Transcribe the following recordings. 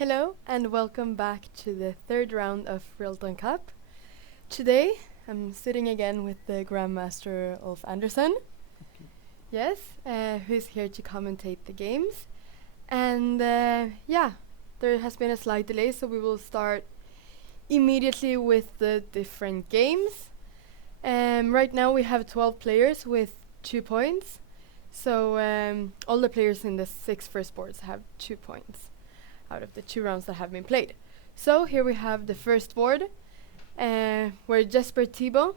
Hello and welcome back to the third round of Rilton Cup. Today I'm sitting again with the Grandmaster Ulf Andersson. Okay. Yes, who's here to commentate the games. And there has been a slight delay, so we will start immediately with the different games. Right now we have 12 players with 2 points. So all the players in the 6 first boards have 2 points out of the 2 rounds that have been played. So here we have the first board, where Jesper Thibault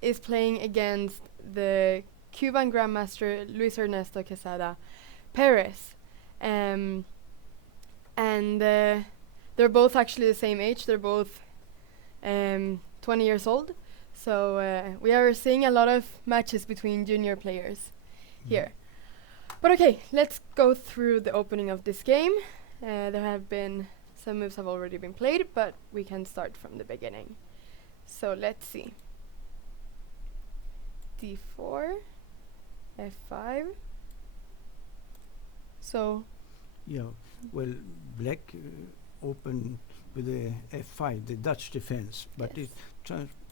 is playing against the Cuban Grandmaster Luis Ernesto Quesada Perez. And they're both actually the same age. They're both 20 years old. So we are seeing a lot of matches between junior players here. But okay, let's go through the opening of this game. There have been some moves have already been played, but we can start from the beginning. So let's see. D4, F5. So Yeah, well, black opened with the F5, the Dutch defense, but Yes.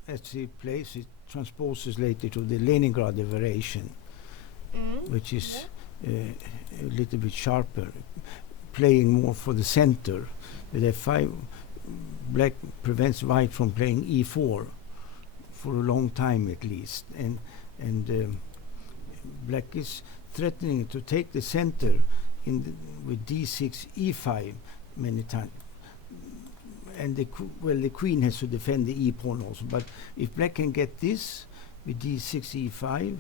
as he plays, it transposes later to the Leningrad variation, which is a little bit sharper, playing more for the center. With F5, black prevents white from playing E4 for a long time at least, and black is threatening to take the center with D6, E5 many times. And the queen has to defend the E pawn also. But if black can get this with D6, E5,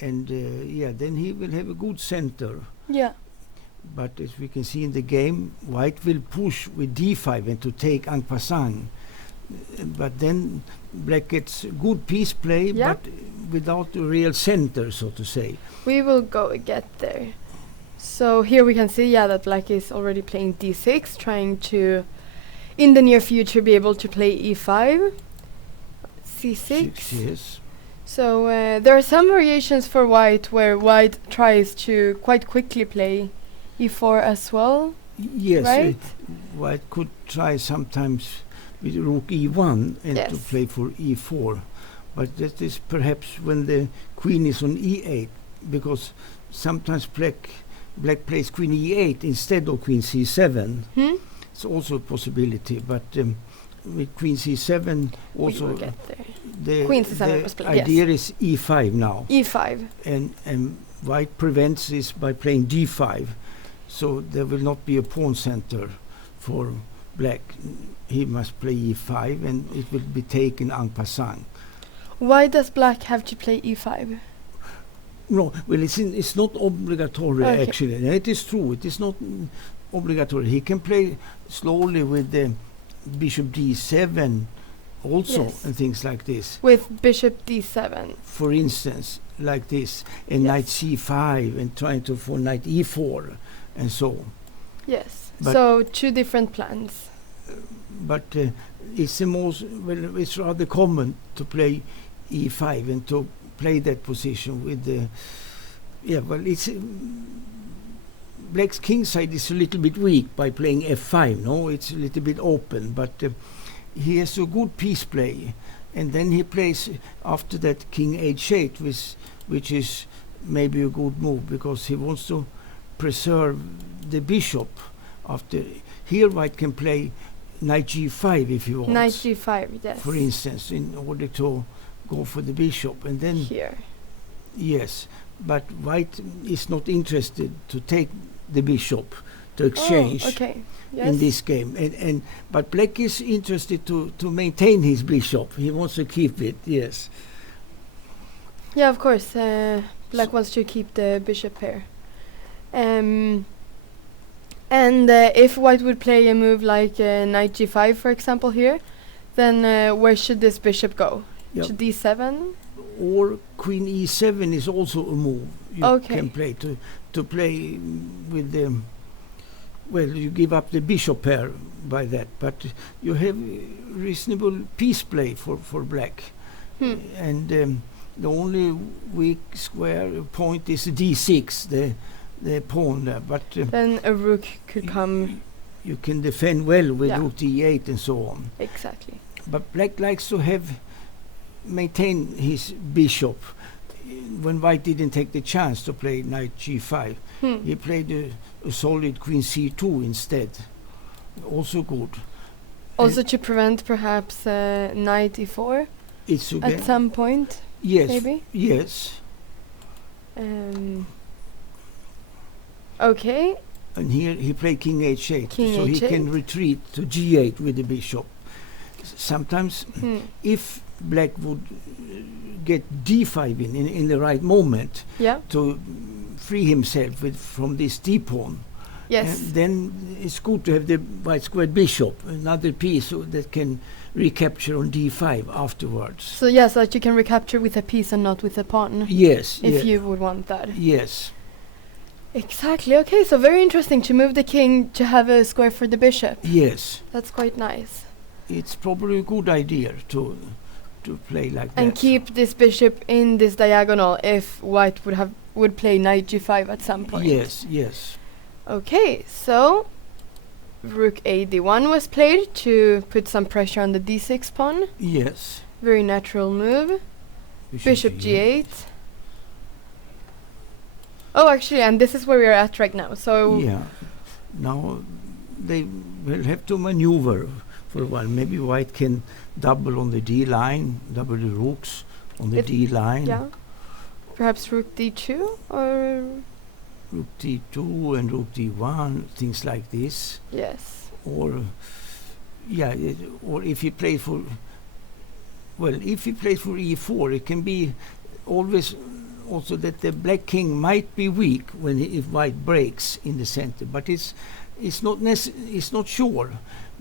and then he will have a good center. yeah, But as we can see in the game, white will push with D5 and to take en passant. But then black gets good piece play, Yeah. but without a real center, so to say. we will get there. So here we can see, that black is already playing D6, trying to, in the near future, be able to play E5, C6. Yes. So there are some variations for white where white tries to quite quickly play E4 as well. Yes, Right? white could try sometimes with rook E1 and to Yes. play for E4, but that is perhaps when the queen is on E8, because sometimes black plays queen E8 instead of queen C7. It's also a possibility, but with queen C7 We also will get there. the, Queen C7 was the played, yes. idea is E5 now, E5. and white prevents this by playing D5, so there will not be a pawn center for black. He must play E5 and it will be taken en passant. Why does black have to play E5? No, well, it's not obligatory Okay. actually. And it is true, it is not obligatory. He can play slowly with the bishop D7 also, Yes. and things like this. With bishop D7. For instance, like this, and Yes. knight C5 and trying to for knight E4 and so on. Yes. But- So 2 different plans. But it's it's rather common to play E5 and to play that position with the it's black's king side is a little bit weak by playing F5. No, it's a little bit open, but he has a good piece play, and then he plays after that king H8, which is maybe a good move because he wants to preserve the bishop. After here, white can play knight G5 if he wants. Knight G5, yes. For instance, in order to go for the bishop, and then Here. yes, but white is not interested to take the bishop to exchange Oh, okay. Yes. in this game, but black is interested to maintain his bishop. He wants to keep it. Yes. Yeah, of course. Black wants to keep the bishop here. And if white would play a move like knight G5, for example, here, then where should this bishop go? Yeah. To D7? Or queen E7 is also a move you Okay. can play to play with the. Well, you give up the bishop pair by that, but you have reasonable piece play for black. And the only weak square point is D6, the pawn there. But Then a rook could come you can defend well with Yeah. rook d8 and so on. Exactly. But black likes to maintain his bishop. When white didn't take the chance to play knight g5, he played a solid queen c2 instead. Also good. Also to prevent perhaps knight e4 It's at some point. yes, maybe? yes. Okay. And here he played king h8, King so he h8. can retreat to g8 with the bishop. Sometimes, if black would get d5 in the right moment Yeah. to free himself from this d pawn, Yes. then it's good to have the white squared bishop, another piece that can recapture on d5 afterwards. So yes, that you can recapture with a piece and not with a pawn. Yes, If you would want that. yes, Exactly. Okay, so very interesting to move the king to have a square for the bishop. yes. That's quite nice. It's probably a good idea to play like And that. keep this bishop in this diagonal if white would play knight g5 at some point. Yes, yes. Okay, so rook a d1 was played to put some pressure on the d6 pawn. Yes. Very natural move. Bishop g8. Oh, actually, and this is where we are at right now. So Yeah. Now they will have to maneuver for a while. Maybe white can double on the d line, double the rooks on the d line. yeah, perhaps rook d2 or Rook d2 and rook d1, things like this. yes. Or or if he plays for if he plays for e4, it can be always also that the black king might be weak if white breaks in the center, but it's not sure,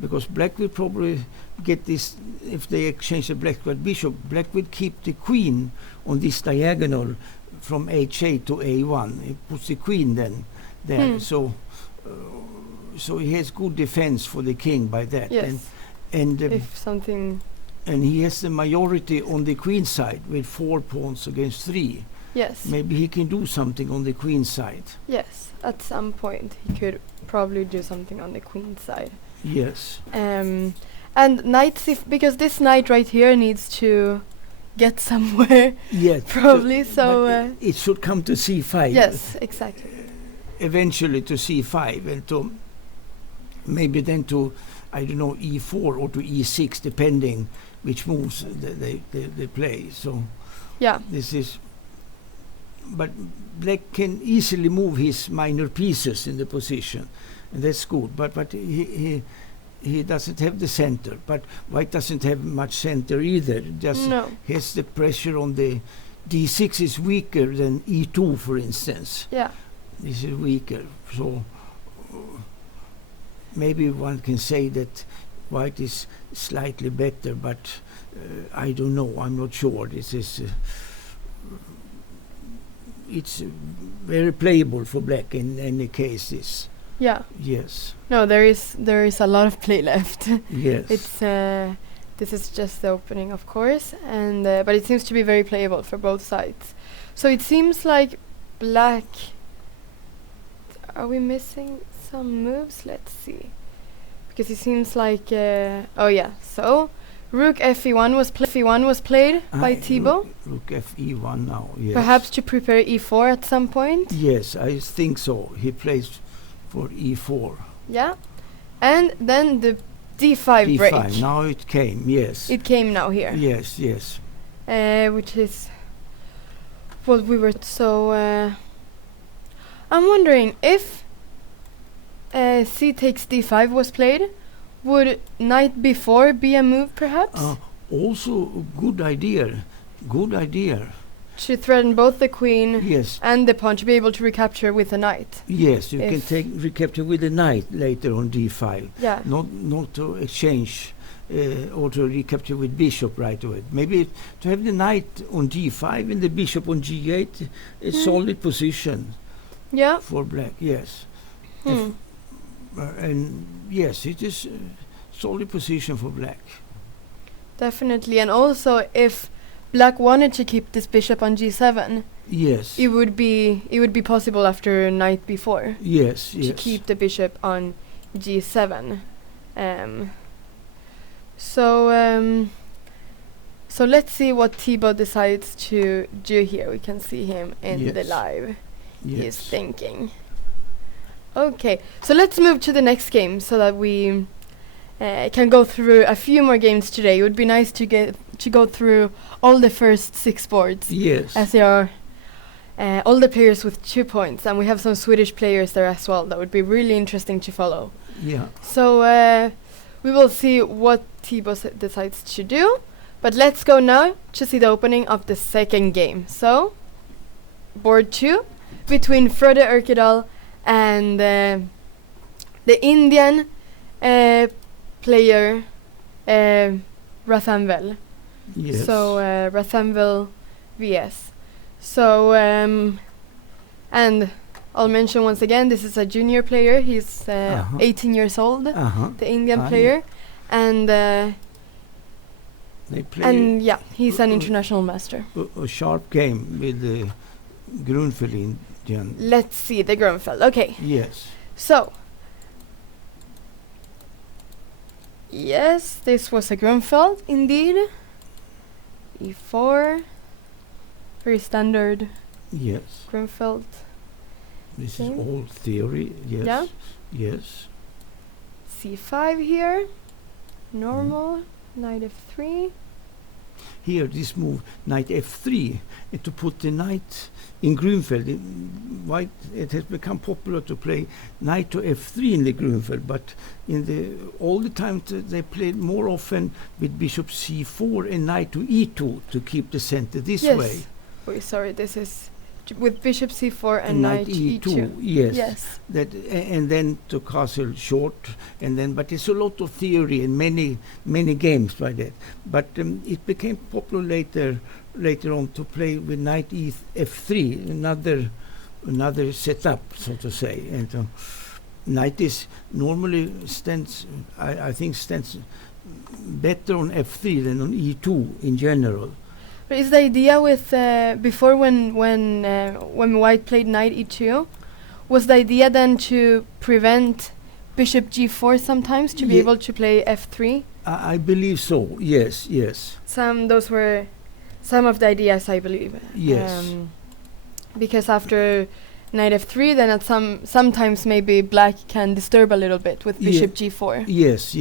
because black will probably get this. If they exchange the black squared bishop, black will keep the queen on this diagonal from h8 to a1. It puts the queen then there, so he has good defense for the king by that. Yes. And If something. and he has the majority on the queen side with 4 pawns against 3. Yes. Maybe he can do something on the queen side. Yes. At some point, he could probably do something on the queen side. Yes. And knights, because this knight right here needs to get somewhere, Yeah. probably. So it should come to c5. yes, exactly. Eventually to c5 and to maybe then to, I don't know, e4 or to e6, depending which moves they play. So Yeah. this is. But black can easily move his minor pieces in the position, and that's good. But he doesn't have the center. But white doesn't have much center either. Just No. has the pressure on the d6 is weaker than e2, for instance. Yeah. This is weaker. So maybe one can say that white is slightly better, but I don't know. I'm not sure. This is. It's very playable for black in any cases. Yeah. Yes. No, there is a lot of play left. Yes. It's this is just the opening, of course, and but it seems to be very playable for both sides. So it seems like black. Are we missing some moves? Let's see, because it seems like oh yeah. So rook fe1 was played by Thibaut. Rook fe1 now. Yes. Perhaps to prepare e4 at some point. Yes, I think so. He plays for e4. Yeah, and then the d5 break. d5. Now it came. Yes. It came now here. Yes. Yes. Which is what we were so. I'm wondering if c takes d5 was played, would knight b4 be a move, perhaps? Also a good idea. Good idea. To threaten both the queen Yes. and the pawn to be able to recapture with a knight. Yes, you can recapture with a knight later on d5. Yeah. Not to exchange or to recapture with bishop right away. Maybe to have the knight on d5 and the bishop on g8, a solid position Yeah. for black. Yes. And yes, it is a solid position for black. Definitely, and also if black wanted to keep this bishop on g7, Yes. it would be possible after knight b4 Yes. to Yes. keep the bishop on G7. So let's see what Thibaut decides to do here. We can see him in the live. He's thinking. Okay, so let's move to the next game so that we can go through a few more games today. It would be nice to go through all the first 6 boards. Yes. As they are all the players with 2 points, and we have some Swedish players there as well. That would be really interesting to follow. Yeah. So we will see what Thibaut decides to do. But let's go now to see the opening of the second game. So, board 2 between Frode Erkedal and the Indian player Rathanvel. Yes. So Rathanvel vs. So and I'll mention once again, this is a junior player. He's 18 years old, the Indian player, and they play he's an international master. A sharp game with the Grunfeld Indian. Let's see the Grunfeld. Okay. Yes. So, yes, this was a Grunfeld indeed. E4, very standard. Yes. Grunfeld. This is all theory. Yes. Yeah. Yes. C5 here. Normal. Knight f3. Here, this move, knight f3, to put the knight in Grunfeld. White, it has become popular to play knight to f3 in the Grunfeld, but all the time they played more often with bishop c4 and knight to e2 to keep the center this way. Oh, sorry, this is with bishop c4 and knight e2. Yes. That and then to castle short, and then but it's a lot of theory and many games by that. But it became popular later on to play with knight f3, another setup, so to say. And knight is normally stands, I think stands better on f3 than on e2 in general. But is the idea with before when White played knight e2, was the idea then to prevent bishop g4 sometimes to be able to play f3? I believe so. Yes. Those were some of the ideas, I believe. Yes. Because after knight f3, then sometimes maybe black can disturb a little bit with bishop g4. Yes.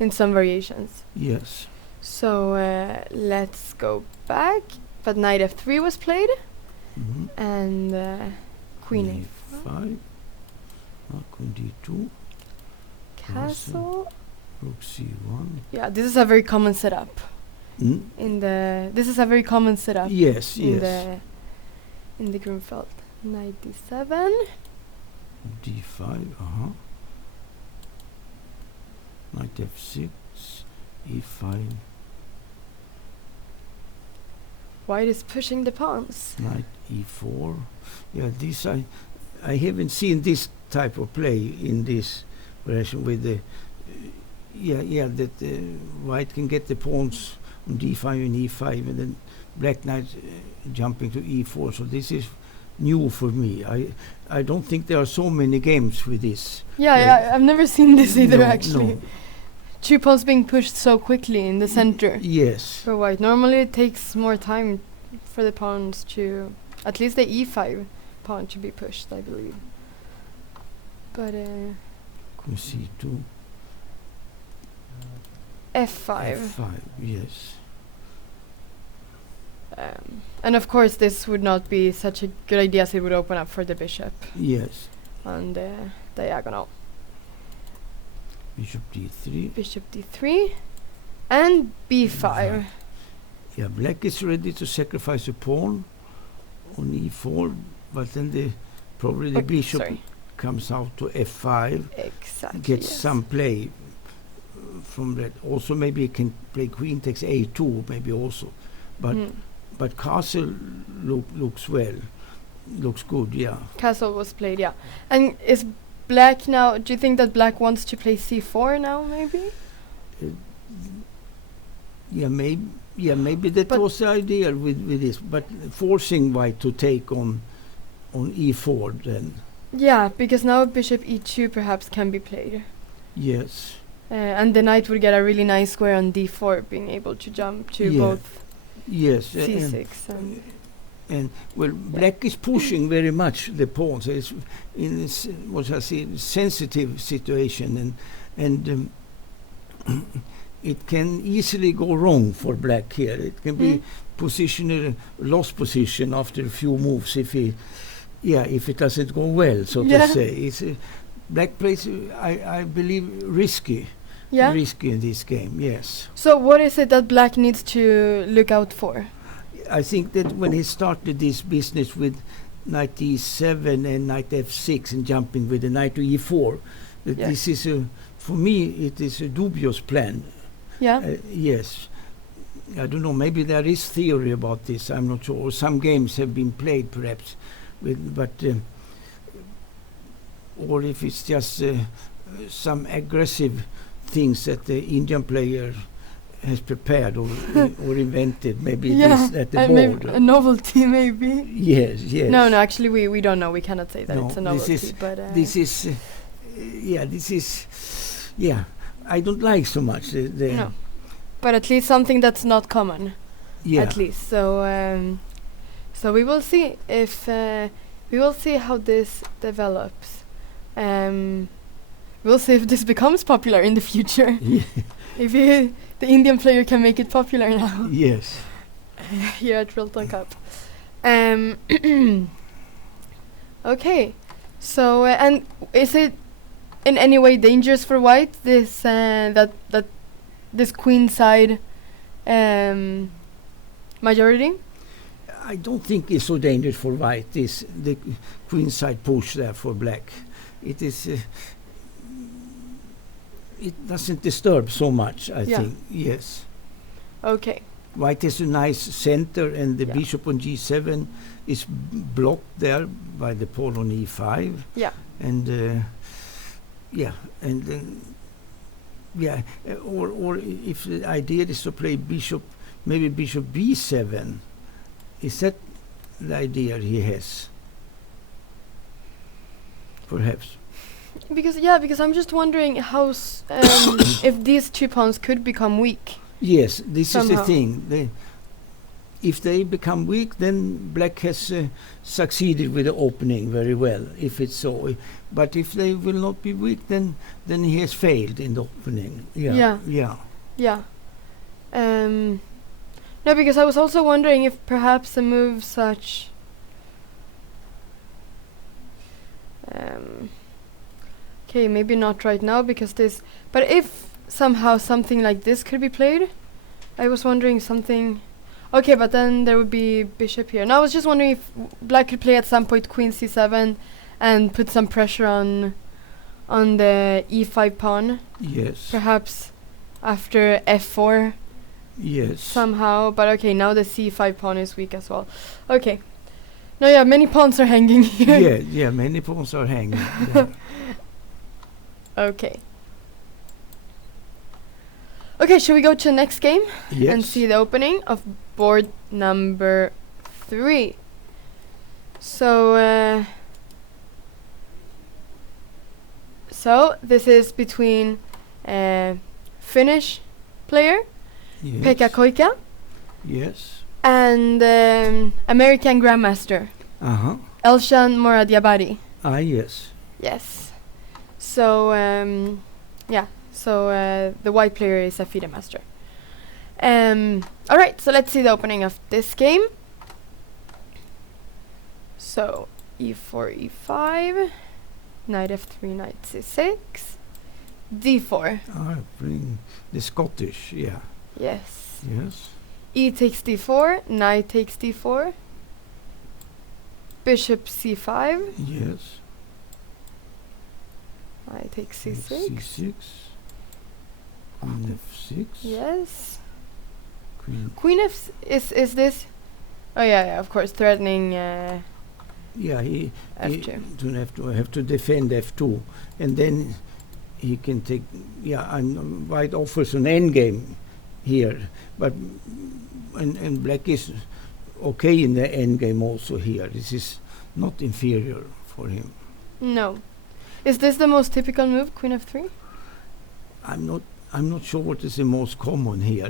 In some variations. Yes. So let's go back. But knight f3 was played, and queen a5, queen d2, castle, rook c1. Yeah, this is a very common setup. This is a very common setup. Yes. In the Grunfeld. Knight d7, d5. Knight f6, e5. White is pushing the pawns. Knight e4. Yeah, this I haven't seen this type of play in this version with the that White can get the pawns on d5 and e5, and then black knight jumping to e4. So this is new for me. I don't think there are so many games with this. Yeah, I've never seen this either actually. No. 2 pawns being pushed so quickly in the center. Yes. For White. Normally it takes more time for the pawns to, at least the e5 pawn to be pushed, I believe. But Queen c2. f5. f5, yes. And of course this would not be such a good idea as it would open up for the bishop. Yes. On the diagonal. Bishop d3. Bishop d3. And b5. Yeah, black is ready to sacrifice a pawn on e4, but then probably the bishop comes out to f5. Exactly. Gets some play from that. Also maybe it can play queen takes a2 maybe also. But castle looks well. Looks good, yeah. Castle was played, yeah. And is black now, do you think that black wants to play c4 now maybe? Maybe that was the idea with this, but forcing White to take on e4 then. Yeah, because now bishop e2 perhaps can be played. Yes. And the knight would get a really nice square on d4, being able to jump to both yes, c6 and well, black is pushing very much the pawns. It's in this, what shall I say, sensitive situation, and it can easily go wrong for black here. It can be positional lost position after a few moves if it doesn't go well, so to say. It's black plays, I believe, risky in this game. Yes. So what is it that black needs to look out for? I think that when he started this business with knight e7 and knight f6 and jumping with the knight to e4, this is for me it is a dubious plan. Yes. I don't know, maybe there is theory about this, I'm not sure. Or some games have been played perhaps or if it's just some aggressive things that the Indian player has prepared or invented, maybe this at the board. A novelty, maybe. Yes. No, actually, we don't know. We cannot say that it's a novelty. This is. I don't like so much. No, but at least something that's not common. Yeah. At least, so we will see if we will see how this develops. We'll see if this becomes popular in the future. If the Indian player can make it popular now. Yes. Here at Rilton Cup. Okay. So and is it in any way dangerous for white, this this queen side majority? I don't think it's so dangerous for white, this the queen side push there for black. It is it doesn't disturb so much, I think. Yes. Okay. White has a nice center, and the bishop on g7 is blocked there by the pawn on e5. Yeah. And and then or if the idea is to play bishop, maybe bishop b7, is that the idea he has? Perhaps. Because I'm just wondering how if these two pawns could become weak. Yes, this is the thing. If they become weak, then black has succeeded with the opening very well, if it's so. But if they will not be weak, then he has failed in the opening. Yeah. No, because I was also wondering if perhaps a move such okay, maybe not right now because this, but if somehow something like this could be played, I was wondering something. Okay, but then there would be bishop here. Now I was just wondering if black could play at some point queen c7 and put some pressure on the e5 pawn. Yes. Perhaps after f4. Yes. Somehow, but okay, now the c5 pawn is weak as well. Okay. No, many pawns are hanging here. Yeah, many pawns are hanging. Okay. Okay, should we go to the next game? Yes. And see the opening of board number 3. So, this is between Finnish player, Pekka Koika. Yes. And American Grandmaster, Elshan Moradiabadi. Yes. Yes. So, the white player is a FIDE master. Alright, so let's see the opening of this game. So, e4, e5, knight f3, knight c6, d4. Bring the Scottish, Yes. Yes. E takes d4, knight takes d4, bishop c5. Yes. Knight takes c6. c6. Queen f6. Yes. Queen f is this? Oh yeah, of course, threatening. He f2. have to defend f2, and then he can take. And white offers an endgame here, but and black is okay in the endgame also here. This is not inferior for him. No. Is this the most typical move, queen f3? I'm not sure what is the most common here,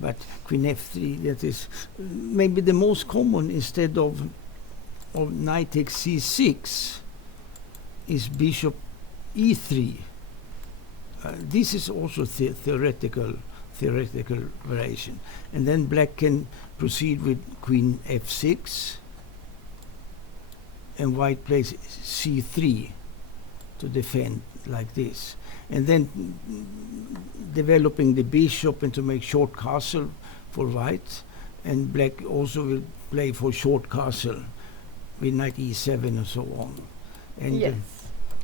but Queen F3, that is maybe the most common instead of knight takes C6 is bishop E3. This is also theoretical variation, and then black can proceed with Queen F6, and white plays C3 to defend like this, and then developing the bishop and to make short castle for white, and black also will play for short castle with knight E7 and so on. And yes.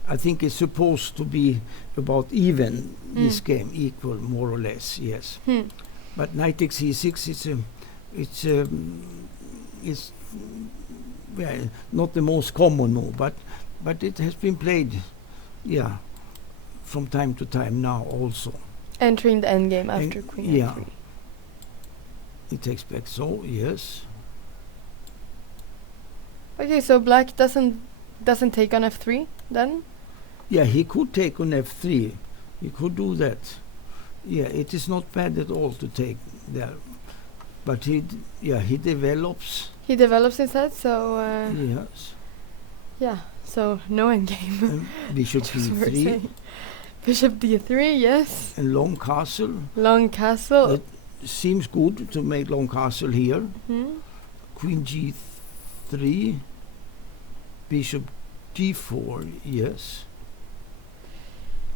I think it's supposed to be about even this game, equal more or less, yes. But knight takes E6 it's well, not the most common move, but it has been played, from time to time now also. Entering the endgame after Queen F3. It takes back, so yes. Okay, so black doesn't take on F3 then? Yeah, he could take on F3. He could do that. Yeah, it is not bad at all to take there. But he develops. He develops instead, so... yes. Yeah, so no endgame. Bishop D3. Bishop D3, yes. And long castle. Long castle. It seems good to make long castle here. Queen G3. Bishop D4, yes.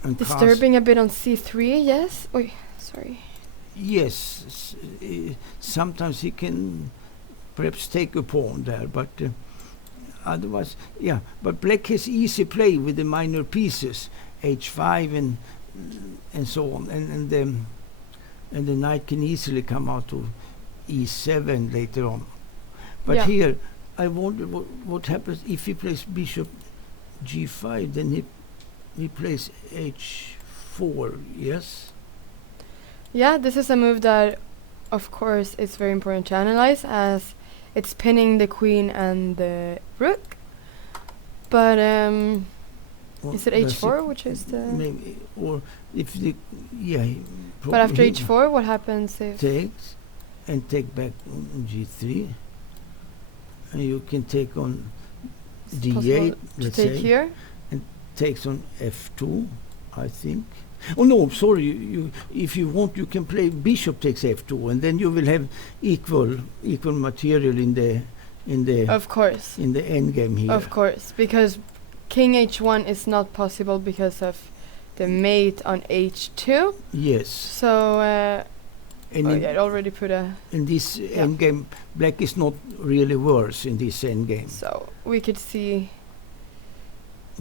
And disturbing a bit on C3, yes. Oh, sorry. Yes, sometimes he can perhaps take a pawn there, but otherwise, But black has easy play with the minor pieces, H5 and so on, and the knight can easily come out to E7 later on. But here, I wonder what happens if he plays bishop G5, then he plays H4, yes? Yeah, this is a move that, of course, is very important to analyze, as it's pinning the queen and the rook. But is it H4, which is the... Maybe, or if the... But after H4, what happens if... Takes, and take back on G3. And you can take on D8, let's say. Take here? And takes on F2, I think. Oh no, sorry. You if you want, you can play bishop takes F2, and then you will have equal material in the. Of course. In the endgame here. Of course, because King H1 is not possible because of the mate on H2. Yes. So. I already put a... In this endgame, black is not really worse in this endgame. So we could see...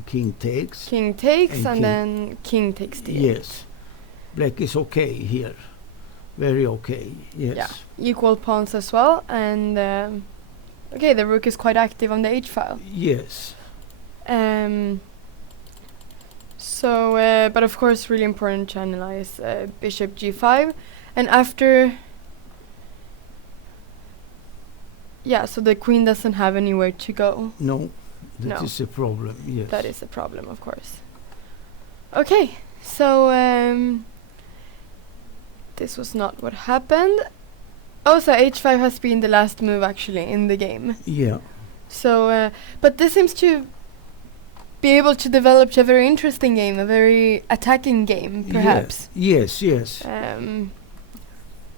King takes. King takes and then king takes D8. Yes. Black is okay here. Very okay, yes. Yeah, equal pawns as well. And, okay, the rook is quite active on the H-file. Yes. So, but of course, really important to analyze bishop G5. And after, so the queen doesn't have anywhere to go. No, that is a problem, yes. That is a problem, of course. Okay, so this was not what happened. Oh, so H5 has been the last move actually in the game. Yeah. So, but this seems to be able to develop to a very interesting game, a very attacking game, perhaps. Yes.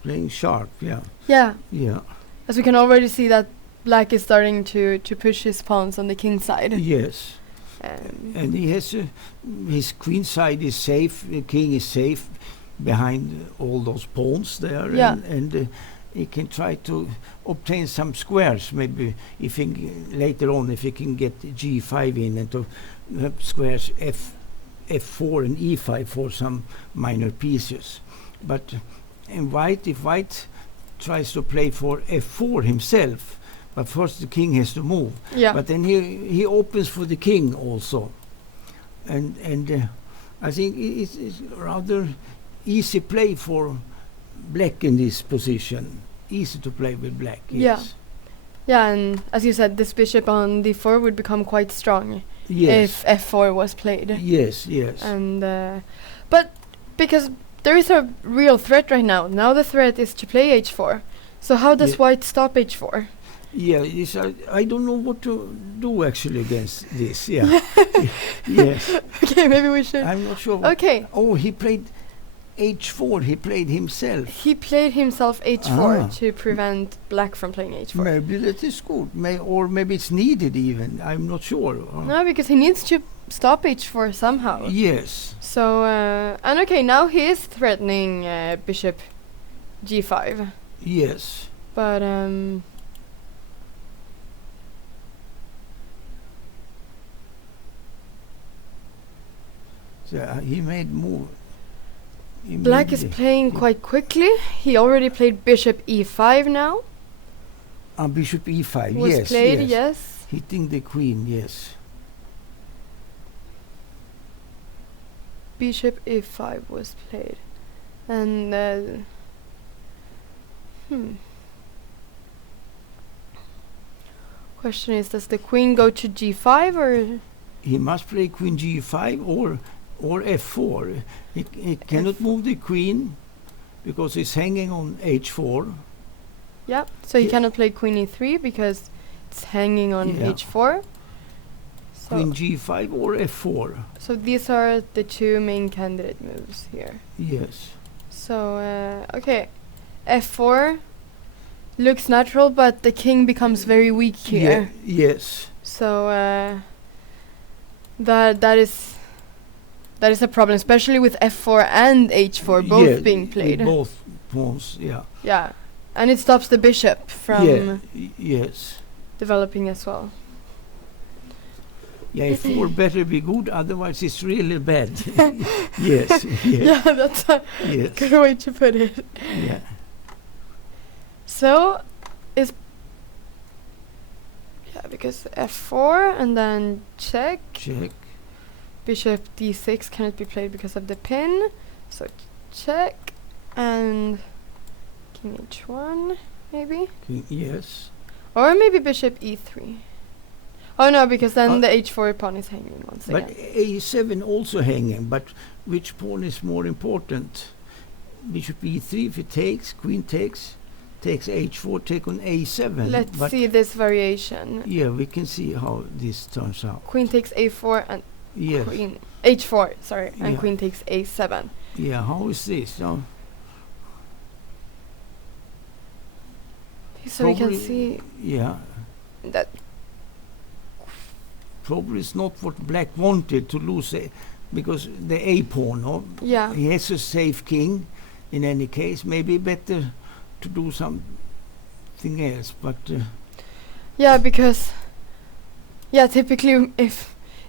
Playing sharp, yeah. Yeah. As we can already see that black is starting to push his pawns on the king side. Yes. And he has his queen side is safe, the king is safe behind all those pawns there. Yeah. And he can try to obtain some squares, maybe if he later on if he can get G5 in and to have squares F4 and E5 for some minor pieces. But if white tries to play for F4 himself, but first the king has to move. Yeah. But then he opens for the king also, and I think it's rather easy play for black in this position. Easy to play with black. Yes. Yeah, and as you said, this bishop on D4 would become quite strong. Yes. If F4 was played. Yes. And But because there is a real threat right now. Now the threat is to play h4. So how does white stop h4? Yeah, I don't know what to do actually against this. Yeah. Yes. Okay, maybe we should. I'm not sure. Okay. Oh, he played h4. He played himself. He played himself h4 to prevent black from playing h4. Maybe that is good. Or maybe it's needed even. I'm not sure. No, because he needs to stop h4 somehow. Yes. So, and okay, now he is threatening bishop g5. Yes. But, so he made move. black is playing quite quickly. He already played bishop e5 now. Bishop e5, Was yes. played, yes. Hitting the queen, yes. Bishop e5 was played. And, question is, does the queen go to g5 or? He must play queen g5 or f4. He cannot move the queen because it's hanging on h4. Yeah, so he cannot play queen e3 because it's hanging on h4. So Queen g5 or f4. So these are the two main candidate moves here. Yes. So, okay, f4 looks natural, but the king becomes very weak here. Yes. So, that is a problem, especially with f4 and h4 both being played. Both pawns, yeah. Yeah, and it stops the bishop from yes. developing as well. Yeah, f4 better be good, otherwise it's really bad. Yes. Yeah, that's a good way to put it. Yeah. So, because f4 and then check. Check. Bishop d6 cannot be played because of the pin. So check and king h1 maybe. Yes. Or maybe bishop e3. Oh no, because then the h4 pawn is hanging once again. But a7 also hanging, but which pawn is more important? Bishop e3 if it takes, queen takes h4, take on a7. Let's see this variation. Yeah, we can see how this turns out. Queen takes a4 and queen h4, sorry, and queen takes a7. Yeah, how is this? So we can see that probably it's not what black wanted to lose because the a pawn, he has a safe king in any case. Maybe better to do something else, but because typically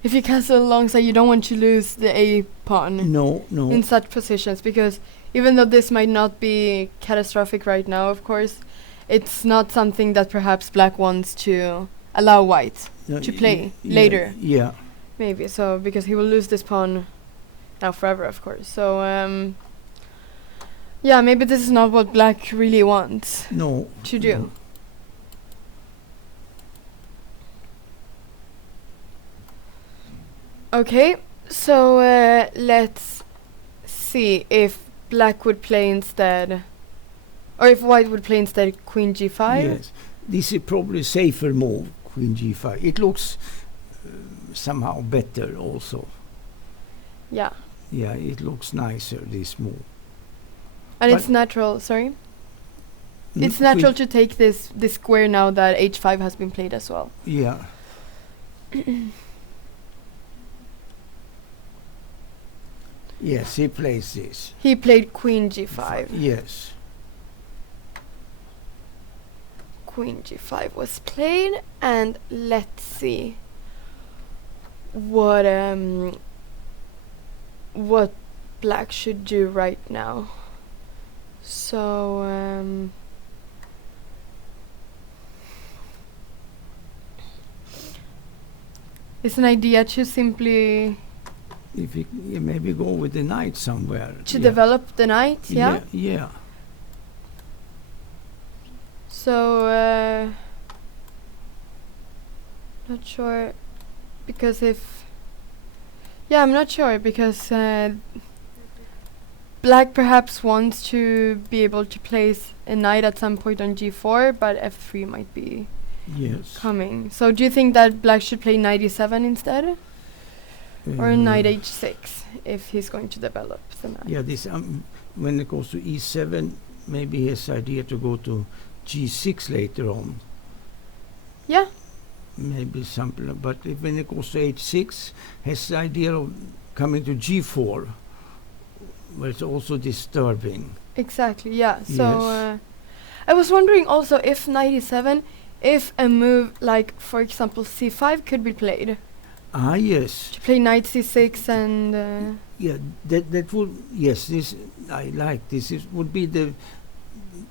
if you cancel alongside, you don't want to lose the a pawn. No. In such positions, because even though this might not be catastrophic right now, of course, it's not something that perhaps black wants to allow white to play later. Yeah. Maybe so, because he will lose this pawn now forever, of course. So maybe this is not what black really wants to do. No. Okay, so let's see if black would play instead, or if white would play instead queen g5. Yes, this is probably a safer move, queen g5. It looks somehow better also. Yeah. Yeah, it looks nicer, this move. And it's natural, sorry? It's natural to take this square now that h5 has been played as well. Yeah. Yes, he plays this. He played queen g5. Yes. Queen g5 was played, and let's see what black should do right now. So it's an idea to simply if you maybe go with the knight somewhere to develop the knight. Yeah. So not sure, because I'm not sure, because black perhaps wants to be able to place a knight at some point on g4, but f3 might be coming. So do you think that black should play knight e7 instead? Or knight h6 if he's going to develop the knight? Yeah, this when it goes to e7, maybe his idea to go to g6 later on. Yeah. Maybe something, but when it goes to h6, his the idea of coming to g4, where it's also disturbing. Exactly, yeah. So I was wondering also if knight e7, if a move like, for example, c5 could be played. Ah, yes. To play knight c6 and... yeah, that would, yes, this, I like this. It would be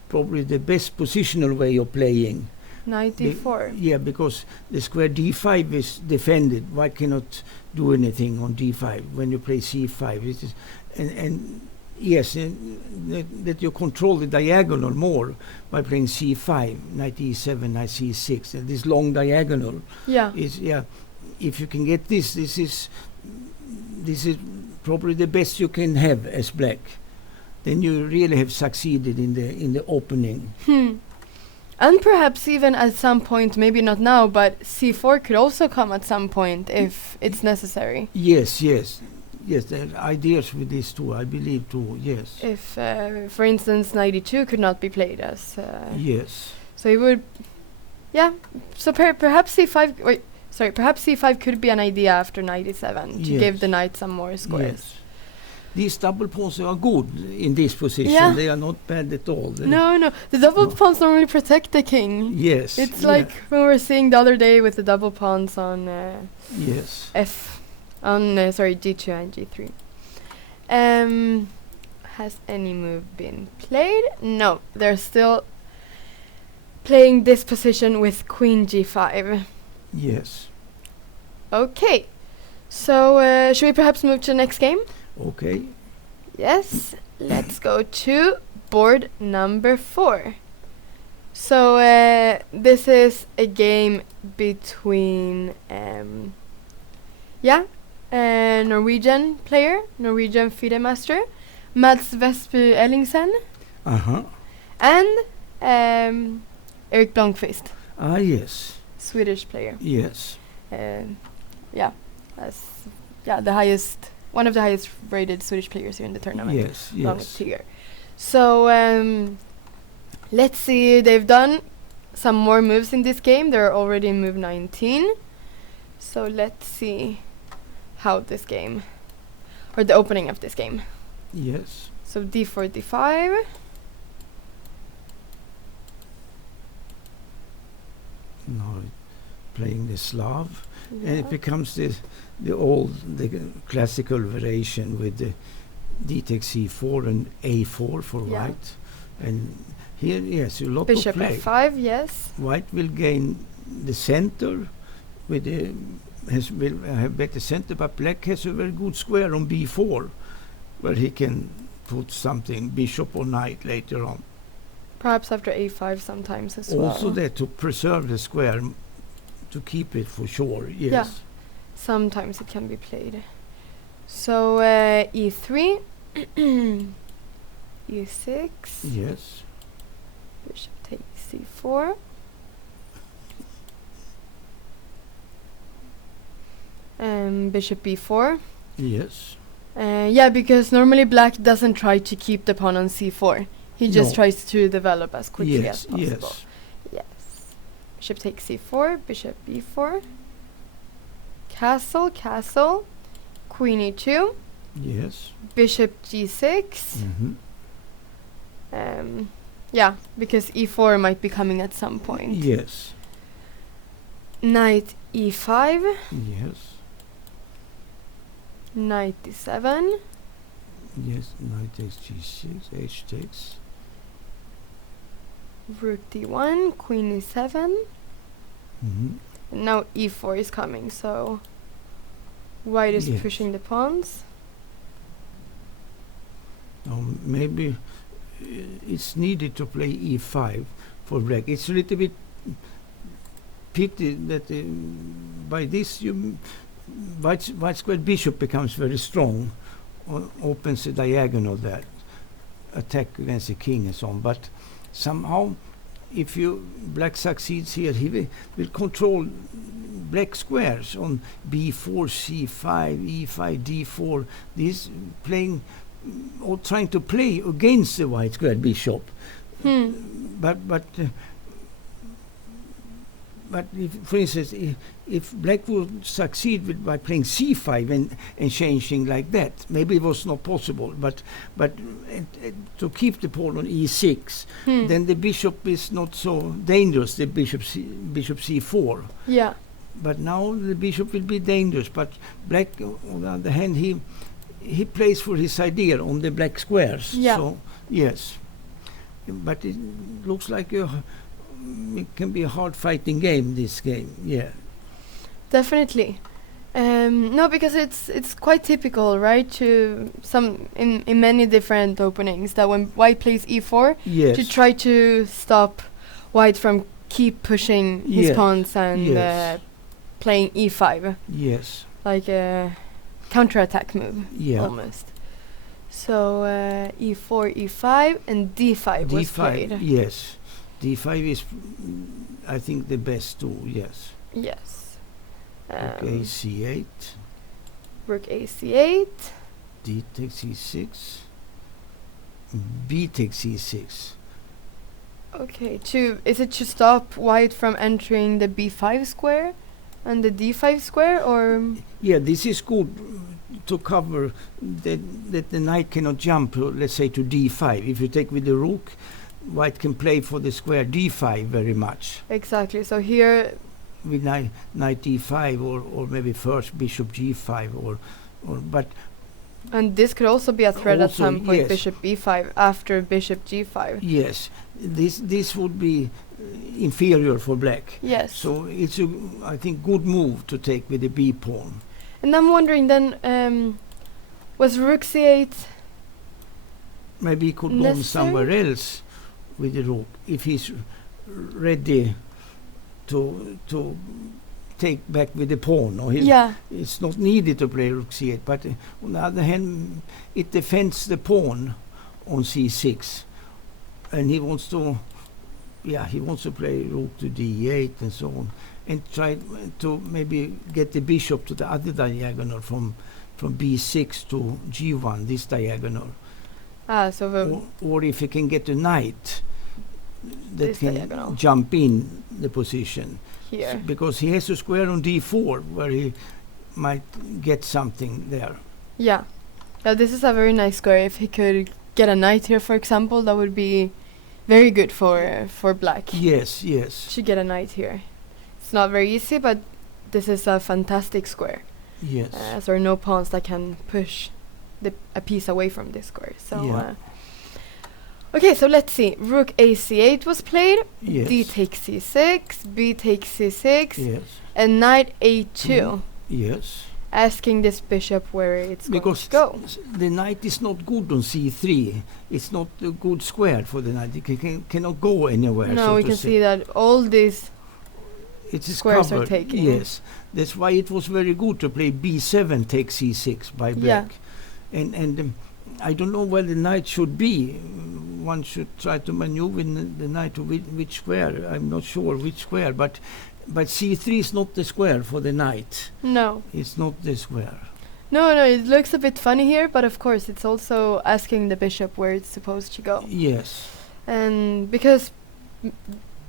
probably the best positional way of playing. Knight d4. Yeah, because the square d5 is defended. White cannot do anything on d5 when you play c5. It is, and yes, that you control the diagonal more by playing c5, knight e7, knight c6. And this long diagonal is, if you can get this is probably the best you can have as black. Then you really have succeeded in the opening. And perhaps even at some point, maybe not now, but c4 could also come at some point if it's necessary. Yes, there are ideas with this too, I believe too, yes. If, for instance, knight e2 could not be played as... yes. So he would... Yeah, so perhaps c5... Wait, sorry, perhaps c5 could be an idea after knight e7 to give the knight some more squares. Yes. These double pawns are good in this position. Yeah. They are not bad at all. No. The double pawns normally protect the king. Yes. It's like when we were seeing the other day with the double pawns on g2 and g3. Has any move been played? No. They're still playing this position with queen g5. Yes. Okay. So should we perhaps move to the next game? Okay. Yes, let's go to board number 4. So this is a game between Norwegian player, Norwegian FIDE master, Mads Vestby Ellingsen, and Erik Blomqvist. Ah, yes. Swedish player. Yes. One of the highest rated Swedish players here in the tournament. Yes. Here. So let's see. They've done some more moves in this game. They're already in move 19. So let's see how this game, or the opening of this game. Yes. So d4, d5. Now playing the Slav, and it becomes the classical variation with the d takes c4 and a4 for white. And here, yes, a lot Bishop of play. f5, yes. White will gain the center with will have better center, but black has a very good square on b4 where he can put something, bishop or knight later on. Perhaps after a5 sometimes as well. Also there to preserve the square, to keep it for sure, yes. Yeah, sometimes it can be played. So e3, e6. Yes. Bishop takes c4. Bishop b4. Yes. Because normally black doesn't try to keep the pawn on c4. He just tries to develop as quickly as possible. Yes. Bishop takes c4, bishop b4. Castle, queen e2. Yes. Bishop g6. Because e4 might be coming at some point. Yes. Knight e5. Yes. Knight d7. Yes, knight takes g6, h takes. Rook d1, queen e7. And now e4 is coming, so white is pushing the pawns. Maybe it's needed to play e5 for black. It's a little bit pity that by this white square bishop becomes very strong, opens the diagonal there. attack against the king and so on. But somehow, if black succeeds here, he will control black squares on b4, c5, e5, d4. This playing or trying to play against the white square bishop. But if, for instance, if black would succeed by playing c5 and changing like that, maybe it was not possible. But to keep the pawn on e6, then the bishop is not so dangerous. The bishop c4. Yeah. But now the bishop will be dangerous. But black, on the other hand, he plays for his idea on the black squares. Yeah. So yes, but it looks like it can be a hard fighting game. This game, yeah. Definitely. No, because it's quite typical, right? To in many different openings that when white plays e4, Yes. to try to stop white from keep pushing his pawns and playing e5, Yes. like a counterattack move, Yeah. almost. So e4, e5, and d5 was played. Yes. D5 is, I think, the best too. Yes. Yes. Rook a c8. Rook a c8. D takes e6. B takes e6. Okay, is it to stop white from entering the b5 square and the d5 square, or? Yeah, this is good to cover that the knight cannot jump, let's say, to d5. If you take with the rook, white can play for the square d5 very much. Exactly. So here, with knight d5 or maybe first bishop g5 or but. And this could also be a threat at some point. Yes. Bishop b5 after bishop g5. Yes, this would be inferior for black. Yes. So it's a, I think, good move to take with the b pawn. And I'm wondering then, was rook c8? Maybe he could go somewhere else with the rook if he's ready to take back with the pawn. Or it's not needed to play rook c8, but on the other hand, it defends the pawn on c6, and he wants to play rook to d8 and so on, and try to maybe get the bishop to the other diagonal from b6 to g1, this diagonal. Or if he can get a knight that can diagonal. Jump in the position. Here. Because he has a square on d4 where he might get something there. Yeah. This is a very nice square. If he could get a knight here, for example, that would be very good for black. Yes. To get a knight here. It's not very easy, but this is a fantastic square. Yes. As there are no pawns that can push a piece away from this square. So. Okay, so let's see. Rook a c8 was played. Yes. D takes c6, b takes c6, Yes. and knight a2. Yes. Asking this bishop where it's because going to go. The knight is not good on c3. It's not a good square for the knight. It cannot go anywhere. No, so we can see that all these squares are taken. Yes. That's why it was very good to play b7 takes c6 by black. And I don't know where the knight should be. One should try to maneuver the knight to which square. I'm not sure which square, but c3 is not the square for the knight. No. It's not the square. No, it looks a bit funny here, but of course it's also asking the bishop where it's supposed to go. Yes. And because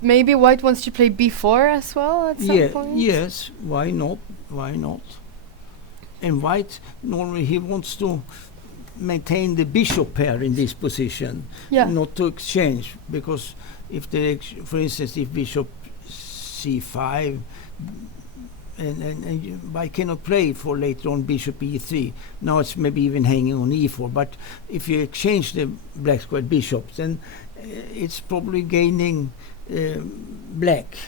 maybe white wants to play b4 as well at some point? Yes, why not? And white, normally he wants to maintain the bishop pair in this position, not to exchange, because if for instance, if bishop c5 and I cannot play for later on bishop e3. Now it's maybe even hanging on e4, but if you exchange the black square bishops, then it's probably gaining black,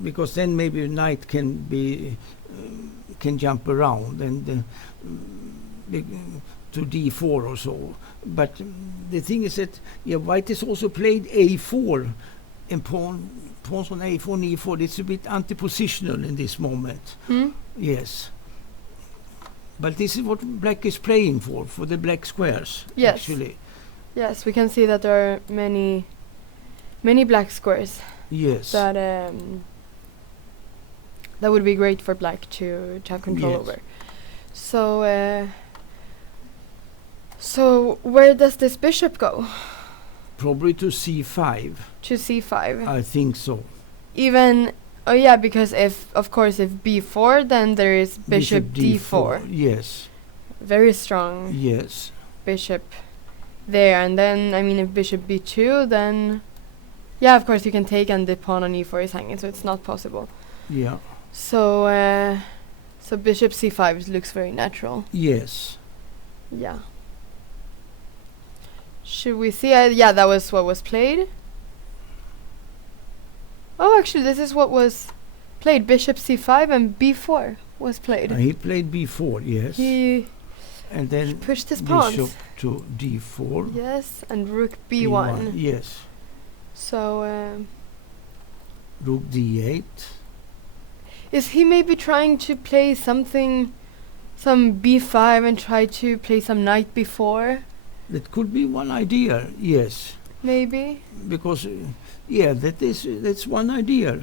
because then maybe knight can jump around and to d4 or so. But the thing is that white has also played a4 and pawns on a4 and e4. It's a bit anti-positional in this moment. Yes. But this is what black is playing for the black squares, actually. Yes, we can see that there are many black squares. Yes. That would be great for black to have control over. So where does this bishop go? Probably to c5. To c5. I think so. Even because if b4, then there is bishop d4. Yes. Very strong. Yes. Bishop there, and then if bishop b2, then of course you can take and the pawn on e4 is hanging, so it's not possible. Yeah. So bishop c5 looks very natural. Yes. Yeah. Should we see? That was what was played. Oh, actually, this is what was played. Bishop c5 and b4 was played. He played b4, yes. And then pushed his pawns. Bishop to d4. Yes, and rook b1. Yes. So rook d8. Is he maybe trying to play some b5 and try to play some knight b4? That could be one idea, yes. Maybe. Because, that's one idea.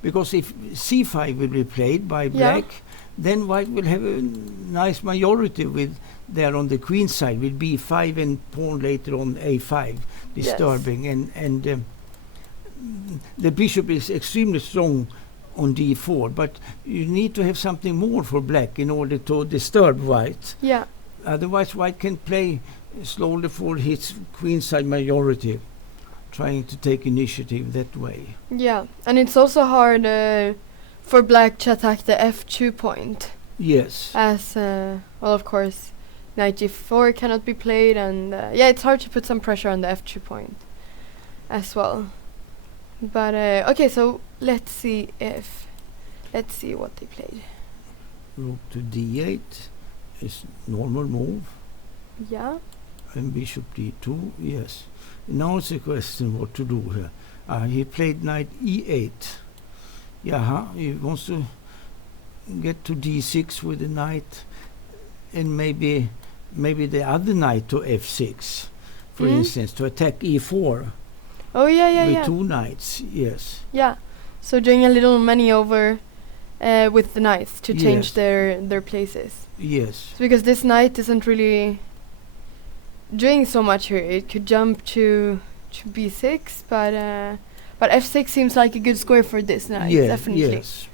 Because if c5 will be played by black, then white will have a nice majority with there on the queen side with b5 and pawn later on a5 disturbing. Yes. And the bishop is extremely strong on d4, but you need to have something more for black in order to disturb white. Yeah. Otherwise white can play slowly for his queenside majority, trying to take initiative that way. Yeah, and it's also hard for black to attack the f2 point. Yes. As, of course, knight g4 cannot be played, and it's hard to put some pressure on the f2 point as well. But, okay, so let's see what they played. Rook to d8 is normal move. Yeah. And bishop d2, yes. Now it's a question what to do here. He played knight e8. He wants to get to d6 with the knight, and maybe the other knight to f6, for instance, to attack e4. Oh with two knights, yes. Yeah, so doing a little maneuver with the knights to change their places. Yes. Because this knight isn't really doing so much here. It could jump to b6, but f6 seems like a good square for this knight, definitely. Yes.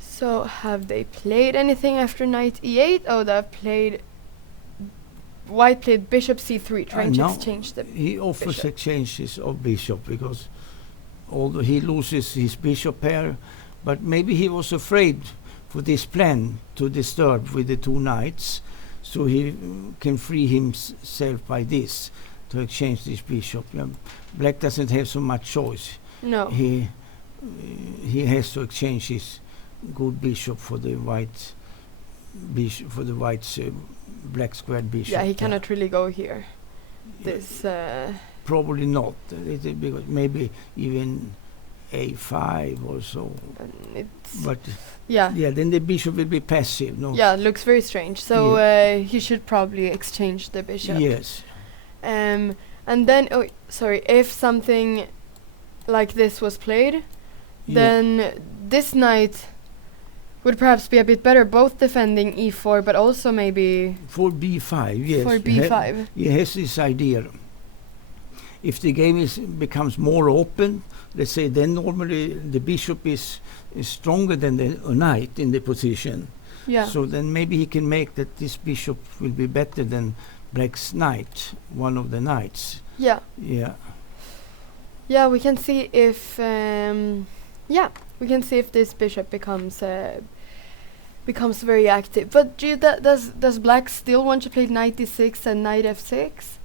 So have they played anything after knight e8? Oh, white played bishop c3, trying to exchange the he offers bishop. Exchanges of bishop, because although he loses his bishop pair, but maybe he was afraid for this plan to disturb with the two knights, so he can free himself by this to exchange this bishop. Black doesn't have so much choice. No. He has to exchange his good bishop for the white bishop, for the white's black squared bishop. Yeah, he cannot really go here. This probably not. Because maybe even a5 or so. But then the bishop will be passive. No. Yeah, it looks very strange. So he should probably exchange the bishop. Yes. And then, if something like this was played, then this knight would perhaps be a bit better, both defending e4, but also maybe for b5. Yes. For b5. He has this idea. If the game becomes more open, let's say, then normally the bishop is stronger than a knight in the position. Yeah. So then maybe he can make that this bishop will be better than black's knight, one of the knights. Yeah. Yeah. Yeah, we can see if this bishop becomes very active. But does black still want to play knight d6 and knight f6?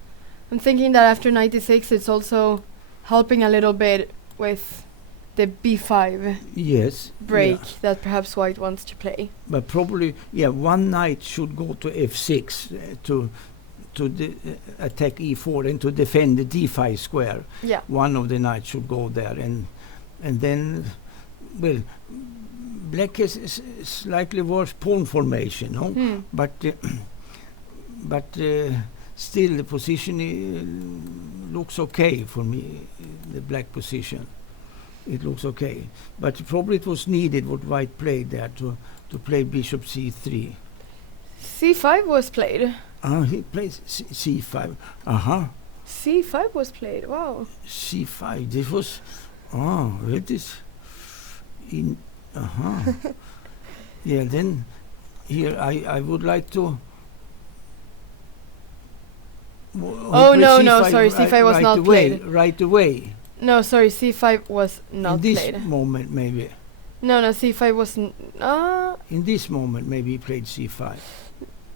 I'm thinking that after knight d6 it's also helping a little bit with the b5 break that perhaps white wants to play. But probably, one knight should go to f6 to attack e4 and to defend the d5 square. Yeah. One of the knights should go there, and then, well, black has slightly worse pawn formation, no? But still the position looks okay for me, the black position. It looks okay. But probably it was needed what white played there to play bishop c3. c5 was played. He played c5. c5 was played. Wow. c5. This was. It is. Yeah. Then here I would like to. No, sorry, c5 was not played. Right away. No, sorry, c5 was not played. In this moment, maybe. No, c5 wasn't. In this moment, maybe he played c5.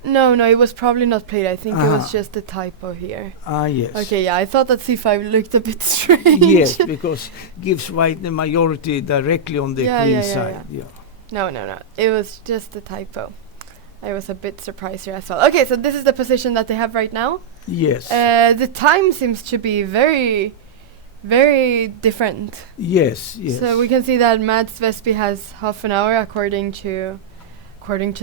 No, it was probably not played. I think it was just a typo here. Yes. Okay, yeah, I thought that c5 looked a bit strange. Yes, because gives white the majority directly on the queen side. Yeah. No, it was just a typo. I was a bit surprised here as well. Okay, so this is the position that they have right now. Yes. The time seems to be very, very different. Yes. So we can see that Mads Vesby has half an hour according to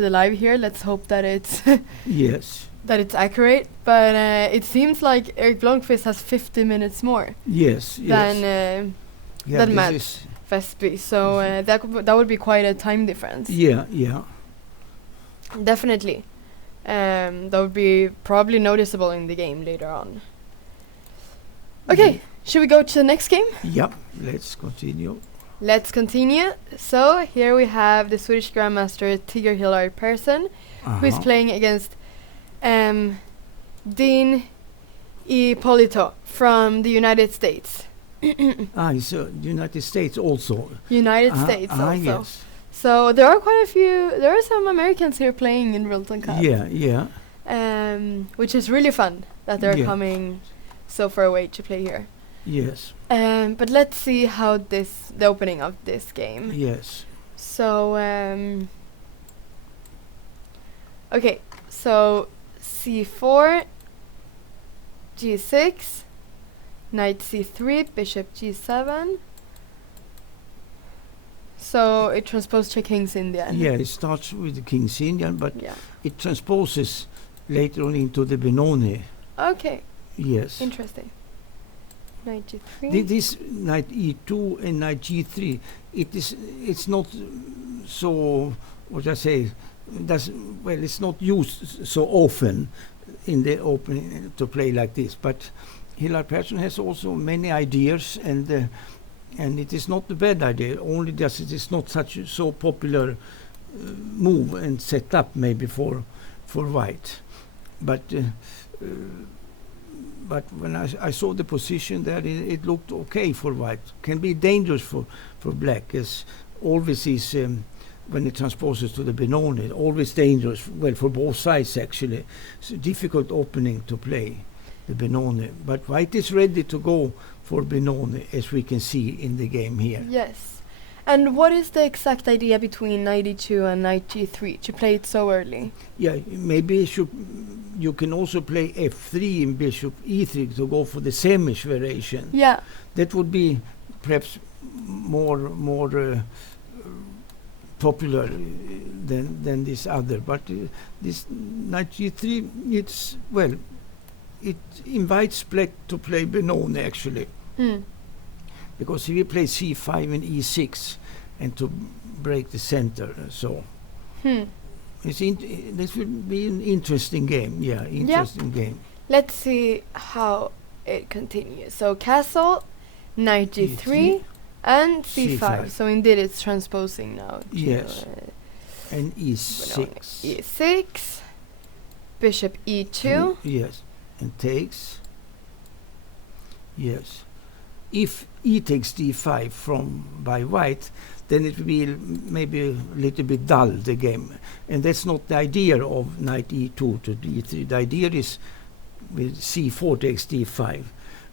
the live here. Let's hope that it's that it's accurate. But it seems like Erik Blomqvist has 50 minutes more. Than Mads Vesby. So that would be quite a time difference. Yeah. Definitely. That would be probably noticeable in the game later on. Okay, should we go to the next game? Yep, let's continue. So here we have the Swedish Grandmaster Tigger Hillard Persson, who is playing against Dean Ippolito from the United States. It's United States also. United States also. Yes. So there are some Americans here playing in Rilton Cup. Yeah. Which is really fun that they're coming so far away to play here. Yes. But let's see how the opening of this game. Yes. So okay, so c4, g6, knight c3, bishop g7. So it transposed to King's Indian. Yeah, it starts with the King's Indian, but it transposes later on into the Benoni. Okay. Yes. Interesting. Knight g3. This knight e2 and knight g3, it's not so, it's not used so often in the opening to play like this. But Hillard Persson has also many ideas, and it is not a bad idea. Only that it is not so popular move and set up maybe for white. But when I saw the position there, it looked okay for white. Can be dangerous for black, as always is when it transposes to the Benoni. Always dangerous. Well, for both sides actually. It's a difficult opening to play the Benoni. But white is ready to go for Benoni, as we can see in the game here. Yes. And what is the exact idea between knight e2 and knight g3 to play it so early? Yeah, maybe you can also play f3 in bishop e3 to go for the Semish variation. Yeah. That would be perhaps more popular than this other. But this knight g3, it invites black to play Benoni actually. Because if you play c5 and e6 and to break the center, so this will be an interesting game. Yeah, game. Let's see how it continues. So castle, knight g3, and c5. So indeed it's transposing now. Yes. And e6. E6, bishop e2. Yes, and takes. Yes. If e takes d5 by white, then it will be maybe a little bit dull, the game. And that's not the idea of knight e2 to d3. The idea is with c4 takes d5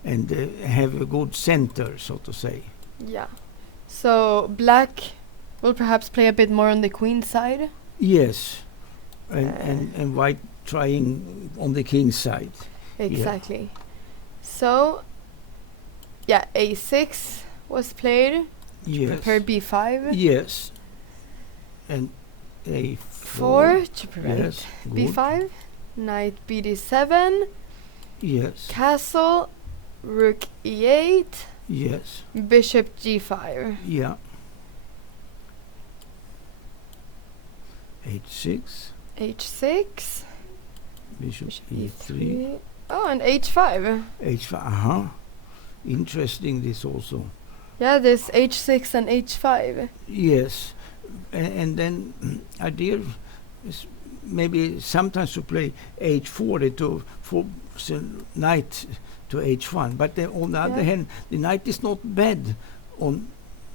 and have a good center, so to say. Yeah. So black will perhaps play a bit more on the queen side? Yes. And white trying on the king side. Exactly. Yeah. So a6 was played. Yes. Prepare b5. Yes. And a4 to prevent b5. Knight bd7. Yes. Castle, rook e8, Yes. bishop g5. Yeah. h6. h6, Bishop bishop e3. Oh, and h5. h5. Interesting this also. Yeah, there's h6 and h5. Yes. And then idea is maybe sometimes to play h4 to force a knight to h1. But then on the other hand, the knight is not bad on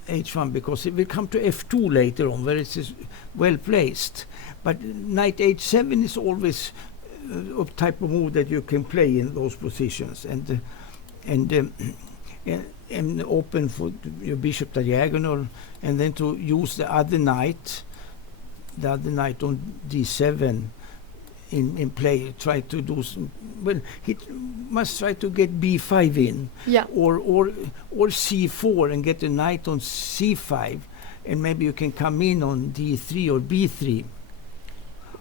h1 because it will come to f2 later on where it is well placed. But knight h7 is always a type of move that you can play in those positions and open for your bishop diagonal, and then to use the other knight on d7 in play. Try to do some, well, he must try to get b5 in, or c4 and get a knight on c5, and maybe you can come in on d3 or b3.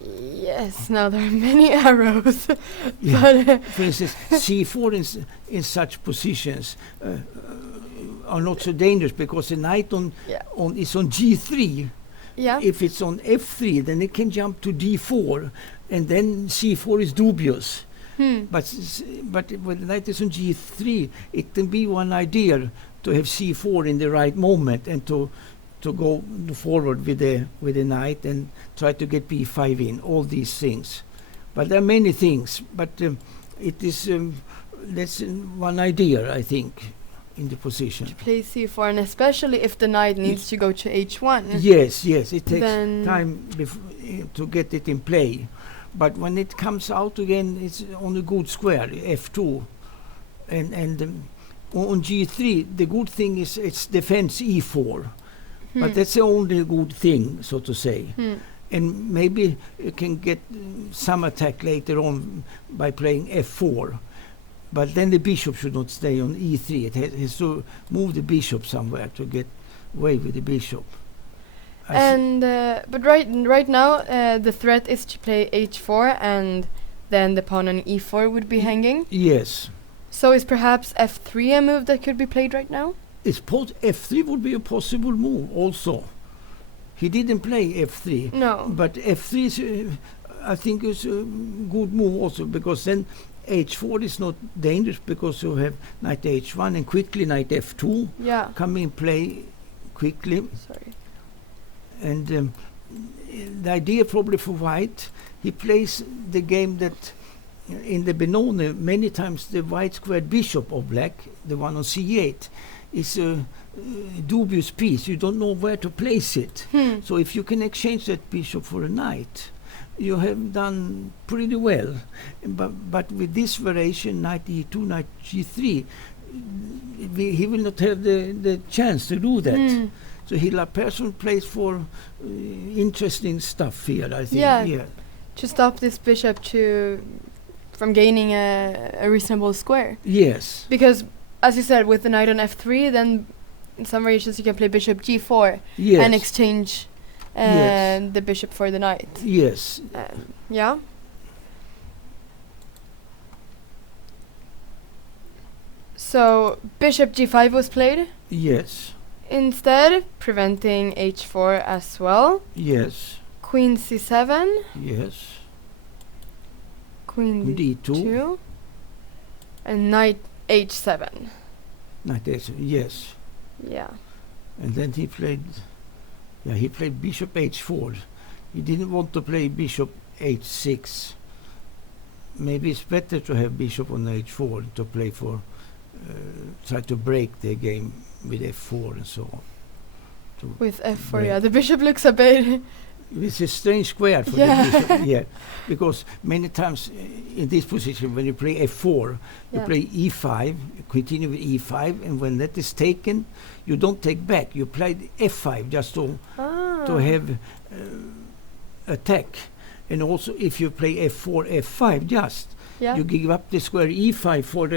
Yes, now there are many arrows. But for instance, c4 in such positions are not so dangerous because the knight is on g3. If it's on f3, then it can jump to d4, and then c4 is dubious. But when the knight is on g3, it can be one idea to have c4 in the right moment and to go forward with the knight and try to get b5 in, all these things. But there are many things, but it is that's one idea, I think, in the position. To play c4, and especially if the knight needs to go to h1. Yes, it takes time to get it in play. But when it comes out again, it's on a good square, f2. And on g3, the good thing is it's defense e4. But that's the only good thing, so to say. And maybe you can get some attack later on by playing f4. But then the bishop should not stay on e3. It has to move the bishop somewhere to get away with the bishop. But right now, the threat is to play h4, and then the pawn on e4 would be hanging. Yes. So is perhaps f3 a move that could be played right now? F3 would be a possible move also. He didn't play f3. No. But f3 is, I think, is a good move also, because then h4 is not dangerous because you have knight h1 and quickly knight f2 come in play quickly. Sorry. And the idea probably for white, he plays the game that in the Benoni many times the white squared bishop of black, the one on c8, is a dubious piece. You don't know where to place it. So if you can exchange that bishop for a knight, you have done pretty well. But with this variation, knight e2, knight g3, he will not have the chance to do that. So Hilla Persson plays for interesting stuff here, I think. Yeah, to stop this bishop from gaining a reasonable square. Yes. Because, as you said, with the knight on f3, then in some variations you can play bishop g4 and exchange the bishop for the knight. Yes. Yeah. So bishop g5 was played. Yes. Instead, preventing h4 as well. Yes. Queen c7. Yes. Queen d2. And knight h7. Knight h7, yes. Yeah. And then he played bishop h4. He didn't want to play bishop h6. Maybe it's better to have bishop on h4 to play for, try to break the game with f4 and so on. With f4, the bishop looks a bit... It's a strange square for the bishop, because many times in this position when you play f4, you play e5, continue with e5, and when that is taken, you don't take back. You play f5 just to have attack. And also if you play f4, f5 just, you give up the square e5 for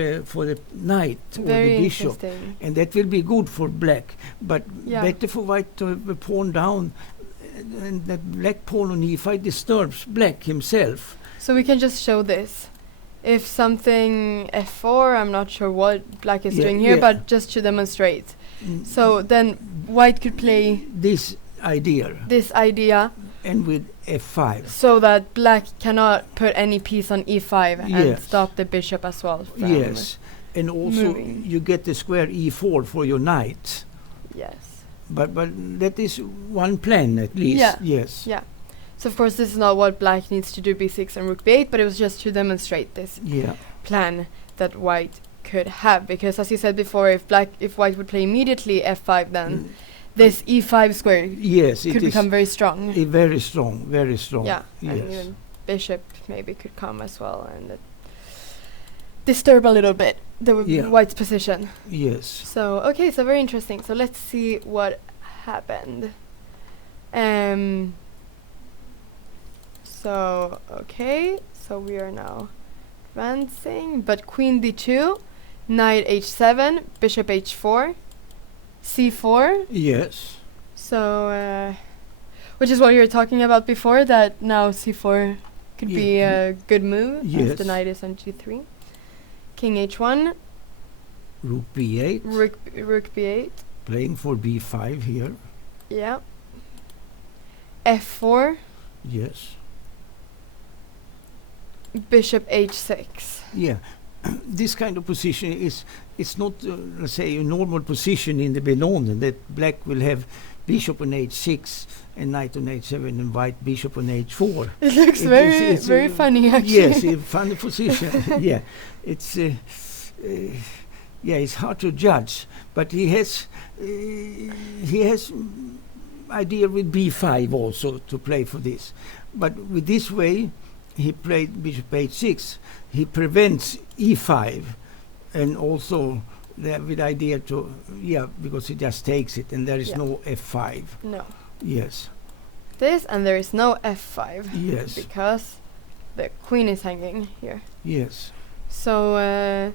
the knight or the bishop. And that will be good for black, but better for white to have a pawn down, and that black pawn on e5 disturbs black himself. So we can just show this. if something f4, I'm not sure what black is doing here, yeah. but just to demonstrate. So then white could play this idea, and with f5. so that black cannot put any piece on e5 and Yes. stop the bishop as well from Yes, and also moving. you get the square e4 for your knight. Yes. But that is one plan at least. Yeah. Yes. Yeah. So of course this is not what black needs to do, b6 and rook b8, but it was just to demonstrate this Yeah. plan that white could have, because as you said before, if white would play immediately f5, then this e5 square Yes, it could is become very strong. very strong, very strong. Yeah, and Yes. even bishop maybe could come as well and disturb a little bit the white's position. Yes. So okay, so very interesting. So let's see what happened. So okay, so we are now advancing, but queen d2, knight h7, bishop h4, c4. Yes. So which is what you were talking about before, that now c4 could be a good move, as the knight is on g3. King h1, Rook b8. rook b8. Playing for b5 here. Yeah. f4, Yes. bishop h6. Yeah. This kind of position it's not let's say a normal position in the Bellone, that black will have bishop on h6 and knight on h7 and white bishop on h4. It looks very funny actually. Yes, a funny position. Yeah, it's it's hard to judge, but he has idea with b5 also to play for this. But with this way, he played bishop h6. He prevents e5, and also with idea to because he just takes it, and there is no f5. No. Yes. This, and there is no f5. Yes. Because the queen is hanging here. Yes. So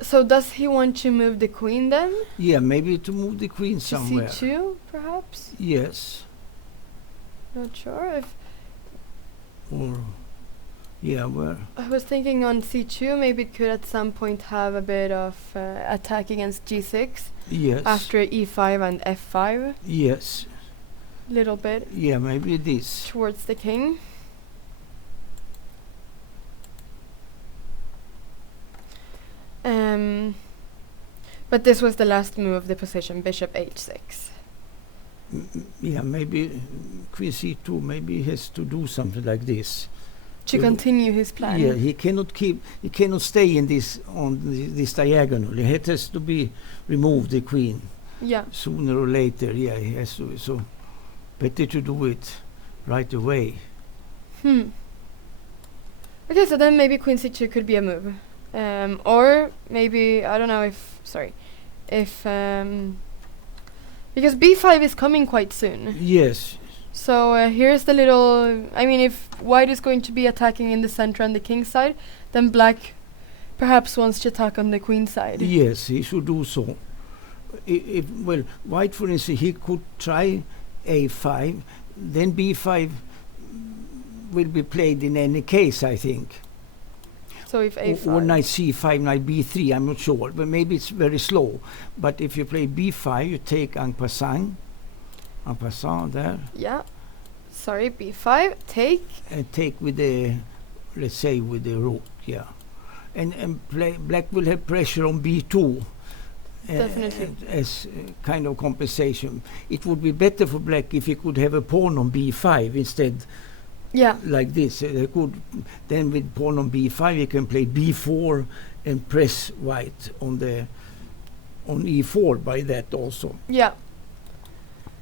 so does he want to move the queen then? Yeah, maybe to move the queen somewhere. To c2 perhaps? Yes. Not sure if. Or where? I was thinking on c2, maybe it could at some point have a bit of attack against g6. Yes. After e5 and f5. Yes. Little bit. Yeah, maybe this. Towards the king. But this was the last move of the position, bishop h6. Yeah, maybe queen c2. Maybe he has to do something like this to continue his plan. Yeah, he cannot stay in this this diagonal. It has to be removed, the queen. Yeah. Sooner or later. Yeah, he has to. So better to do it right away. Okay, so then maybe queen c2 could be a move. Or maybe, I don't know if because b5 is coming quite soon. Yes. So here's the little, I mean, if white is going to be attacking in the center on the king side, then black perhaps wants to attack on the queen side. Yes, he should do so. Well, white, for instance, he could try a5, then b5 will be played in any case, I think. So if a5. Or knight c5, knight b3, I'm not sure, but maybe it's very slow. But if you play b5, you take en passant there. Yeah. Sorry, b5, take. And take with the, let's say, with the rook, yeah. And black will have pressure on b2. Definitely. As kind of compensation. It would be better for black if he could have a pawn on b5 instead. Yeah. Like this. Then with pawn on b5 he can play b4 and press white on e4 by that also. Yeah.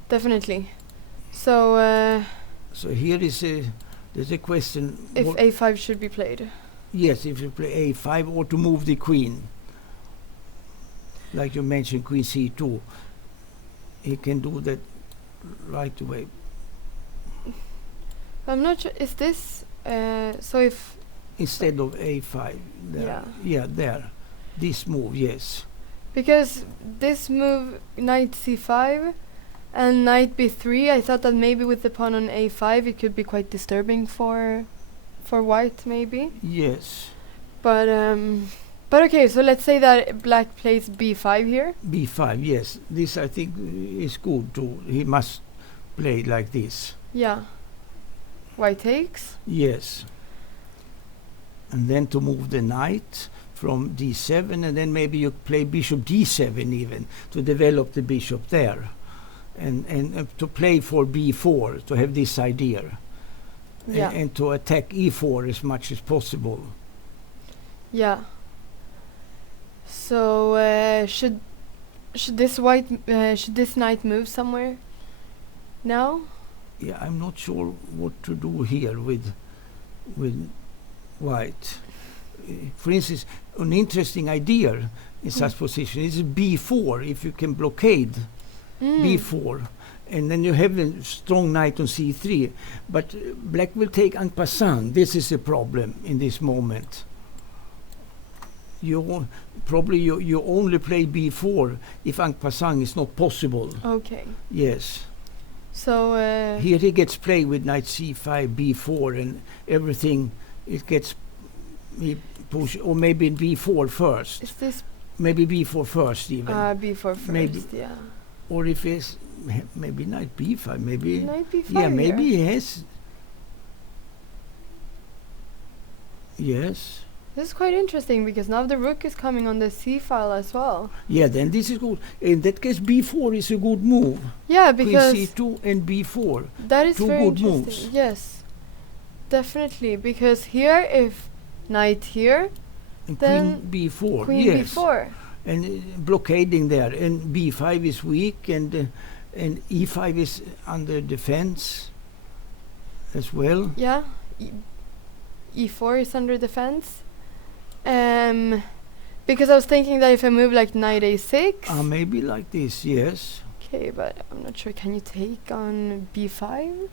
Definitely. So so here there's a question if a5 should be played. Yes, if you play a5 or to move the queen. Like you mentioned, queen c2. He can do that right away. I'm not sure, is this so if instead of a5 there. Yeah, there. This move, yes. Because this move, knight c5 and knight b3, I thought that maybe with the pawn on a5 it could be quite disturbing for for white maybe. Yes. But okay, so let's say that black plays b5 here. B5, yes. This I think is good too. He must play like this. Yeah. White takes. Yes. And then to move the knight from d7, and then maybe you play bishop d7 even to develop the bishop there, and to play for b4 to have this idea, Yeah. and to attack e4 as much as possible. Yeah. So should this knight move somewhere now? Yeah, I'm not sure what to do here with white. For instance, an interesting idea in such position is b4. If you can blockade b4, and then you have a strong knight on c3, but black will take en passant. This is a problem in this moment. You only play b4 if en passant is not possible. Okay. Yes. So Here he gets play with knight c5, b4, and everything. It gets he push, or maybe b4 first. is this Maybe b4 first even. b4 first? Maybe. Yeah. Or if it's maybe knight b5, maybe. Knight b5. Yeah, maybe here. he has. Yes. This is quite interesting because now the rook is coming on the c file as well. Yeah, then this is good. In that case, b4 is a good move. Yeah, because Queen c2 and b4. that is two very good interesting. moves. Yes, definitely. Because here, if knight here, And then queen b4. queen yes. b4. And blockading there. And b5 is weak, and e5 is under defense as well. Yeah, e4 is under defense. Because I was thinking that if I move like knight a6. Maybe like this, yes. Okay, but I'm not sure. Can you take on b5?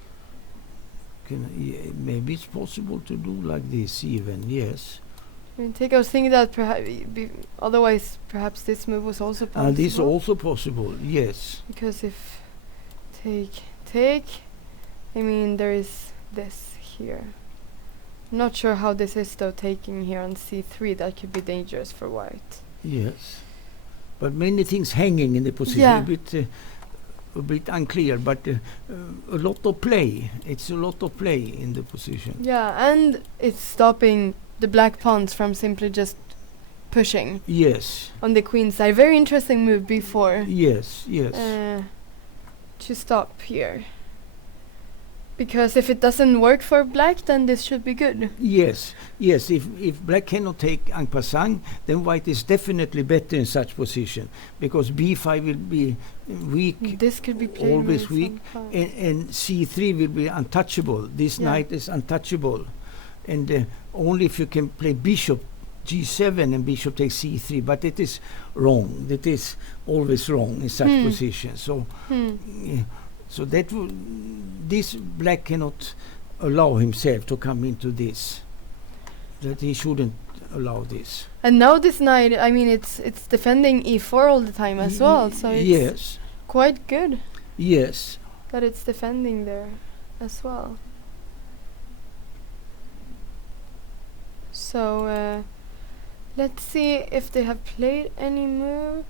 Maybe it's possible to do like this even, yes. I was thinking that perhaps, otherwise, perhaps this move was also possible. This is also possible, yes. Because if take, I mean, there is this here. I'm not sure how this is though, taking here on c3. That could be dangerous for white. Yes. But many things hanging in the position, Yeah. a bit unclear, but a lot of play. It's a lot of play in the position. Yeah, and it's stopping the black pawns from simply just pushing Yes, on the queen side. Very interesting move b4. yes, yes. To stop here. Because if it doesn't work for black, then this should be good. Yes, yes. If black cannot take en passant, then white is definitely better in such position, because b5 will be weak, This could be played always with weak, some and c3 will be untouchable. This Yeah. knight is untouchable, and only if you can play bishop g7 and bishop takes c3, but it is wrong. That is always wrong in such position. So. So that this black cannot allow himself to come into this. That he shouldn't allow this. And now this knight, I mean, it's defending e4 all the time as well, so it's Yes, quite good yes. that it's defending there as well. So let's see if they have played any move.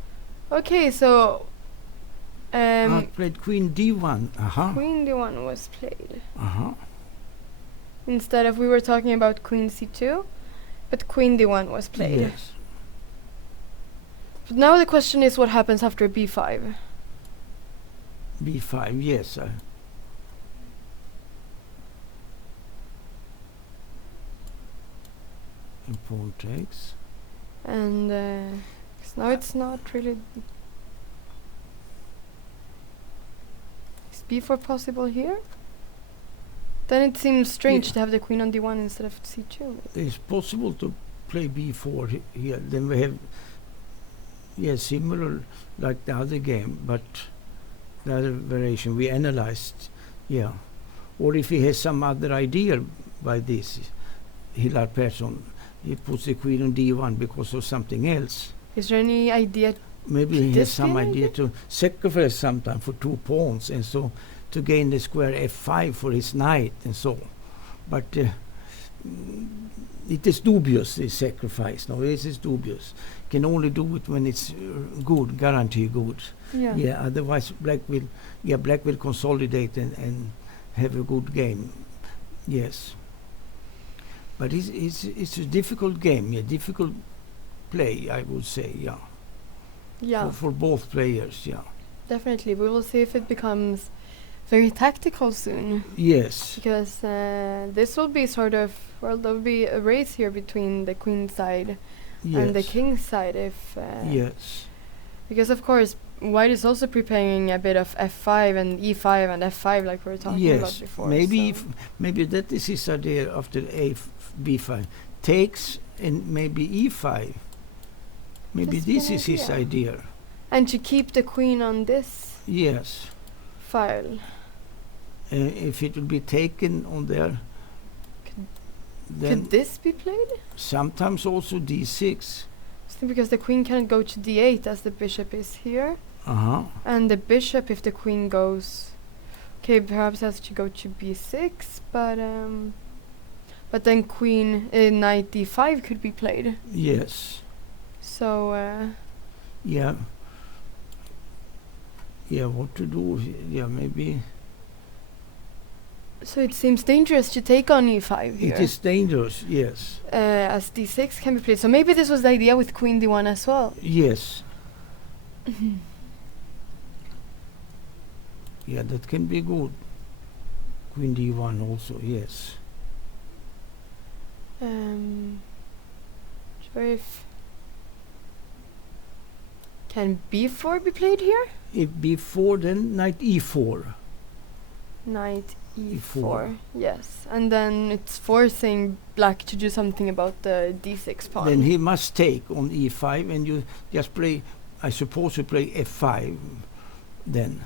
Okay, so Played queen d1. queen d1 was played Uh-huh. instead of, we were talking about queen c2, but queen d1 was played. Yes. But now the question is what happens after b5. b5. Yes. And pawn takes. And 'cause now it's not really. Is b4 possible here? Then it seems strange Yeah. to have the queen on d1 instead of c2. It's possible to play b4 here. Then we have, similar like the other game, but the other variation we analyzed, Or if he has some other idea by this, Hillar Persson, he puts the queen on d1 because of something else. Is there any idea? Maybe he has This some be an idea to sacrifice sometime for 2 pawns, and so to gain the square f5 for his knight, and so. But it is dubious, this sacrifice. No, it is dubious. Can only do it when it's good, guarantee good. Yeah. Otherwise black will consolidate and have a good game. Yes. But it's a difficult game, difficult play, I would say, Yeah. For both players, Definitely. We will see if it becomes very tactical soon. Yes. Because this will be sort of, well, there will be a race here between the queen side and the king side. If yes. Because of course white is also preparing a bit of f5 and e5 and f5 like we were talking about before. Maybe that is his idea after b5 takes and maybe e5. Maybe this is his idea. And to keep the queen on this file. If it will be taken on there, then could this be played? Sometimes also d6. Because the queen can't go to d8 as the bishop is here. And the bishop, if the queen goes, okay, perhaps has to go to b6, but then queen knight d5 could be played. Yes. So what to do? Maybe. So it seems dangerous to take on e5 here. It is dangerous, yes. As d6 can be played. So maybe this was the idea with queen d1 as well. Yes. That can be good. Queen d1 also, yes. Sure, if can b4 be played here? If b4, then knight e4. Knight e4, yes. And then it's forcing black to do something about the d6 pawn. Then he must take on e5, and you just play, I suppose you play f5 then.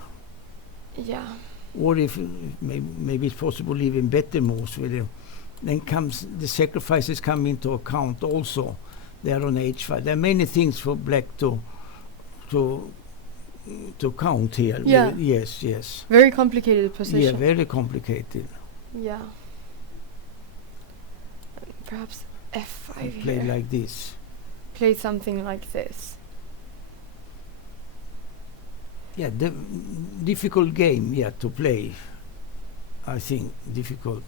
Yeah. Or if maybe it's possible even better moves with him. Then comes the sacrifices come into account also. They are on h5. There are many things for black to count here. Yeah. Yes. Very complicated position. Yeah, very complicated. Yeah. Perhaps f5 Play here. like this. Play something like this. Yeah, difficult game, to play. I think difficult.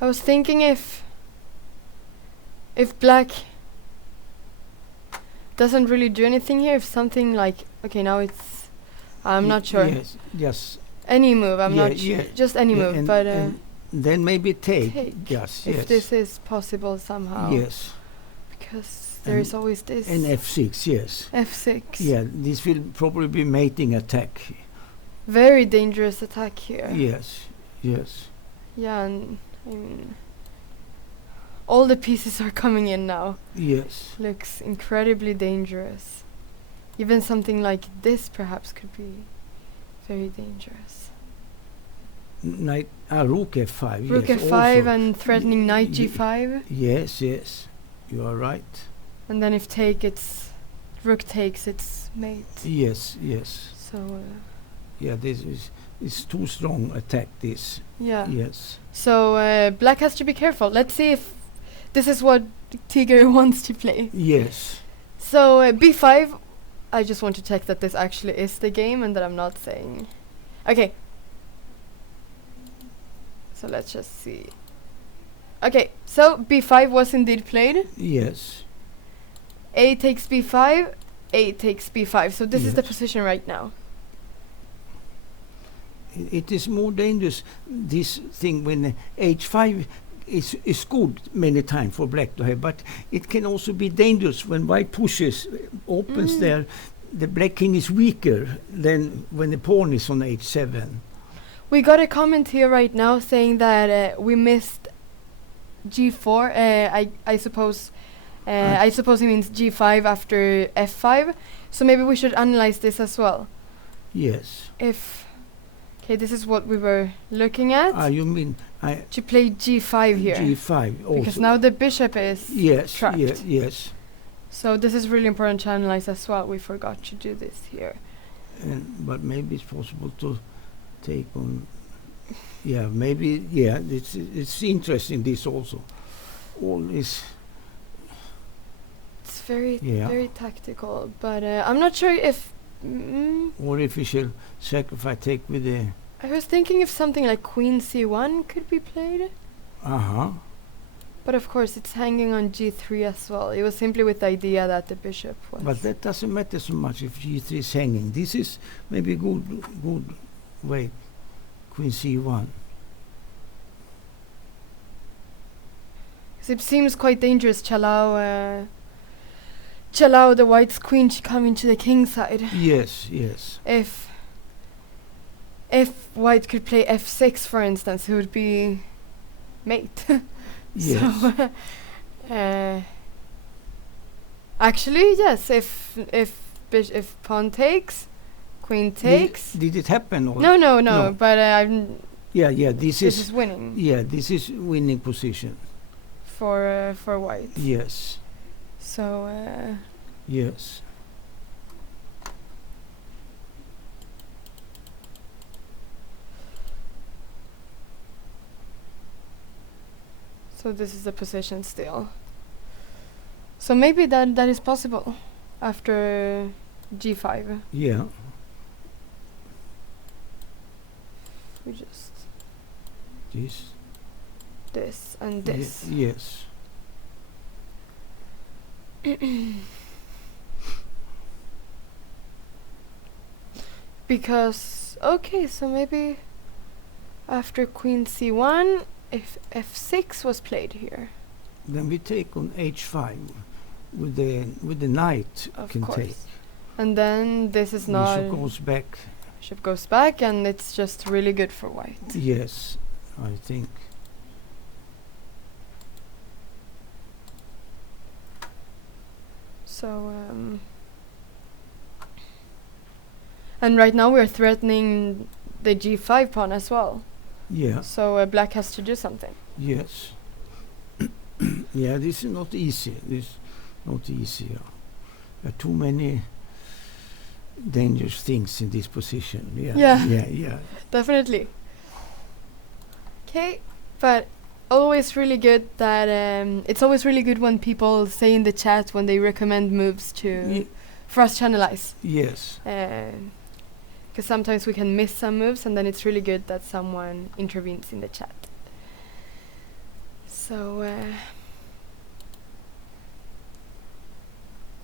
I was thinking if black doesn't really do anything here, if something like, okay, now it's, I'm not sure. Yes. Any move, I'm not sure. Just any move, but and then maybe take. Yes. If this is possible somehow. Yes. Because there is always this. And f6, yes. f6. Yeah, this will probably be mating attack. Very dangerous attack here. Yes. Yeah, and I mean, all the pieces are coming in now. Yes. Looks incredibly dangerous. Even something like this perhaps could be very dangerous. Rook f5. Rook f5 and threatening knight g5. Yes. You are right. And then if it's rook takes, it's mate. Yes. So. This is too strong attack. This. Yeah. Yes. So black has to be careful. Let's see if this is what Tiger wants to play. Yes. So b5. I just want to check that this actually is the game and that I'm not saying. Okay. So let's just see. Okay, so b5 was indeed played. Yes. A takes b5, A takes b5. So this is the position right now. It is more dangerous, this thing, when h5 is good many times for black to have, but it can also be dangerous when white pushes, opens there. The black king is weaker than when the pawn is on h7. We got a comment here right now saying that we missed g4. I suppose it means g5 after f5. So maybe we should analyze this as well. Yes. Okay, this is what we were looking at. You mean to play g5 here? G5 also. Because now the bishop is trapped. Yes. So this is really important to analyze as well. We forgot to do this here. But maybe it's possible to take on. Yeah, maybe. Yeah, it's interesting. This also, all this. It's very Yeah. very tactical, but I'm not sure if. Or if we shall sacrifice, take with the. I was thinking if something like Queen C1 could be played. But of course, it's hanging on G3 as well. It was simply with the idea that the bishop was. But that doesn't matter so much if G3 is hanging. This is maybe good way. Queen C1. 'Cause it seems quite dangerous to allow the white's queen to come into the king side. Yes, yes. If white could play f6, for instance, it would be mate. Yes. So, actually, yes. If pawn takes, queen takes. Did it happen? Or No. But I'm. Yeah. This is winning. Yeah, this is winning position. For white. Yes. So. Yes. So this is the position still. So maybe that is possible after G5. Yeah. We just This and this. Yes. Because okay, so maybe after Queen C1, if F6 was played here. Then we take on H5 with the knight Of can course. take. And then this is not. Bishop goes back. Bishop goes back, and it's just really good for white. Yes, I think. So and right now we're threatening the G5 pawn as well. Yeah. So black has to do something. Yes. Yeah, this is not easy. There are too many dangerous things in this position. Yeah. Definitely. Okay, but always really good that it's always really good when people say in the chat when they recommend moves for us to analyze. Yes. Because sometimes we can miss some moves, and then it's really good that someone intervenes in the chat. So,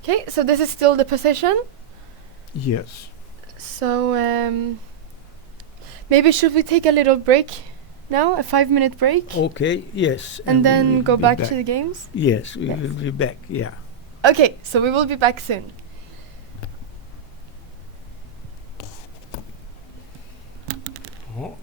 okay, so this is still the position. Yes. So, maybe should we take a little break now, a 5-minute break? Okay, yes. And then we will go be back to the games? Yes, we Yes. will be back, yeah. Okay, so we will be back soon. Oh.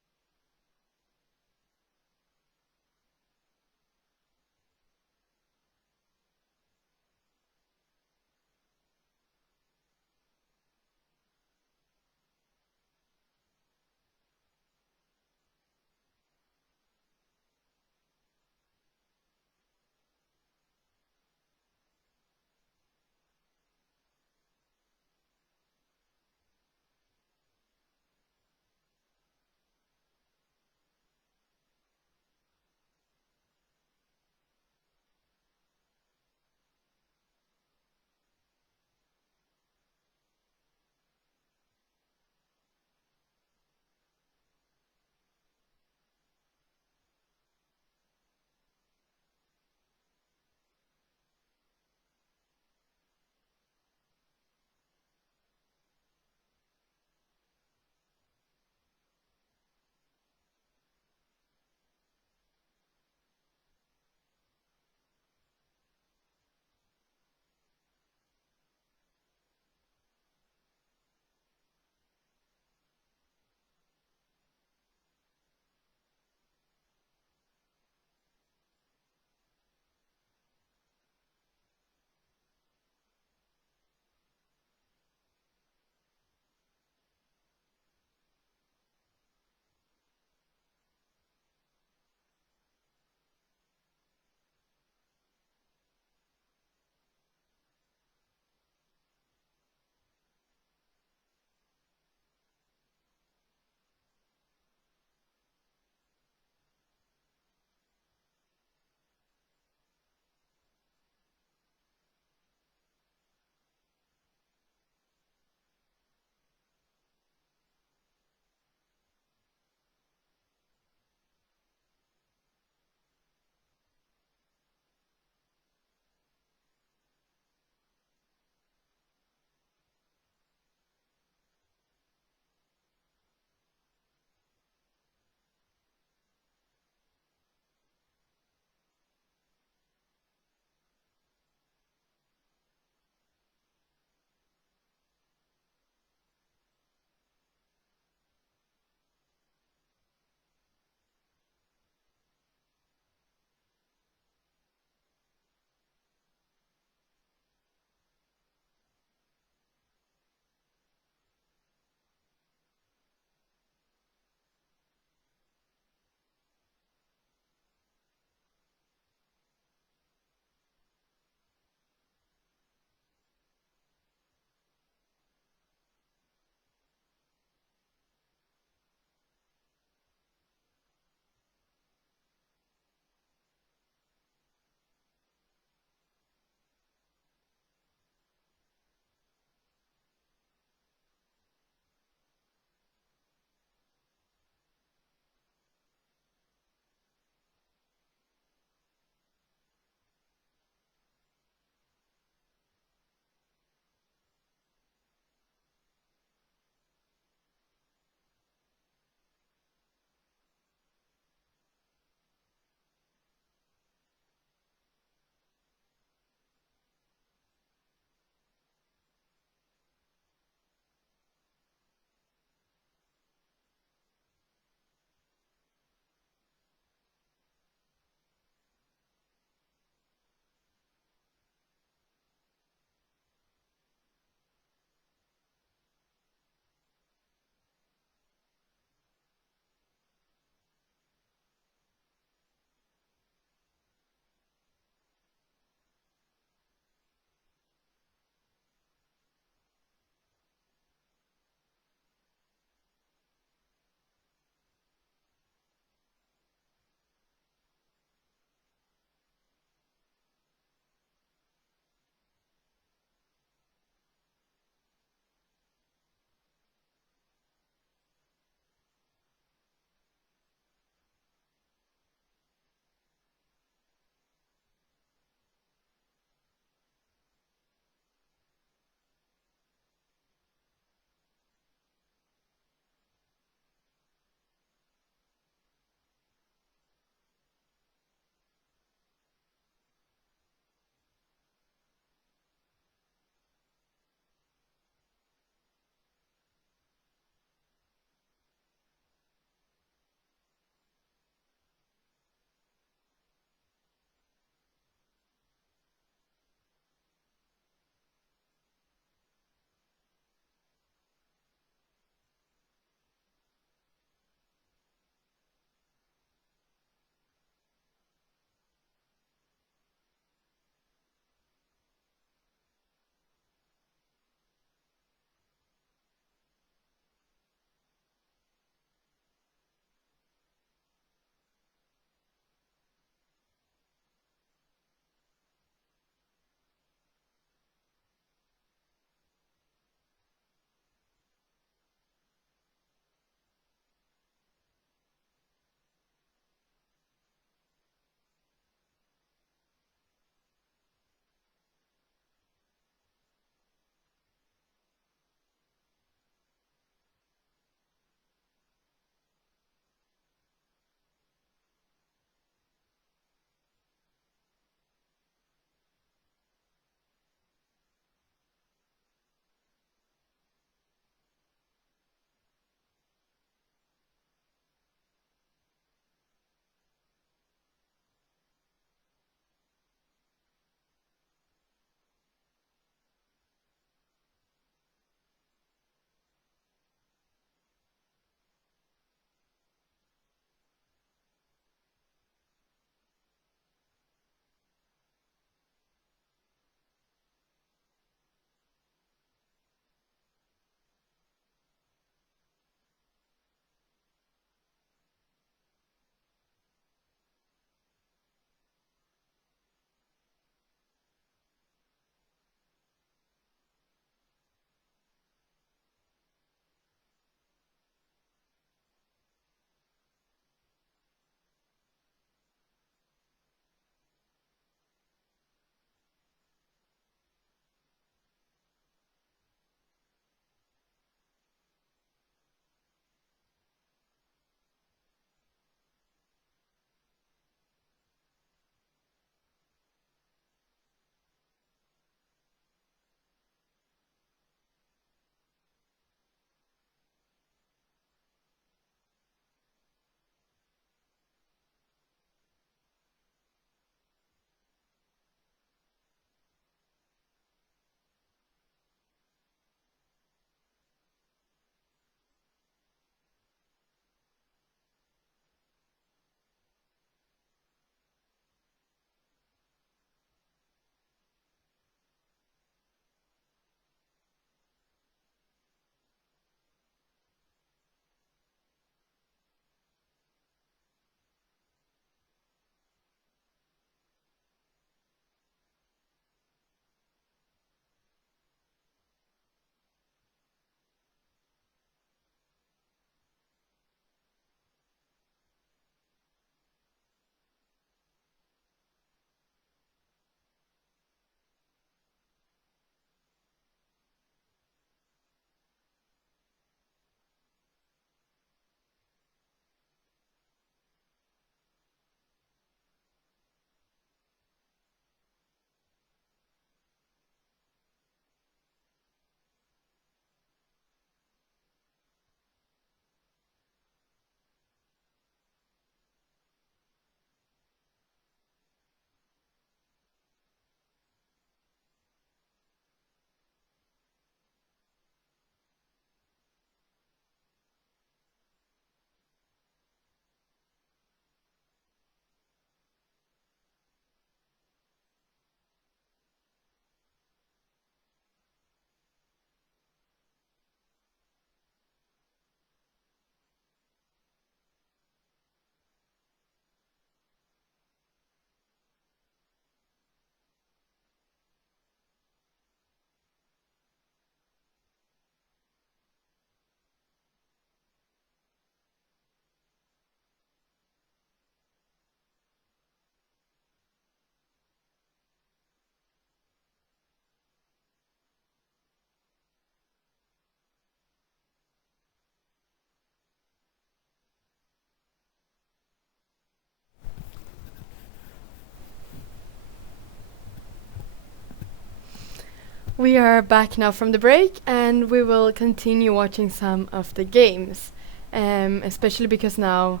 We are back now from the break, and we will continue watching some of the games, especially because now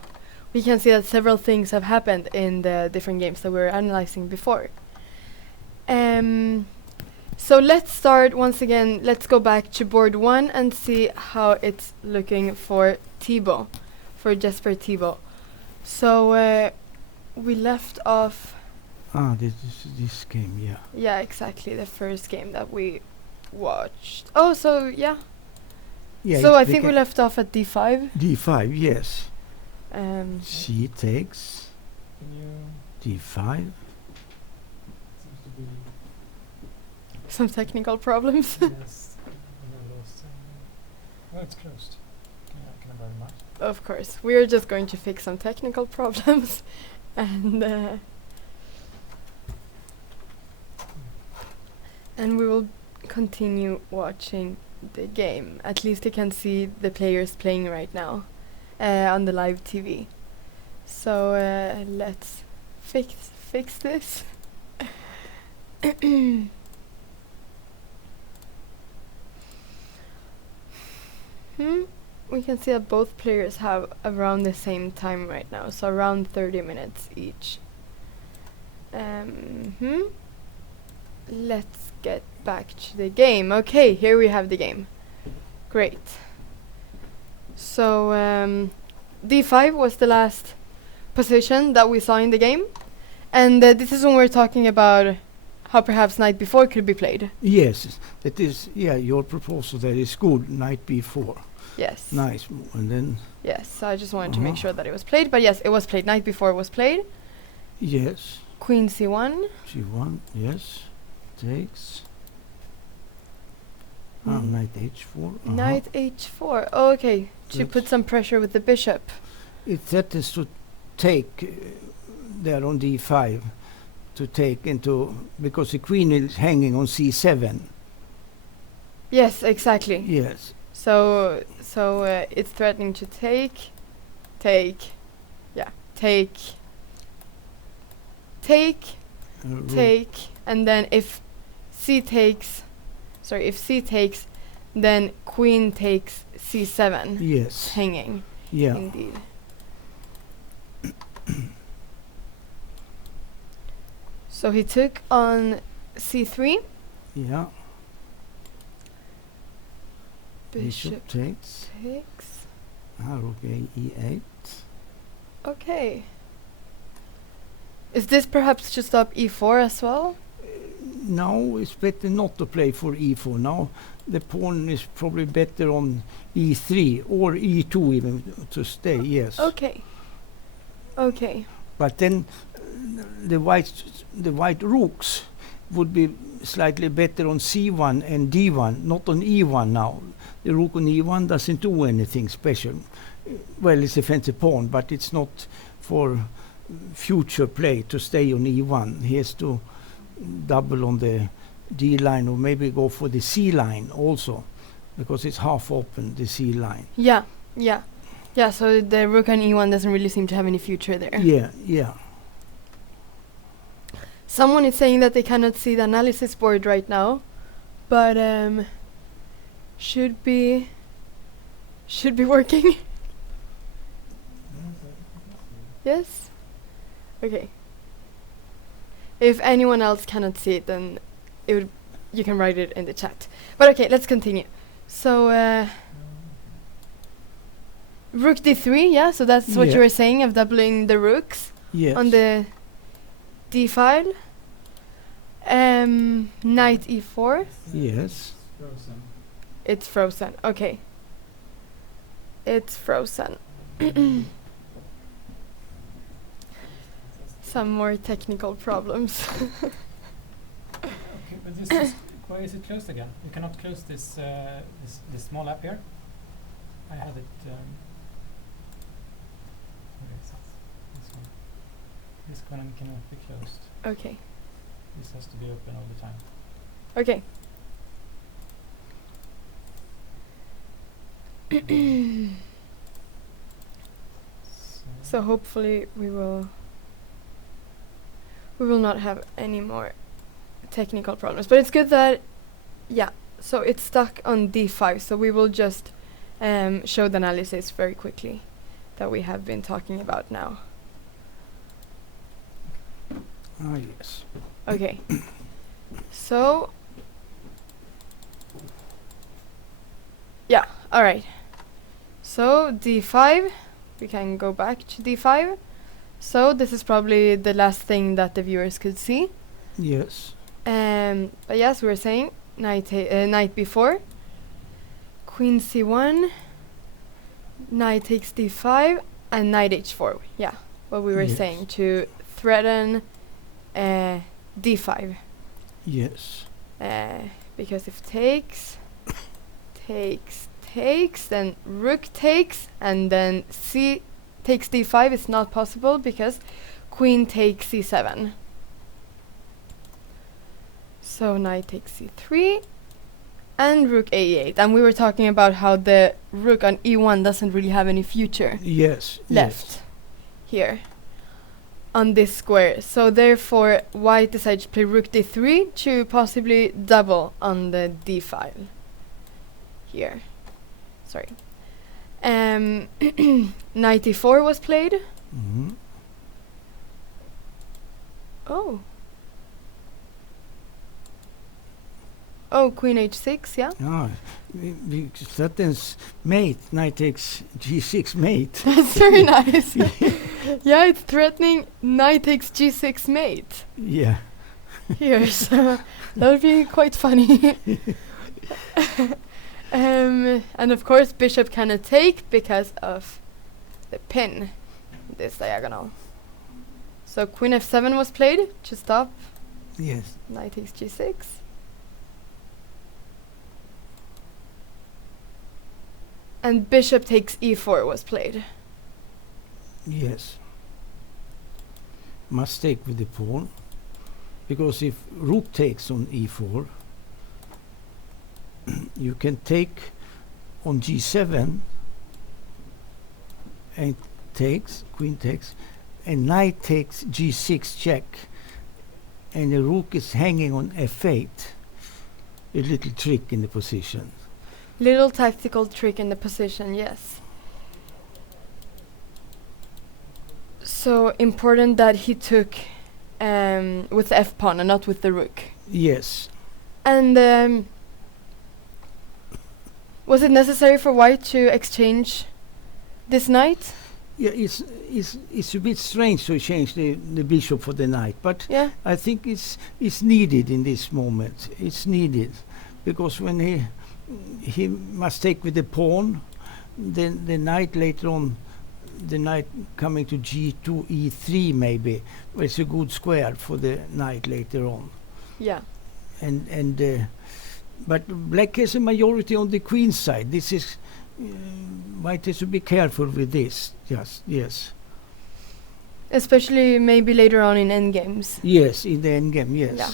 we can see that several things have happened in the different games that we were analyzing before. So let's start once again. Let's go back to board 1 and see how it's looking for Thibaut, for Jesper Thibaut. So we left off. This game, yeah. Yeah, exactly, the first game that we watched. Oh, so yeah. Yeah. So I think we left off at d5. D5, yes. C takes. D5. Seems to be some technical problems. yes. Oh, it's closed. Can I buy the mic? Of course, we are just going to fix some technical problems, and we will continue watching the game. At least you can see the players playing right now on the live TV. So let's fix this. We can see that both players have around the same time right now, so around 30 minutes each. Let's get back to the game. Okay, here we have the game. Great. So d5 was the last position that we saw in the game, and this is when we're talking about how perhaps knight b4 could be played. Yes, that is, yeah, your proposal there is good, knight b4. Yes. Nice, and then... Yes, so I just wanted to make sure that it was played, but yes, it was played. Knight b4 was played. Yes. Queen c1. c1, yes. Takes. Knight h4. Knight h4. Oh, okay. To put some pressure with the bishop. It threatens to take there on d5, to take into, because the queen is hanging on c7. Yes, exactly. Yes. So it's threatening to take, and then if c takes, then queen takes c7. Yes. Hanging. Yeah. Indeed. So he took on c3. Yeah. Bishop takes. Rook e8. Okay. Is this perhaps to stop e4 as well? No, it's better not to play for e4 now. The pawn is probably better on e3 or e2 even to stay, yes. Okay. But then the white rooks would be slightly better on c1 and d1, not on e1 now. The rook on e1 doesn't do anything special. Well, it's a fancy pawn, but it's not for future play to stay on e1. He has to double on the d line, or maybe go for the c line also, because it's half open, the c line. Yeah, so the rook on e1 doesn't really seem to have any future there. Yeah. Someone is saying that they cannot see the analysis board right now, but should be working. Yes? Okay. If anyone else cannot see it, then you can write it in the chat. But okay, let's continue. So rook d3, yeah, so that's what you were saying, of doubling the rooks on the d file. Knight e4. Yes. Frozen. It's frozen. Okay. It's frozen. Some more technical problems. Okay, but this is, why is it closed again? You cannot close this this small app here. I had it. This one cannot be closed. Okay. This has to be open all the time. Okay. So hopefully we will not have any more technical problems. But it's good that Yeah, so it's stuck on d5, so we will just show the analysis very quickly that we have been talking about now. Ah, yes. Okay, so yeah, all right. So d5, we can go back to d5. So this is probably the last thing that the viewers could see. Yes. But yes, we were saying knight b4, queen c1, knight takes d5, and knight h4. Yeah, what we were Yes. saying to threaten d5. Yes. Because if takes, then rook takes, and then c takes d5 is not possible because queen takes c7. So knight takes c3 and rook a8. And we were talking about how the rook on e1 doesn't really have any future Yes. left here on this square. So therefore white decided to play rook d3 to possibly double on the d file here. Sorry. Knight e4 was played. Mm-hmm. Oh, queen h6, yeah. Ah, we threatens mate. Knight takes g6 mate. That's very nice. Yeah, it's threatening knight takes g6 mate Yeah. here, so that would be quite funny. And of course bishop cannot take because of the pin, this diagonal. So queen f7 was played to stop Yes. knight takes g6. And bishop takes e4 was played. Yes. Must take with the pawn, because if rook takes on e4, you can take on g7 and takes, queen takes, and knight takes g6 check, and the rook is hanging on f8. A little trick in the position. Little tactical trick in the position, yes. So important that he took with the f-pawn and not with the rook. Yes. And was it necessary for white to exchange this knight? Yeah, it's a bit strange to change the bishop for the knight, but Yeah. I think it's needed in this moment. It's needed because when he must take with the pawn, then the knight later on, the knight coming to g2 e3 maybe, well, it's a good square for the knight later on. Yeah. And but black has a majority on the queen side. This is white has to be careful with this. Yes. Especially maybe later on in endgames. Yes, in the endgame, yes. Yeah.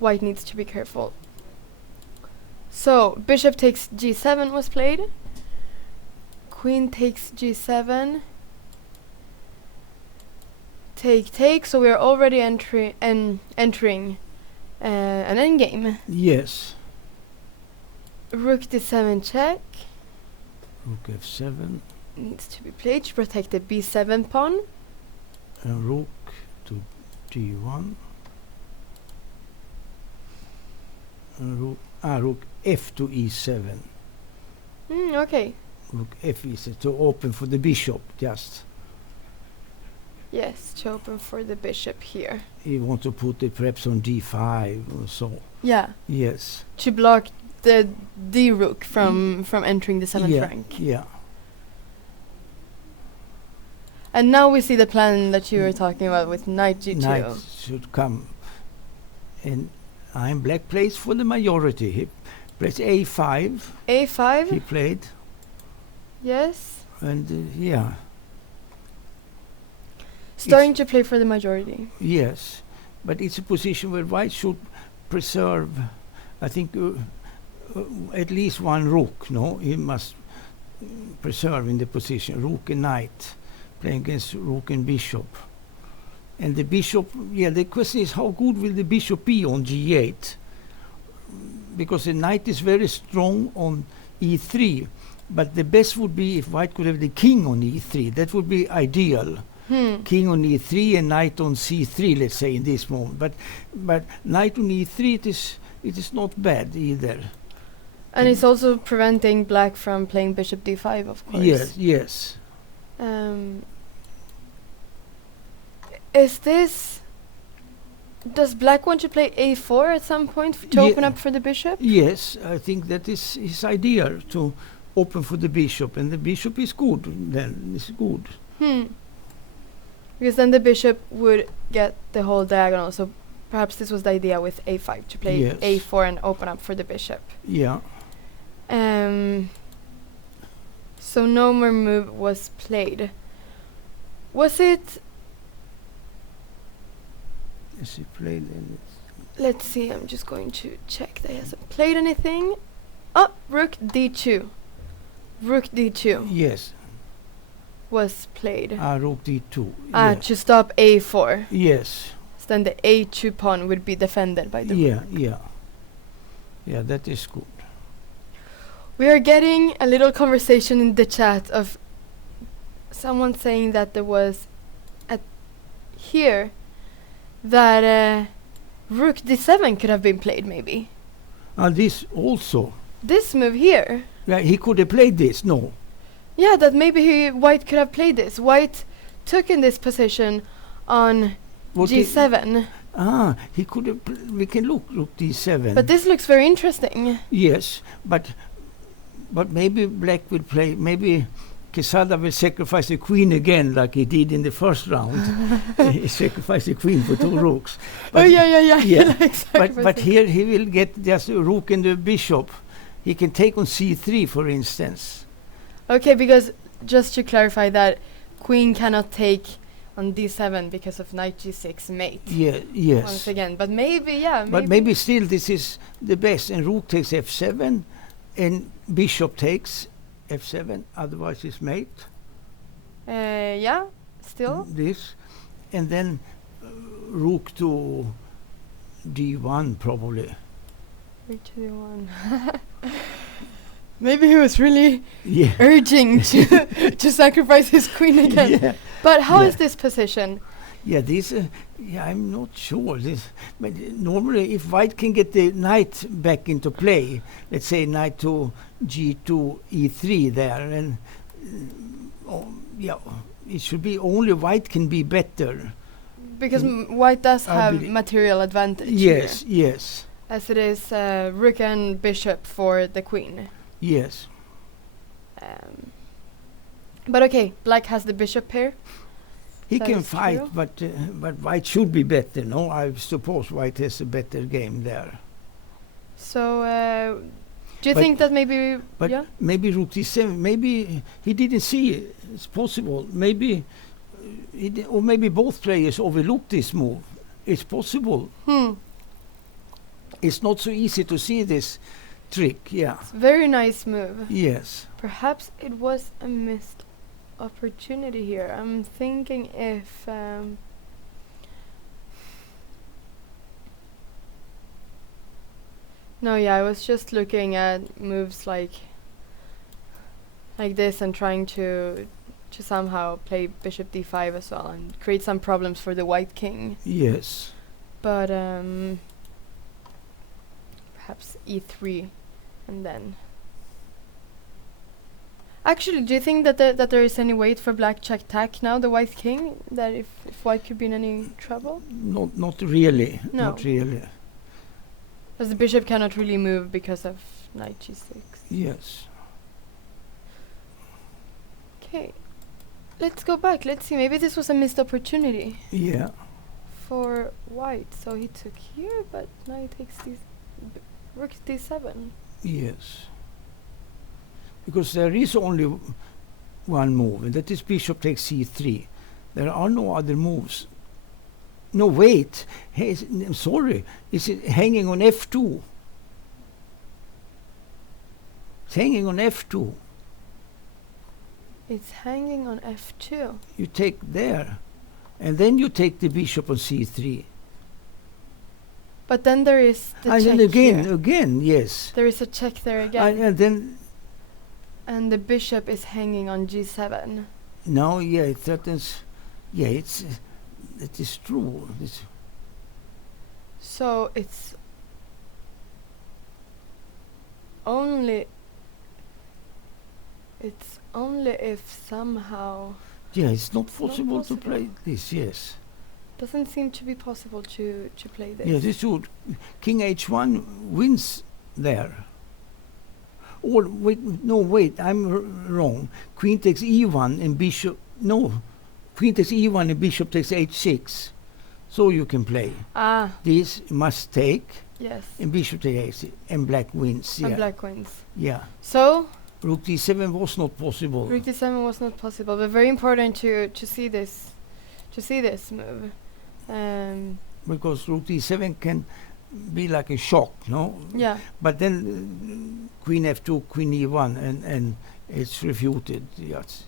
White needs to be careful. So bishop takes g7 was played. Queen takes g7. Take. So we are already entering an endgame. Yes. Rook d7 check Rook f7 needs to be played to protect the b7 pawn. and rook to d1. And rook f to e7. Okay. Rook f e7 to open for the bishop. Just Yes, to open for the bishop here. you want to put it perhaps on d5 or so. Yeah, Yes. to block the d rook from entering the 7th rank. Yeah. And now we see the plan that you were talking about with knight g2. Knight should come. And I'm black plays for the majority. He plays a5. a5. He played. Yes. And yeah. Starting to play for the majority. Yes. But it's a position where white should preserve, I think, at least one rook. No, he must preserve in the position. Rook and knight. Playing against rook and bishop. And the bishop, the question is how good will the bishop be on g8? because the knight is very strong on e3, but the best would be if white could have the king on e3. That would be ideal. King on e3 and knight on c3, let's say, in this moment. But knight on e3, it is not bad either. And it's also preventing black from playing bishop d5, of course. Yes. Is this... Does black want to play a4 at some point to open up for the bishop? Yes, I think that is his idea, to open for the bishop. And the bishop is good then. It's good. Because then the bishop would get the whole diagonal. So perhaps this was the idea with a5, to play a4 and open up for the bishop. Yeah. So no more move was played. Was it... Is he played any? Let's see, I'm just going to check that he hasn't played anything. Oh, rook d2. Rook d2 Yes. was played. Rook d2. To stop a4. Yes. So then the a2 pawn would be defended by the rook. Yeah, that is good. We are getting a little conversation in the chat of someone saying that there was here that rook d7 could have been played, maybe. This also. This move here. Yeah, he could have played this. No. Yeah, that maybe white could have played this. White took in this position on g7. He could have. We can look rook d7. But this looks very interesting. Yes, but maybe black will play. Maybe Quesada will sacrifice the queen again, like he did in the first round. He sacrificed the queen for 2 rooks. But but here he will get just a rook and the bishop. He can take on c3, for instance. Okay, because just to clarify that, queen cannot take on d7 because of knight g6 mate. Yes. Once again, but maybe, But maybe still this is the best. And rook takes f7, and bishop takes f7, otherwise it's mate. Still. This, and then rook to d1 probably. Rook to d1. Maybe he was really urging to sacrifice his queen again. Yeah. But how is this position? Yeah, this. I'm not sure. But normally, if white can get the knight back into play, let's say knight to g2, e3 there, and it should be only white can be better. Because white does have material advantage. Yes, here, as it is rook and bishop for the queen. Yes. But okay, black has the bishop here. He can fight, but white should be better. No, I suppose white has a better game there. So, do you think that maybe? But maybe rook d7. Maybe he didn't see it. It's possible. Maybe, or maybe both players overlooked this move. It's possible. It's not so easy to see this trick. Yeah. It's a very nice move. Yes. Perhaps it was a missed opportunity here. I'm thinking if I was just looking at moves like this and trying to somehow play bishop d5 as well and create some problems for the white king. Yes. But perhaps e3 and then. Actually, do you think that there is any way for black check tack now, the white king, that if white could be in any trouble? Not really. No. Not really. Because the bishop cannot really move because of knight g6. Yes. Okay. Let's go back. Let's see. Maybe this was a missed opportunity. Yeah. For white. So he took here, but now he takes rook d7. Yes. Because there is only one move, and that is bishop takes c3. There are no other moves. No, wait. I'm sorry. Is it hanging on f2? It's hanging on f2. It's hanging on f2. You take there, and then you take the bishop on c3. But then there is the check And again, here. again, yes. There is a check there again. And then And the bishop is hanging on g7. now, yeah, it threatens. Yeah, it is true. So it's only if somehow Yeah, it's not It's not possible to possible. play this. Yes. doesn't seem to be possible to play this. Yeah, this would. King h1 wins there. Or wait, no, wait, I'm wrong. Queen takes e1 and bishop. No, queen takes e1 and bishop takes h6. So you can play. Ah, This must take yes. and bishop takes h6 and black wins. And Yeah, black wins. yeah. So Rook d7 was not possible. rook d7 was not possible, but very important to see this move. Because rook d7 can be like a shock, no? Yeah. But then queen f2, queen e1, and it's refuted. Yes,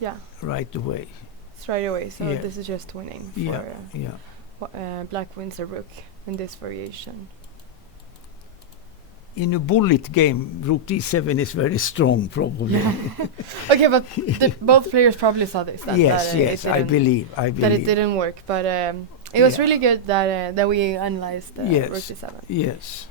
Yeah. right away. It's right away. So Yeah. this is just winning for Yeah, yeah. black wins a rook in this variation. In a bullet game, rook d7 is very strong, probably. Okay, but both players probably saw this. Yes, yes, I believe. that it didn't work, but it was Yeah. really good that we analyzed Yes. rook d7. Yes.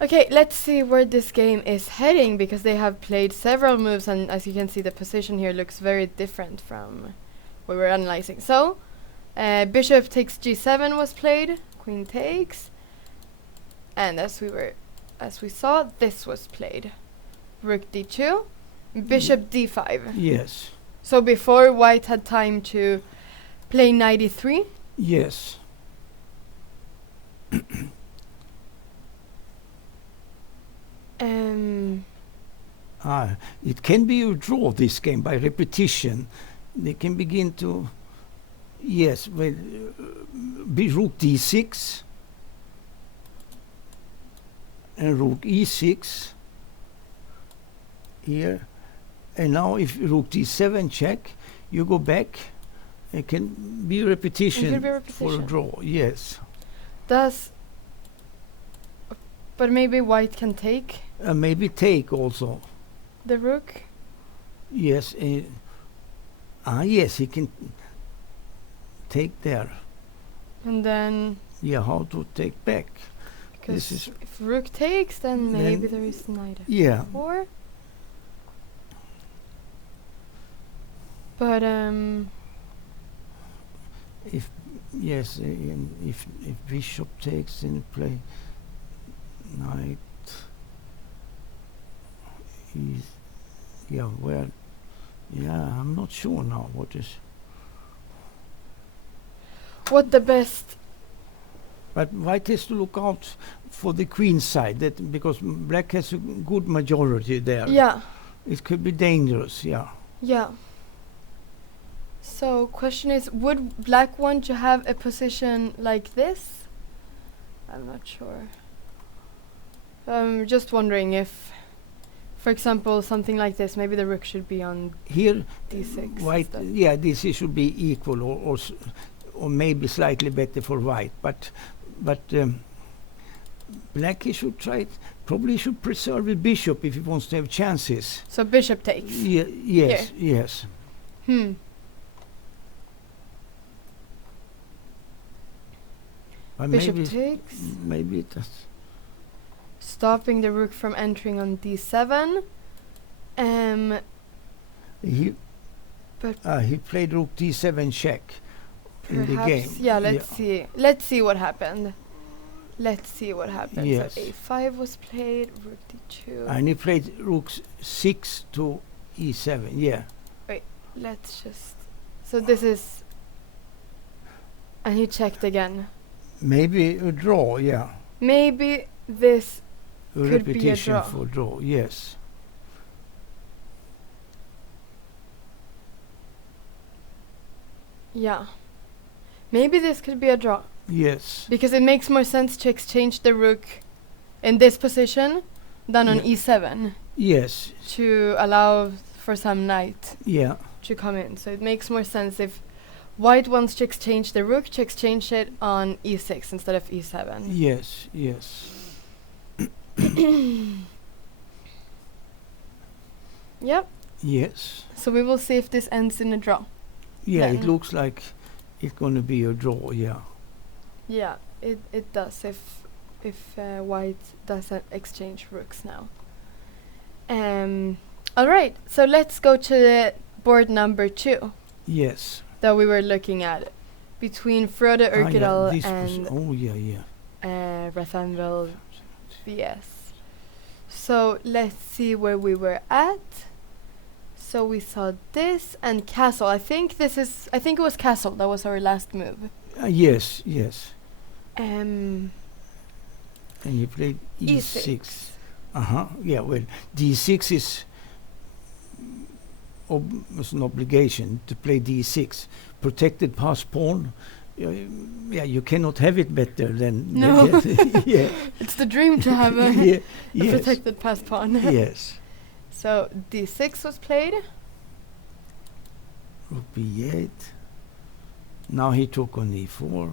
Okay, let's see where this game is heading, because they have played several moves, and as you can see, the position here looks very different from what we're analyzing. So, bishop takes g7 was played, queen takes, and as we saw, this was played. Rook d2, bishop d5. Yes. So before white had time to play knight e3. Yes. It can be a draw, this game, by repetition. They can begin to, yes, with be rook d6 and rook e6 here. And now if rook d7 check, you go back. It can be repetition, for a repetition. draw, yes. But maybe white can take Maybe take also. the rook. Yes. Yes, he can take there. And then, Yeah, how to take back. because This is if rook takes, then Then- maybe there is knight yeah. f4. But If yes, if bishop takes in play, knight. Yeah, where? Yeah, I'm not sure now. What is? what the best? But white has to look out for the queen side, that because black has a good majority there. Yeah, It could be dangerous. Yeah. yeah. So question is, would black want to have a position like this? I'm not sure. Just wondering if, for example, something like this, maybe the rook should be on Here, d6. white. instead. Yeah, this should be equal, or maybe slightly better for white. But black, he should try it. Probably should preserve the bishop if he wants to have chances. So bishop takes. Yes, yes. But Bishop maybe takes, maybe it does. stopping the rook from entering on d7. He But he played rook d7 check in the game. yeah, let's see. Let's see what happened. Let's see what happened. Yes. So a5 was played, rook d2. And he played rook 6 to e7. Yeah. Let's just. So this is. And he checked again. Maybe a draw. Yeah. Maybe this. A Could be a repetition draw. for draw. Yes. Yeah. Maybe this could be a draw. Yes. Because it makes more sense to exchange the rook in this position than on Yeah. e7 Yes. to allow for some knight Yeah. to come in. So it makes more sense if white wants to exchange the rook to exchange it on e6 instead of e7. Yes, yes. Yep. Yes. So we will see if this ends in a draw. Yeah, it Then. looks like it's going to be a draw, yeah. Yeah, it does if white doesn't exchange rooks now. All right, so let's go to the board number 2 Yes. that we were looking at between Frode Urkedal and Rathanville vs. So let's see where we were at. So we saw this and castle. I think it was castle. That was our last move. Yes, yes. Um, And you played e6. E6. Yeah, well, d6 is it's an obligation to play d6. Protected pass pawn. Yeah, you cannot have it better than... No. Yeah. It's the dream to have a, Yeah, a yes. protected pass pawn. Yes. So d6 was played. Rook b8. Now he took on e4.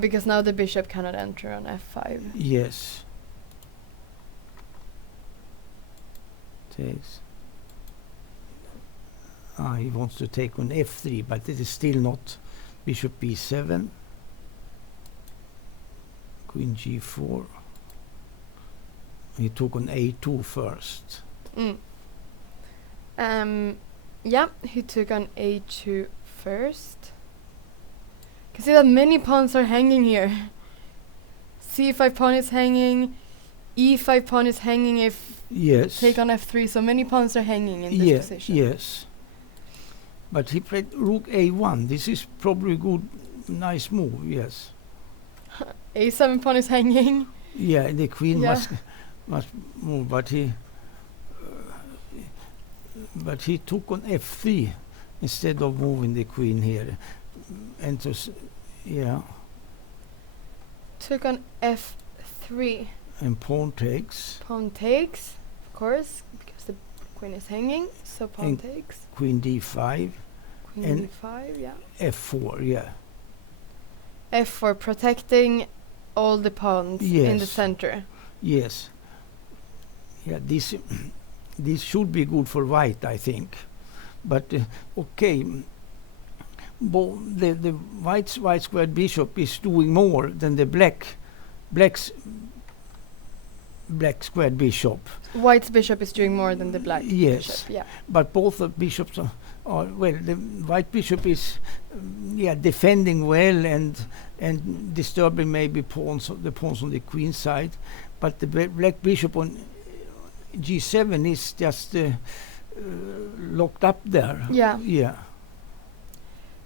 Because now the bishop cannot enter on f5. Yes. Takes. He wants to take on f3, but it is still not. Bishop b7. Queen g4. He took on a2 first. Yeah, he took on a2 first. Can see that many pawns are hanging here. c5 pawn is hanging. e5 pawn is hanging if Yes. take on f3. So many pawns are hanging in this position. Yes. But he played rook a1. This is probably a good, nice move, yes. a7 pawn is hanging. Yeah, the queen Yeah. must move, but he took on f3 instead of moving the queen here. And yeah. Took on f3. And pawn takes. Pawn takes, of course, because the queen is hanging. So pawn And takes. Queen d5. Queen and d5, yeah. f4, yeah. f4, protecting all the pawns in the Yes. center. Yes. Yeah, this should be good for white, I think. But okay, the white squared bishop is doing more than the black squared bishop. White's bishop is doing more than the black Yes. bishop. Yeah. But both the bishops are well. The white bishop is defending well and disturbing maybe the pawns on the queen side, but the black bishop on g7 is just locked up there. Yeah. Yeah.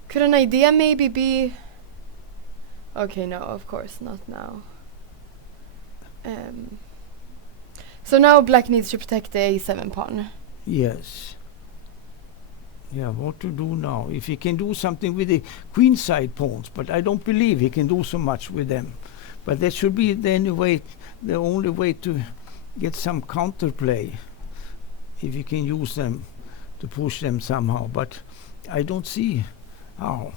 Could an idea maybe be... Okay, no, of course, not now. So now black needs to protect the a7 pawn. Yes. Yeah, what to do now? If he can do something with the queen side pawns, but I don't believe he can do so much with them. But that should be the only way to get some counterplay, if you can use them to push them somehow. But I don't see how.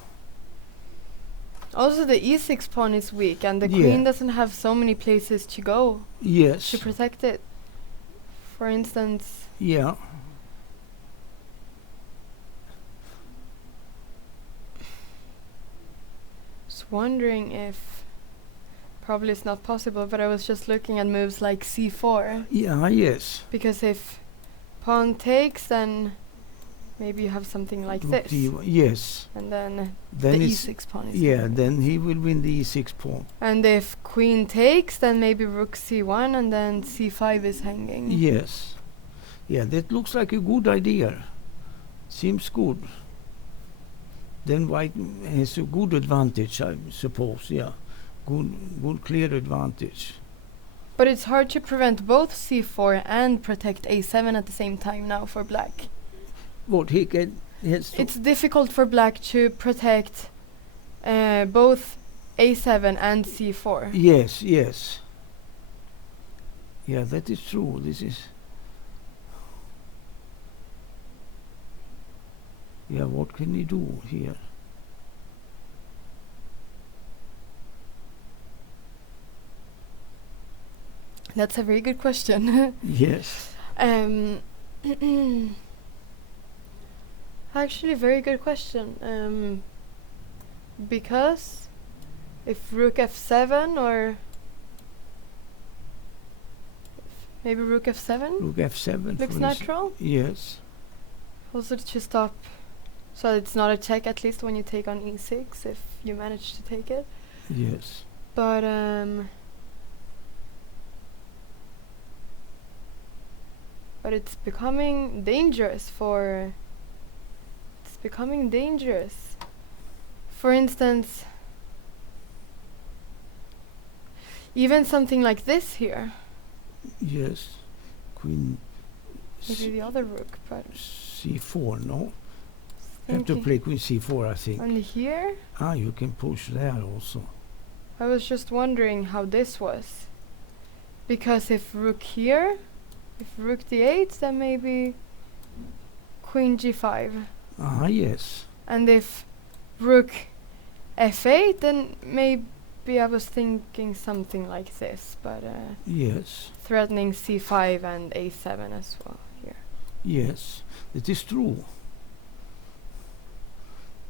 Also, the e6 pawn is weak, and the Yeah. queen doesn't have so many places to go Yes. to protect it. For instance, Yeah. just wondering if probably it's not possible, but I was just looking at moves like c4, Yeah. Yes. because if pawn takes, then maybe you have something like Rook this, d1. Yes. and then Then the it's e6 pawn is yeah. hanging. Then he will win the e6 pawn. And if queen takes, then maybe rook c1, and then c5 is hanging. Yes. Yeah, that looks like a good idea. Seems good. Then white has a good advantage, I suppose. Yeah, good clear advantage. But it's hard to prevent both c4 and protect a7 at the same time now for black. What he has to It's difficult for black to protect both a7 and c4. Yes, yes. Yeah, that is true. This is. Yeah, what can he do here? That's a very good question. Yes. Actually, very good question. Because if rook f7 or maybe rook f7 Rook f7. looks for natural. Yes. Also to stop, so it's not a check at least when you take on e6 if you manage to take it. Yes. But it's becoming dangerous for. It's becoming dangerous. For instance, even something like this here. Yes. Queen Maybe the other rook, but c4, no? Have to thinking play queen c4, I think. only here. You can push there also. I was just wondering how this was, because if rook here, if rook d8, then maybe queen g5, Yes. and if rook f8, then maybe I was thinking something like this, but Yes. threatening c5 and a7 as well here. Yes. It is true.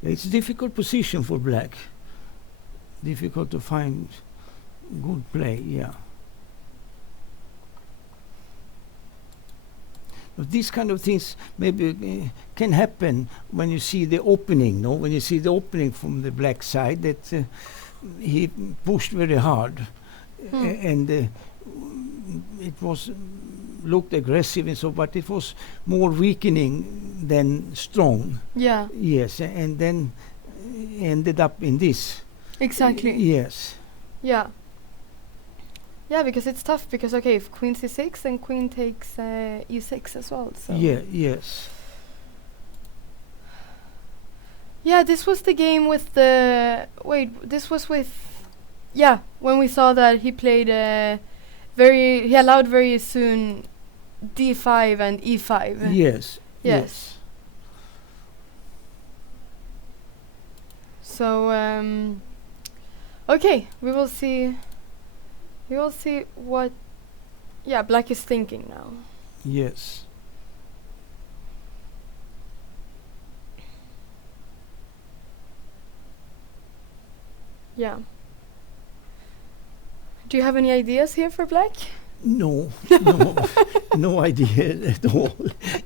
It's a difficult position for black. Difficult to find good play, yeah. But these kind of things maybe can happen when you see the opening, no? When you see the opening from the black side, that he pushed very hard, and it was looked aggressive and so, but it was more weakening than strong. Yeah, Yes, and then ended up in this. exactly. Yes. Yeah. Yeah, because it's tough, because okay, if queen c6, then queen takes e6 as well, so. Yeah. Yes. Yeah, this was the game with the... Wait, this was with... Yeah, when we saw that he played he allowed very soon d5 and e5. Yes. Yes. So, okay, we will see what, yeah, black is thinking now. Yes. Yeah. Do you have any ideas here for black? No, no idea at all.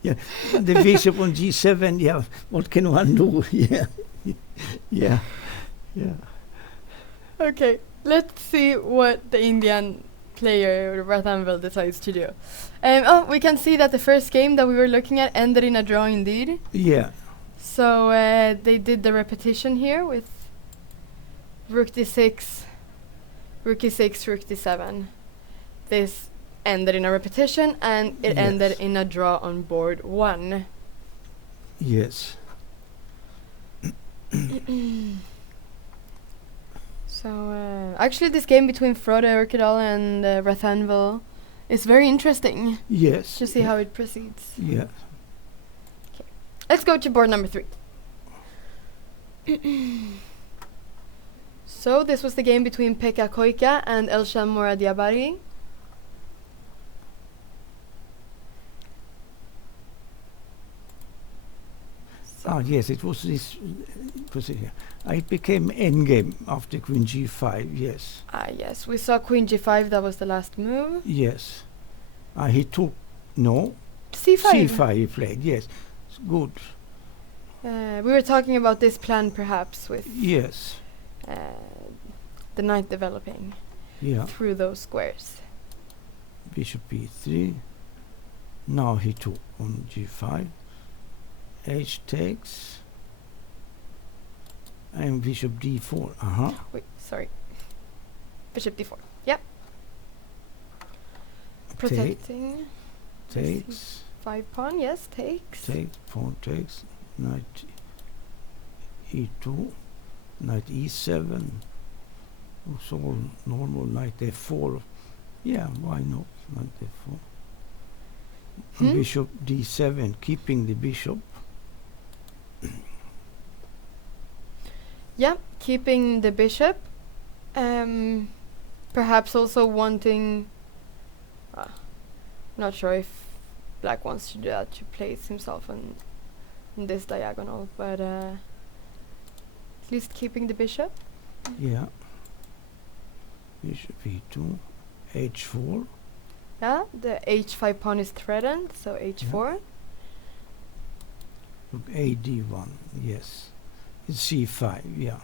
Yeah, the bishop on g7. Yeah, what can one do? Yeah. Okay, let's see what the Indian player Rathanvel decides to do. We can see that the first game that we were looking at ended in a draw indeed. Yeah. So they did the repetition here with rook d6, rook e6, rook d7. This ended in a repetition, and it ended in a draw on board 1. Yes. So actually this game between Frode Urkedal and Rathanvel is very interesting Yes. to see how it proceeds. Yeah. Let's go to board number 3. So this was the game between Pekka Koika and Elshan Moradiabari. Yes, it was this position. It became endgame after queen g5, yes. Yes, we saw queen g5, that was the last move. Yes. He took, no, c5. c5 he played, yes. It's good. We were talking about this plan perhaps with Yes. the knight developing through those squares. Bishop e3. Now he took on g5. H takes. And bishop d4. Wait, sorry. Bishop d4. Yep. Protecting. Takes. 5 pawn, yes, takes. Takes, pawn takes. Knight e2. Knight e7. Also all normal. Knight f4. Yeah, why not? Knight f4. And bishop d7, keeping the bishop. Yeah, keeping the bishop. Perhaps also wanting Not sure if black wants to do that, to place himself on this diagonal, but at least keeping the bishop. Yeah. Bishop e2, h4. Yeah, the h5 pawn is threatened, so h4. Look, a d1, yes. It's c5, yeah.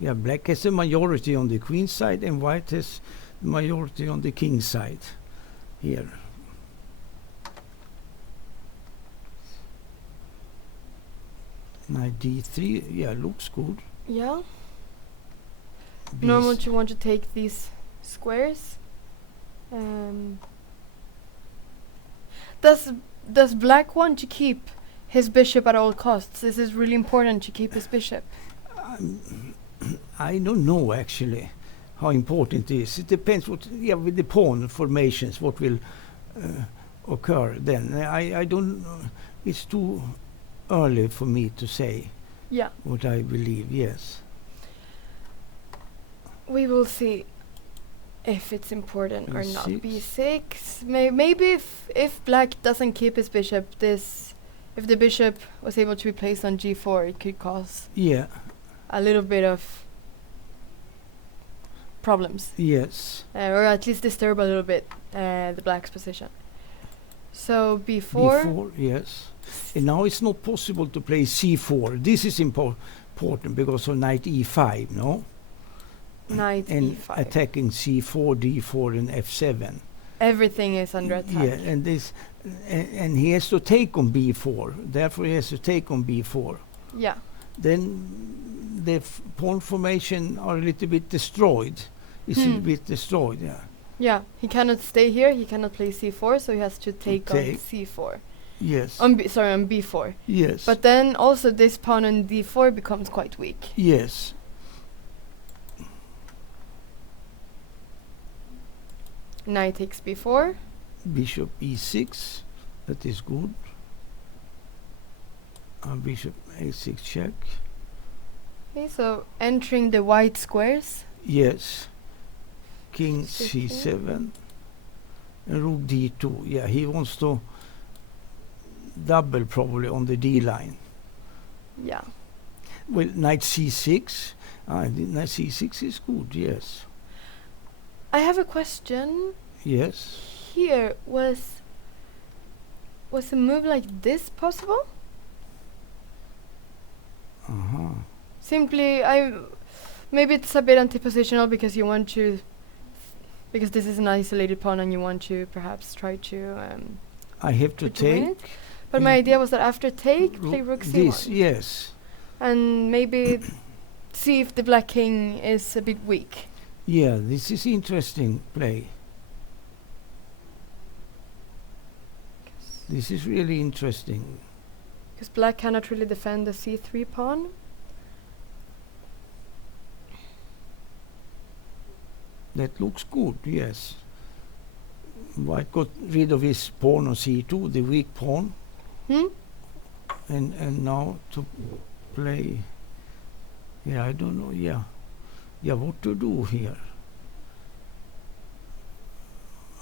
Yeah, black has a majority on the queen side and white has majority on the king side here. Knight d3, yeah, looks good. Yeah. B Normally you want to take these squares. Does black want to keep his bishop at all costs? This is really important to keep his bishop. I don't know actually how important it is. It depends what, yeah, with the pawn formations, what will occur then. I don't know. It's too early for me to say Yeah. what I believe, yes. We will see if it's important or not. B6. B6. Maybe if black doesn't keep his bishop, if the bishop was able to be placed on g4, it could cause a little bit of problems. Yes. Or at least disturb a little bit the black's position. So b4. B4, yes. And now it's not possible to play c4. This is important because of knight e5, no? Knight and e5. attacking c4, d4, and f7. Everything is under attack. Yeah, and this, and he has to take on b4. Therefore, he has to take on b4. Yeah. Then the pawn formation are a little bit destroyed. It's a bit destroyed. Yeah. Yeah. He cannot stay here. He cannot play c4, so he has to take on c4. Yes. On b4. Yes. But then also this pawn on d4 becomes quite weak. Yes. Knight takes b4. Bishop e6. That is good. Bishop a6 check. Okay, so entering the white squares. Yes. King C2. c7. And rook d2. Yeah, he wants to double probably on the d line. Yeah. Well, knight c6. Knight c6 is good, yes. I have a question. Yes. Here was a move like this possible? Uh-huh. Simply, maybe it's a bit anti-positional because you want to, because this is an isolated pawn and you want to perhaps try to. I have to win take it. But my idea was that after take, play rook c1. this, yes. And maybe see if the black king is a bit weak. Yeah, this is interesting play. This is really interesting. Because black cannot really defend the c3 pawn. That looks good, yes. White got rid of his pawn on c2, the weak pawn. And now to play. Yeah, I don't know, yeah. Yeah, what to do here?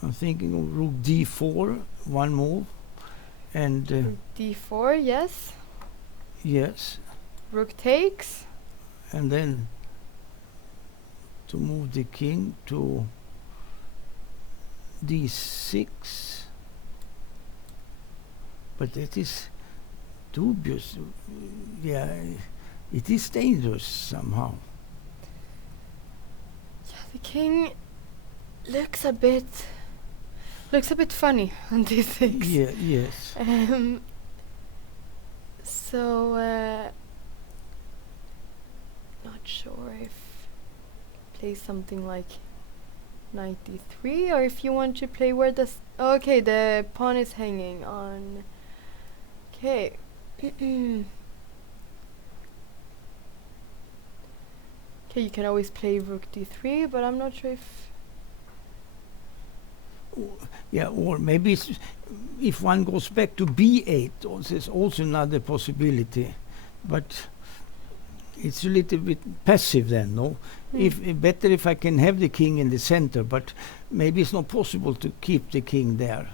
I'm thinking of rook d4, one move. And d4, yes. yes. Rook takes. And then to move the king to d6. But that is dubious. Yeah, it is dangerous somehow. Yeah, the king looks a bit funny on d6. Yeah, yes. So not sure if play something like knight d3 or if you want to play where the okay, the pawn is hanging on. Okay. Okay, you can always play rook d3, but I'm not sure if. Yeah, or maybe if one goes back to b8, there's also another possibility. But It's a little bit passive then, no? Better if I can have the king in the center, but maybe it's not possible to keep the king there.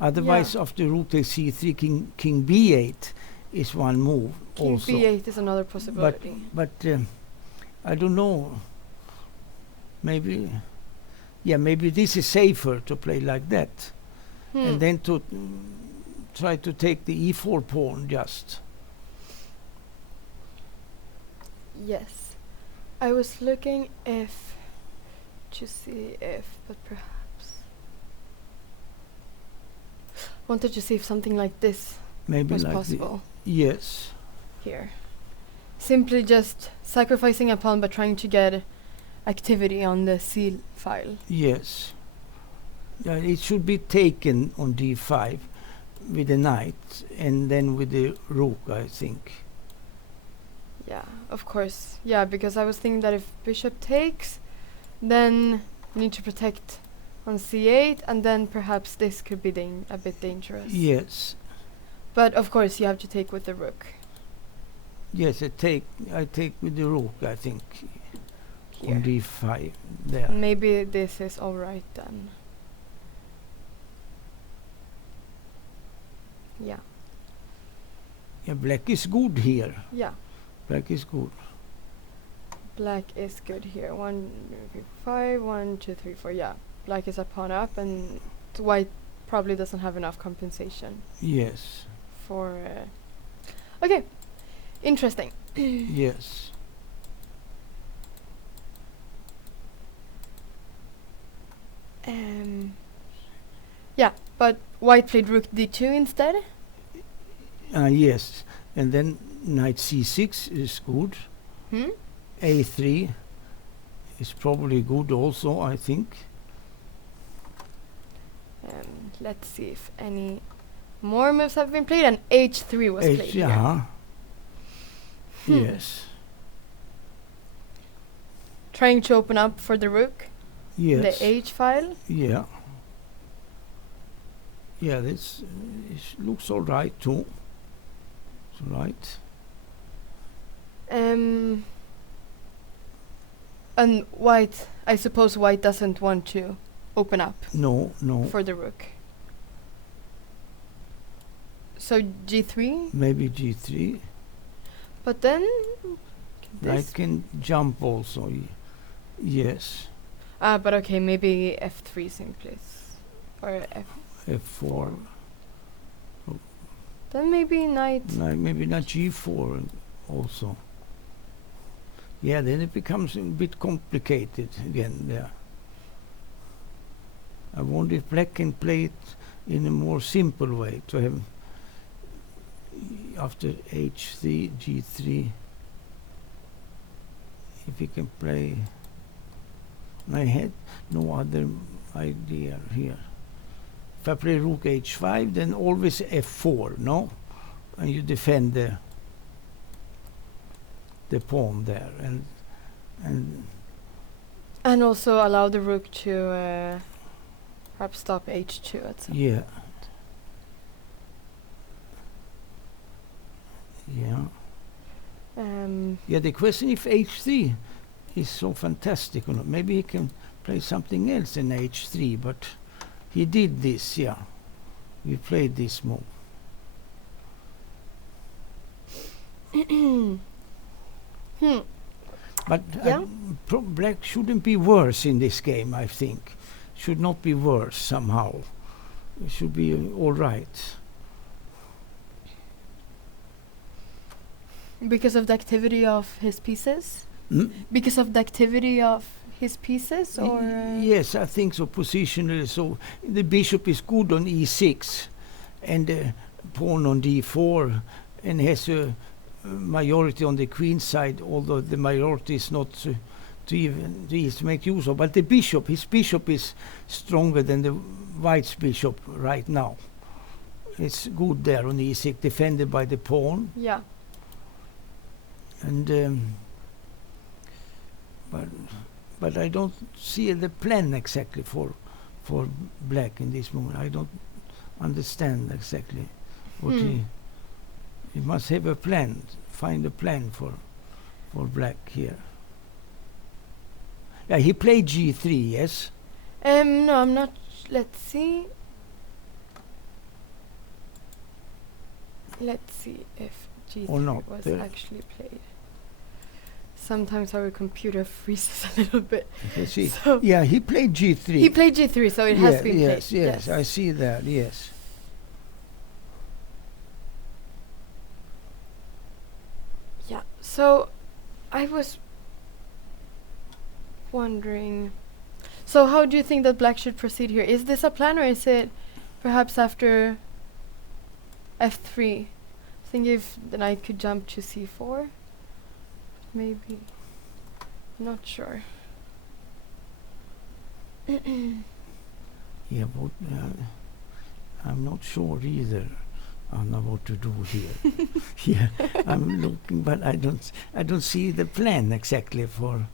Otherwise, after rook takes c3, king b8 is one move. King also. b8 is another possibility. But I don't know. Maybe this is safer to play like that, and then to try to take the e4 pawn just. Yes, I was looking if to see if, but perhaps wanted to see if something like this Maybe was like possible yes. here. Simply just sacrificing a pawn but trying to get activity on the C file. Yes. Yeah, it should be taken on d5 with the knight and then with the rook, I think. Yeah, of course. Yeah, because I was thinking that if bishop takes, then you need to protect on c8, and then perhaps this could be a bit dangerous. Yes. But of course you have to take with the rook. Yes, I take with the rook, I think, Here. on d5 there. Maybe this is alright then. Yeah. Yeah, black is good here. Yeah. Black is good. Black is good here. 1, 2, 5, 1, 2, 3, 4. Yeah. Black is a pawn up, and white probably doesn't have enough compensation. Yes. For okay. Interesting. Yes. Yeah, but white played rook d2 instead. Yes. And then knight c6 is good. a3 is probably good also, I think. Let's see if any more moves have been played, and h3 was played here. Yes. Trying to open up for the rook. Yes. The h file. Yeah. Yeah, this looks all right too. It's all right. And white, I suppose white doesn't want to open up. No. For the rook. So g3. Maybe g3. But then White can jump also. Yes. But okay, maybe f3 simply. Or f4. then maybe knight. Maybe not g4 also. Yeah, then it becomes a bit complicated again there. I wonder if black can play it in a more simple way to have after h3, g3. If he can play. I had no other idea here. If I play rook h5, then always f4, no? And you defend the pawn there, and also allow the rook to perhaps stop h2 at some yeah. Yeah. Yeah, the question if h3 is so fantastic or not. Maybe he can play something else in h3, but he did this, yeah. We played this move. But black shouldn't be worse in this game, I think. Should not be worse somehow. It should be all right. Because of the activity of his pieces? Because of the activity of his pieces, or? Yes, I think so, positionally. So the bishop is good on e6 and the pawn on d4, and has a majority on the queen side, although the majority is not to make use of. But the bishop, his bishop is stronger than the white's bishop right now. It's good there on e6, defended by the pawn. Yeah. And but I don't see the plan exactly for black in this moment. I don't understand exactly what he must have a plan. Find a plan for for black here. Yeah, he played g3, yes? No, I'm not. Let's see. Let's see if g3 Or not, was there. actually played. Sometimes our computer freezes a little bit. Let's see. So Yeah, he played g3. he played g3, so it has been yes, played. yes, I see that, yes. Yeah, so I was wondering, so how do you think that black should proceed here? Is this a plan, or is it perhaps after f3? I think if the knight could jump to c4, maybe. Not sure. Yeah, but I'm not sure either, Anna, what to do here. Yeah, I'm looking, but I don't see the plan exactly for,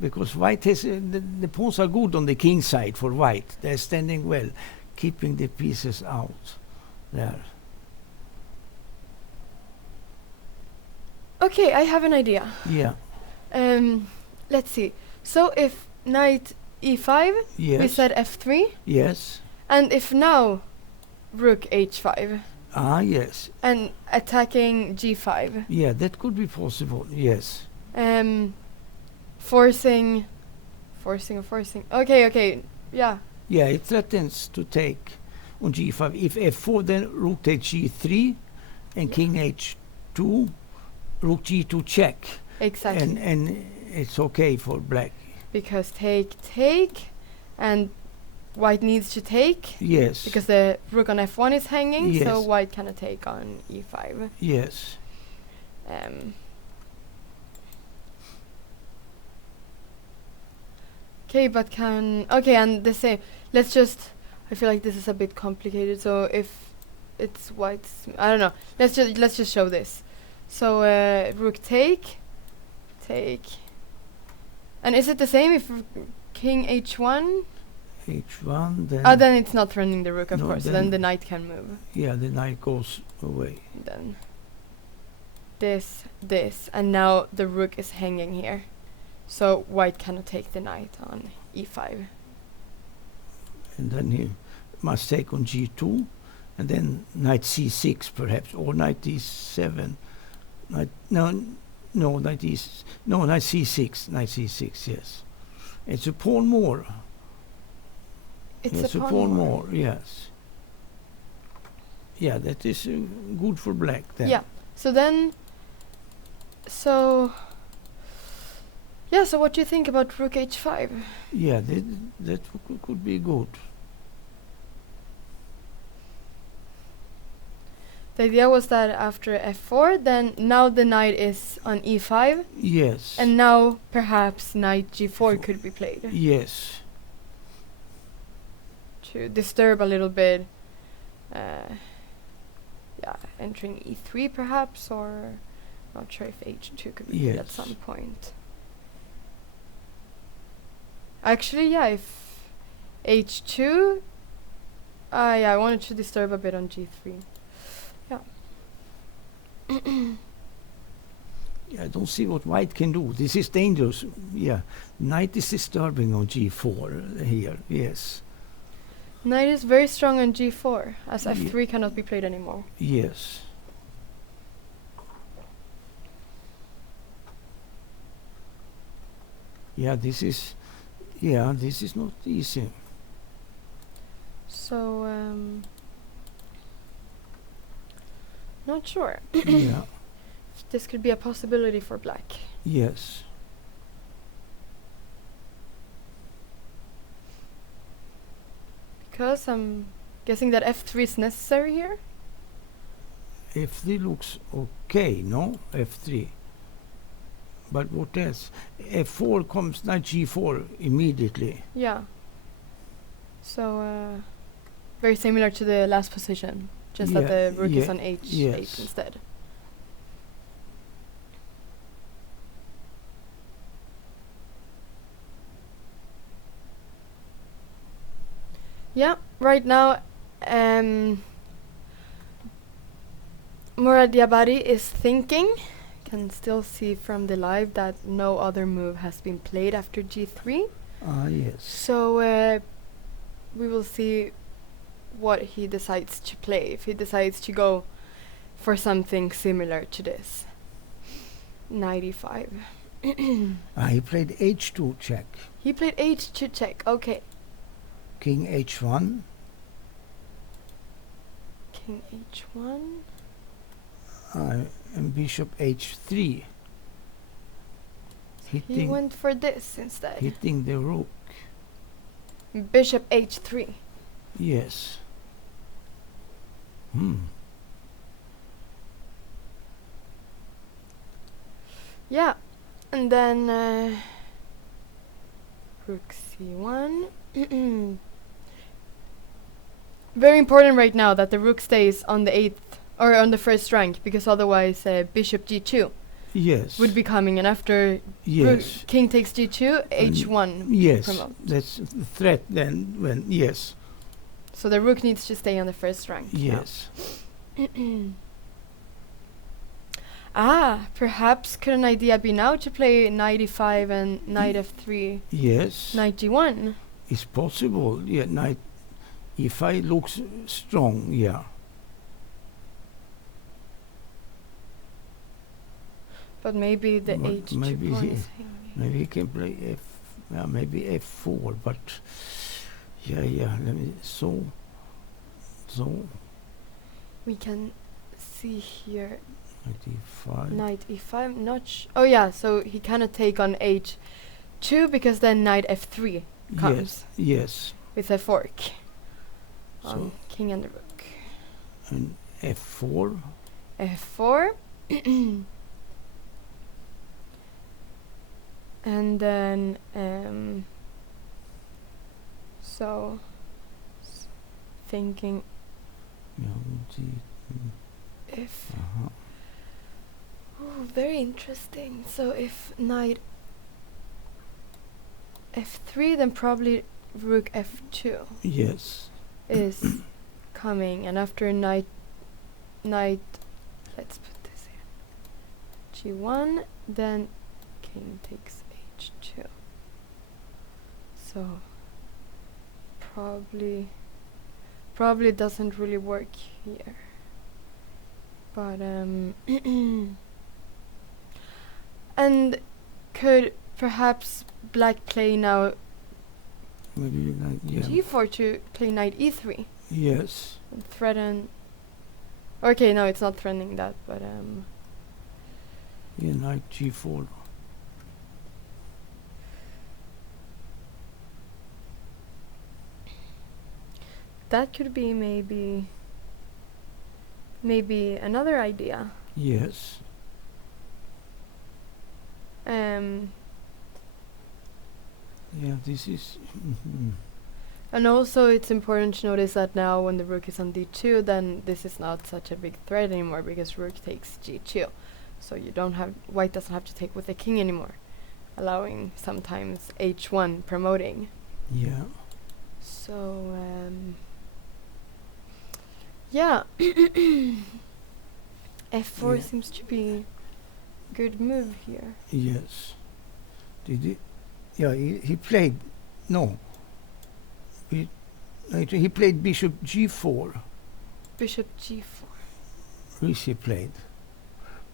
because white has the pawns are good on the king side for white. They're standing well, keeping the pieces out there. Okay, I have an idea. Yeah. Let's see. So if knight e5, Yes. we said f3, Yes. and if now rook h5 Ah, yes. and attacking g5, Yeah, that could be possible. Yes. forcing. Okay, yeah. Yeah, it threatens to take on g5. If f4, then rook takes g3, and Yeah. king h2, rook g2 check, Exactly. and it's okay for black. Because take, and white needs to take Yes. because the rook on f1 is hanging, so Yes. white cannot take on e5. Yes. Okay, but and the same. Let's just. I feel like this is a bit complicated. So if it's white's, I don't know. Let's just show this. So rook take, and is it the same if king h1? h1, then Oh, then it's not threatening the rook, of No, course. Then then the knight can move. yeah, the knight goes away. Then this, and now the rook is hanging here, so white cannot take the knight on e5. And then he must take on g2, and then knight c6 perhaps, or knight d7. Knight c6, yes. It's a pawn more. It's a a pawn more, yes. Yeah, that is good for black then. Yeah. So what do you think about rook h5? Yeah, that could be good. The idea was that after f4, then now the knight is on e5, Yes. and now perhaps knight g4 could be played Yes. to disturb a little bit. Entering e3 perhaps, or not sure if h2 could be played at Yes. some point. Actually, yeah, if h2, I wanted to disturb a bit on g3. Yeah. I don't see what white can do. This is dangerous. Yeah, knight is disturbing on g4 here. Yes. Knight is very strong on g4, as Ye- f3 cannot be played anymore. Yes. Yeah, this is not easy. So, not sure. Yeah. This could be a possibility for black. Yes. Because I'm guessing that f3 is necessary here. F3 looks okay, no? F3. But what else? F4 comes knight g4 immediately. Yeah. So, very similar to the last position, just that Yeah, the rook is yeah, on h8 yes. instead. Yeah, right now, Murad Jabari is thinking, can still see from the live that no other move has been played after g3. Yes. So we will see what he decides to play. If he decides to go for something similar to this. Knight e5. He played h2 check. He played h2 check. Okay. King h1. King h1. And bishop h3. He went for this instead. Hitting the rook. Bishop h3. Yes. Yeah. And then rook c1. Very important right now that the rook stays on the 8th or on the first rank, because otherwise bishop g2 Yes. would be coming, and after Yes. king takes g2, h1 Yes. promote. That's the threat then. When yes. So the rook needs to stay on the first rank. Yes. Perhaps could an idea be now to play knight e5 and knight f3, Yes. knight g1? It's possible. Yeah. Knight e5 looks strong. Yeah. But maybe the But h2 maybe pawn he- is hanging. Maybe he can play maybe f4, but yeah. Let me so We can see here knight e5. knight e5. Oh yeah, so he cannot take on h2 because then knight f3 comes Yes. with a fork So on king and the rook. and f4. F4. And then thinking Yeah. if very interesting. So if knight f3, then probably rook f2 Yes. is coming, and after knight let's put this here, g1, then king takes h2. So probably doesn't really work here, but and could perhaps black play now Maybe g4 to play knight e3 Yes. and threaten. Okay, no, it's not threatening that, but Yeah. Knight g4. that could be maybe another idea. Yes. Yeah. This is. And also it's important to notice that now when the rook is on d2, then this is not such a big threat anymore because rook takes g2. So white doesn't have to take with the king anymore, allowing sometimes h1 promoting. Yeah. So yeah. f4 Yeah. seems to be good move here. Yes. Did he? Yeah. He played. No. He played bishop g4. Bishop g4. Which he played.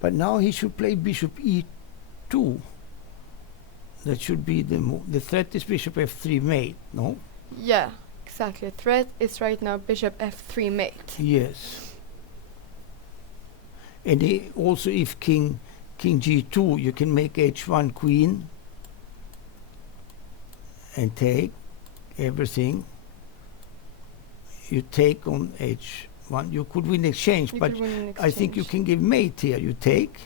But now he should play bishop e2. That should be the threat is bishop f3 mate, no? Yeah, exactly. Threat is right now bishop f3 mate. Yes. And also if king g2, you can make h1 queen and take everything. You take on h1. You could win exchange, You but could win an I think you exchange. can give mate here. You take.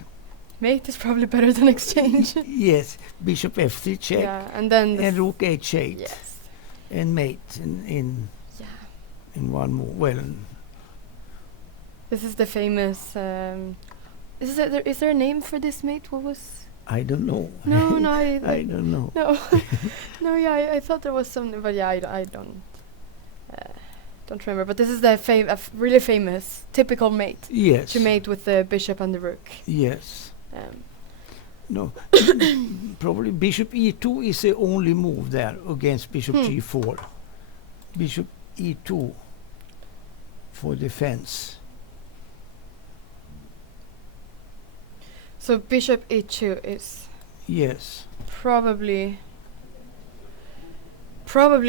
Mate is probably better than exchange. Yes. Bishop f3 check. Yeah, and then And rook h8. yes. And mate in one more. Well, This is the famous. Is there a name for this mate? What was? I don't know. No, I don't know. No, no. Yeah, I thought there was something, but yeah, I don't remember. But this is the really famous typical mate Yes. to mate with the bishop and the rook. Yes. No, probably bishop e2 is the only move there against bishop g4. Bishop e2 for defense. So bishop e2 is Yes. probably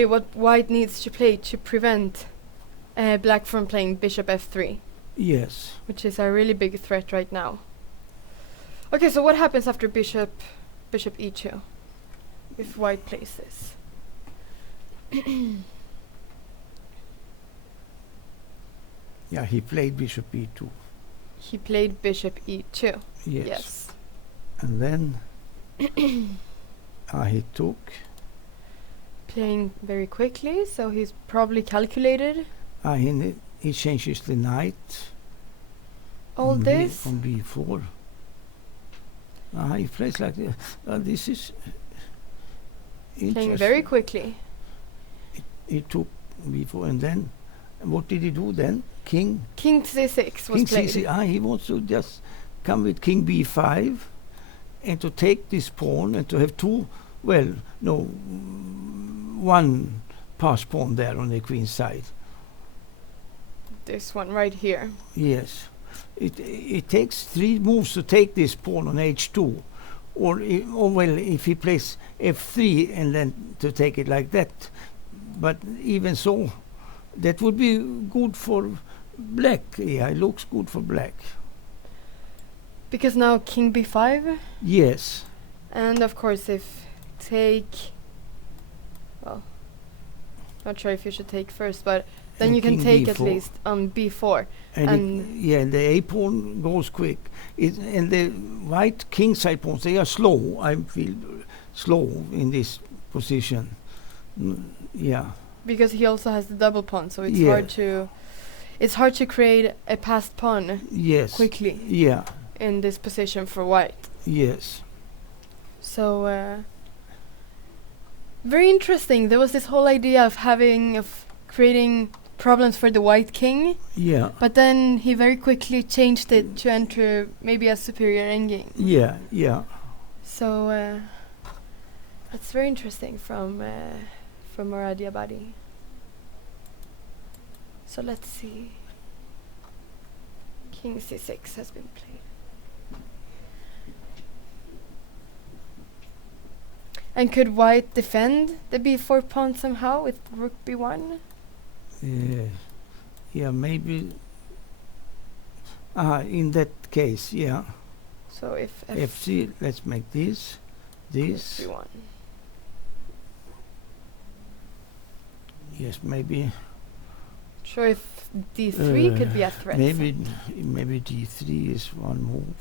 what white needs to play to prevent black from playing bishop f3. Yes. Which is a really big threat right now. Okay, so what happens after bishop e2 if white plays this? Yeah, he played bishop e2. He played bishop e2. Yes. And then he took. Playing very quickly, so he's probably calculated. He changes the knight. All on this? On b4. He plays like this. This is Playing interesting. very quickly. He took b4 and then what did he do then? King c6 was played. c6. He wants to just come with king b5 and to take this pawn and to have one pass pawn there on the queen side. This one right here. Yes. It takes 3 moves to take this pawn on h2. Or if he plays f3 and then to take it like that. But even so, that would be good for black. Yeah, it looks good for black. Because now king b5? Yes. And of course if take... Well, not sure if you should take first, but then And you can king take at b4. least on b4. And the a pawn goes quick. And the white king side pawns, they are slow. I feel slow in this position. Yeah. Because he also has the double pawn, so it's Yeah. hard to create a passed pawn Yes. quickly Yeah. in this position for white. Yes. So very interesting. There was this whole idea of creating problems for the white king, Yeah. but then he very quickly changed it to enter maybe a superior endgame. Yeah. Yeah. So that's very interesting from Murad Diabadi. So let's see. King c6 has been played. And could white defend the b4 pawn somehow with rook b1? Yeah, maybe. In that case, yeah. So if FC, let's make this. b1. Yes, maybe. Sure, if d3 could be a threat. Maybe d3 is one move.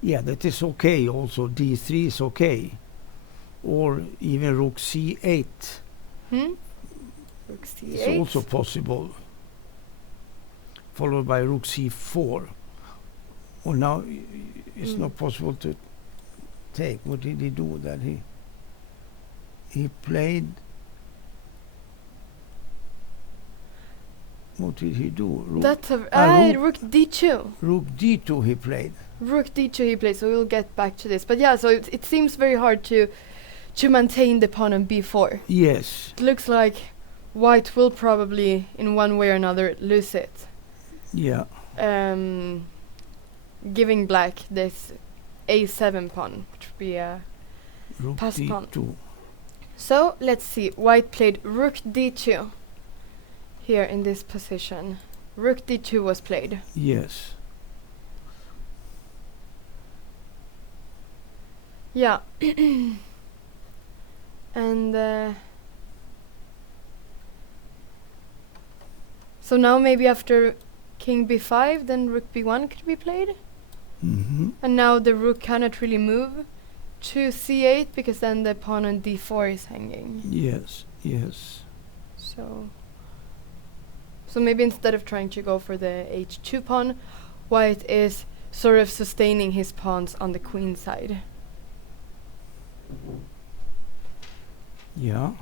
Yeah, that is okay. Also, d3 is okay, or even rook c8. Rook c8. It's also possible. Followed by rook c4. Well, now it's not possible to take. What did he do? That he played. What did he do? That's rook d2. Rook d2 he played. Rook d2 he plays, so we'll get back to this. But yeah, so it seems very hard to maintain the pawn on b4. Yes. It looks like white will probably, in one way or another, lose it. Yeah. Giving black this a7 pawn, which would be a Rook pass pawn. d2. So let's see. White played rook d2 here in this position. Rook d2 was played. Yes. Yeah. And so now maybe after king b5, then rook b1 could be played. Mm-hmm. And now the rook cannot really move to c8 because then the pawn on d4 is hanging. Yes. Yes. So maybe instead of trying to go for the h2 pawn, white is sort of sustaining his pawns on the queen side. Yeah.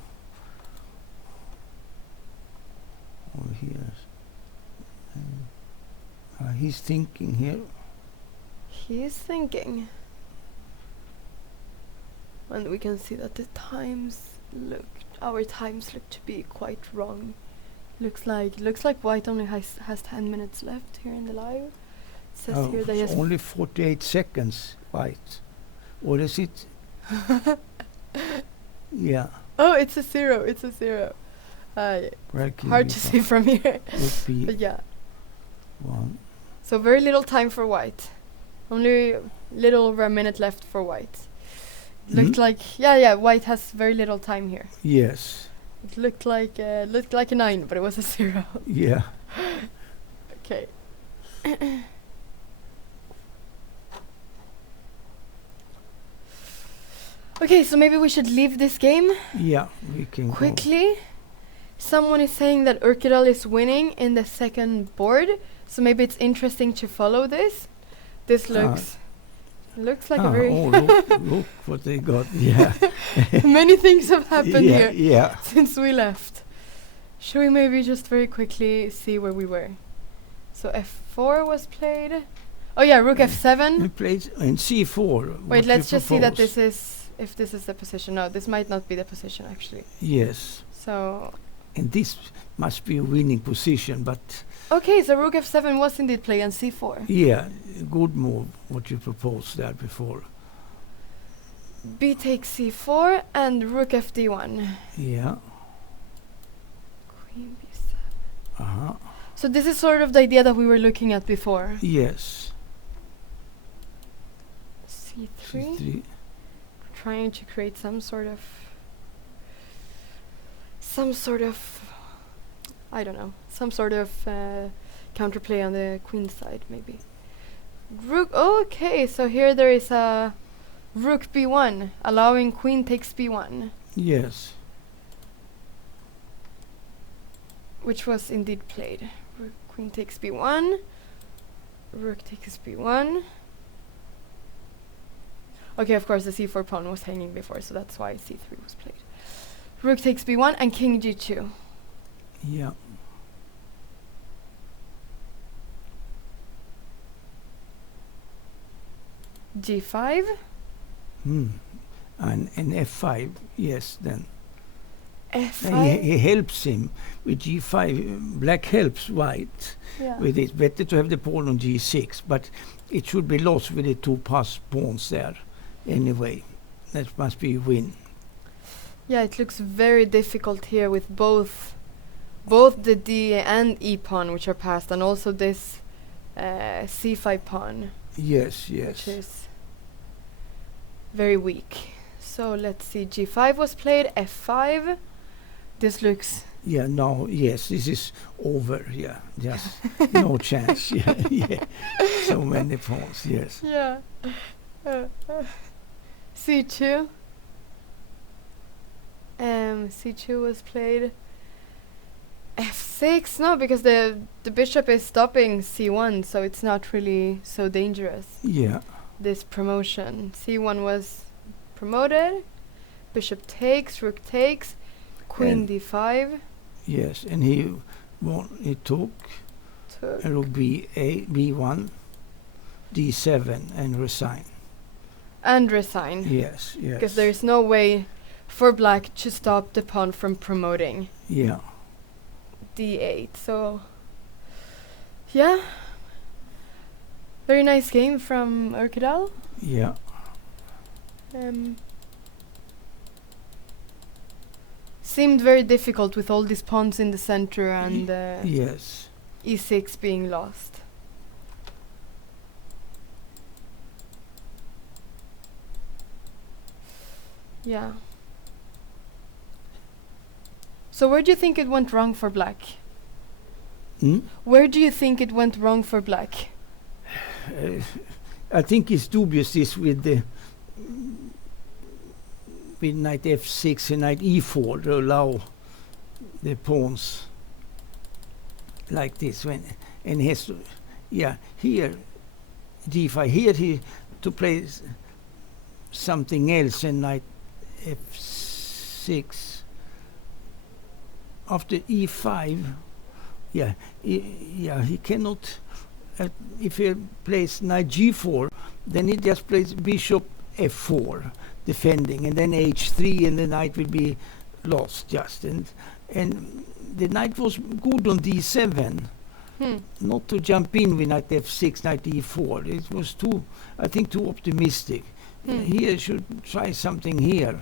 Oh, here. he's thinking here. He's thinking. And we can see that our times look to be quite wrong. Looks like white only has 10 minutes left here in the live. It says here that he it's has only 48 seconds white. Or is it? Yeah. Oh, it's a zero. Hard to see from here. Would be But yeah. 1. So very little time for white. Only little over a minute left for white. Looked like white has very little time here. Yes. It looked like a 9, but it was a 0. Yeah. Okay. Okay, so maybe we should leave this game Yeah, we can quickly. Someone is saying that Urkedal is winning in the second board, so maybe it's interesting to follow this. This looks like a very look what they got. Yeah. many things have happened here Yeah. since we left. Should we maybe just very quickly see where we were? So F4 was played. Oh yeah, Rook We F7. played in C4. Wait, what let's you just see that propose. if this is the position. No, this might not be the position actually. Yes. So And this must be a winning position, but okay, so Rook F7 was indeed played on C4. yeah, good move what you proposed there before. B takes C4 and Rook FD1. Yeah. Queen B7. Uh-huh. So this is sort of the idea that we were looking at before. Yes. C3. C3. Trying to create some sort of I don't know, some sort of counterplay on the queen side maybe. Rook, okay, so here there is a Rook B1 allowing queen takes B1, Yes. which was indeed played. Rook, queen takes B1, Rook takes B1. Okay, of course the C4 pawn was hanging before, so that's why C3 was played. Rook takes B1 and king G2. Yeah. G5. And F5, yes, then. F5. He helps him with G5. Black helps white Yeah. with it. Better to have the pawn on G6, but it should be lost with the two pawns there. Anyway, that must be a win. Yeah, it looks very difficult here with both the D and E pawn which are passed, and also this C5 pawn, Yes, which yes. is very weak. So let's see, G5 was played, F5. This looks Yeah, no, yes, this is over. Yeah, just no chance. Yeah, yeah. So many pawns. Yes. yeah. C2. C2 was played. F6, no, because the bishop is stopping C1, so it's not really so dangerous. Yeah. This promotion. C1 was promoted. Bishop takes, rook takes, queen And D5. Yes, and he took Took. rook B1, D7, and resign. And resign. Yes, yes. Because there is no way for black to stop the pawn from promoting. Yeah. D8. So, yeah. Very nice game from Urkedal. Yeah. Seemed very difficult with all these pawns in the center and Yes. E6 being lost. Yeah. So where do you think it went wrong for black? Where do you think it went wrong for black? I think it's dubious this with knight F6 and knight E4 to allow the pawns like this and he has to, here D5, here he to play something else and knight F6 after E5. He cannot if he plays knight g4, then he just plays bishop f4, defending, and then h3, and the knight will be lost just. And the knight was good on d7, not to jump in with knight f6, knight e4. It was too, I think, too optimistic. Here should try something here,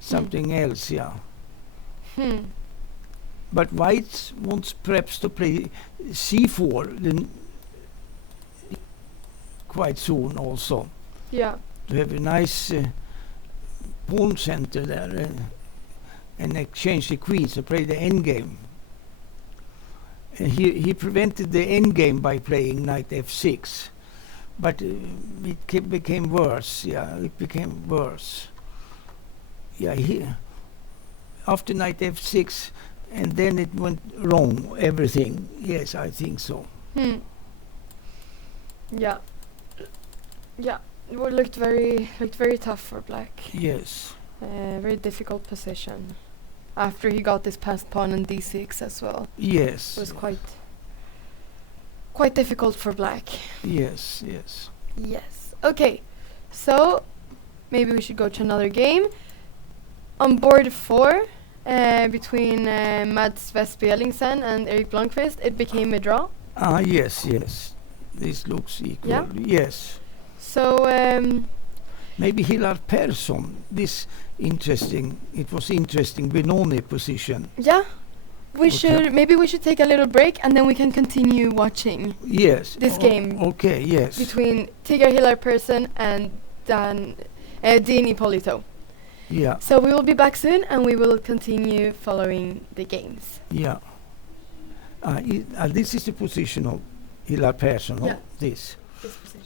something else, yeah. But white wants perhaps to play c4 then quite soon also. Yeah. To have a nice pawn center there and exchange the queens to play the endgame. He prevented the endgame by playing knight f6, but it became worse. Yeah, it became worse. Yeah, after knight f6, and then it went wrong, everything. Yes, I think so. Yeah. Yeah. It looked very tough for black. Yes. Very difficult position. After he got this passed pawn on d6 as well. Yes. It was quite difficult for black. Yes, yes. Yes. Okay. So maybe we should go to another game. On board 4, between Mats Vespelingsen and Erik Blomqvist, it became a draw. Yes, yes. This looks equal. Yeah? Yes. So Maybe Hillar Persson. This interesting. It was interesting Benoni position. yeah, we Okay. should maybe we should take a little break and then we can continue watching Yes. this game Okay. Yes. between Tigger Hillar Persson and Dean Ippolito. Yeah. So we will be back soon and we will continue following the games. Yeah. This is the position of Hillar Persson. Yeah. This. This position.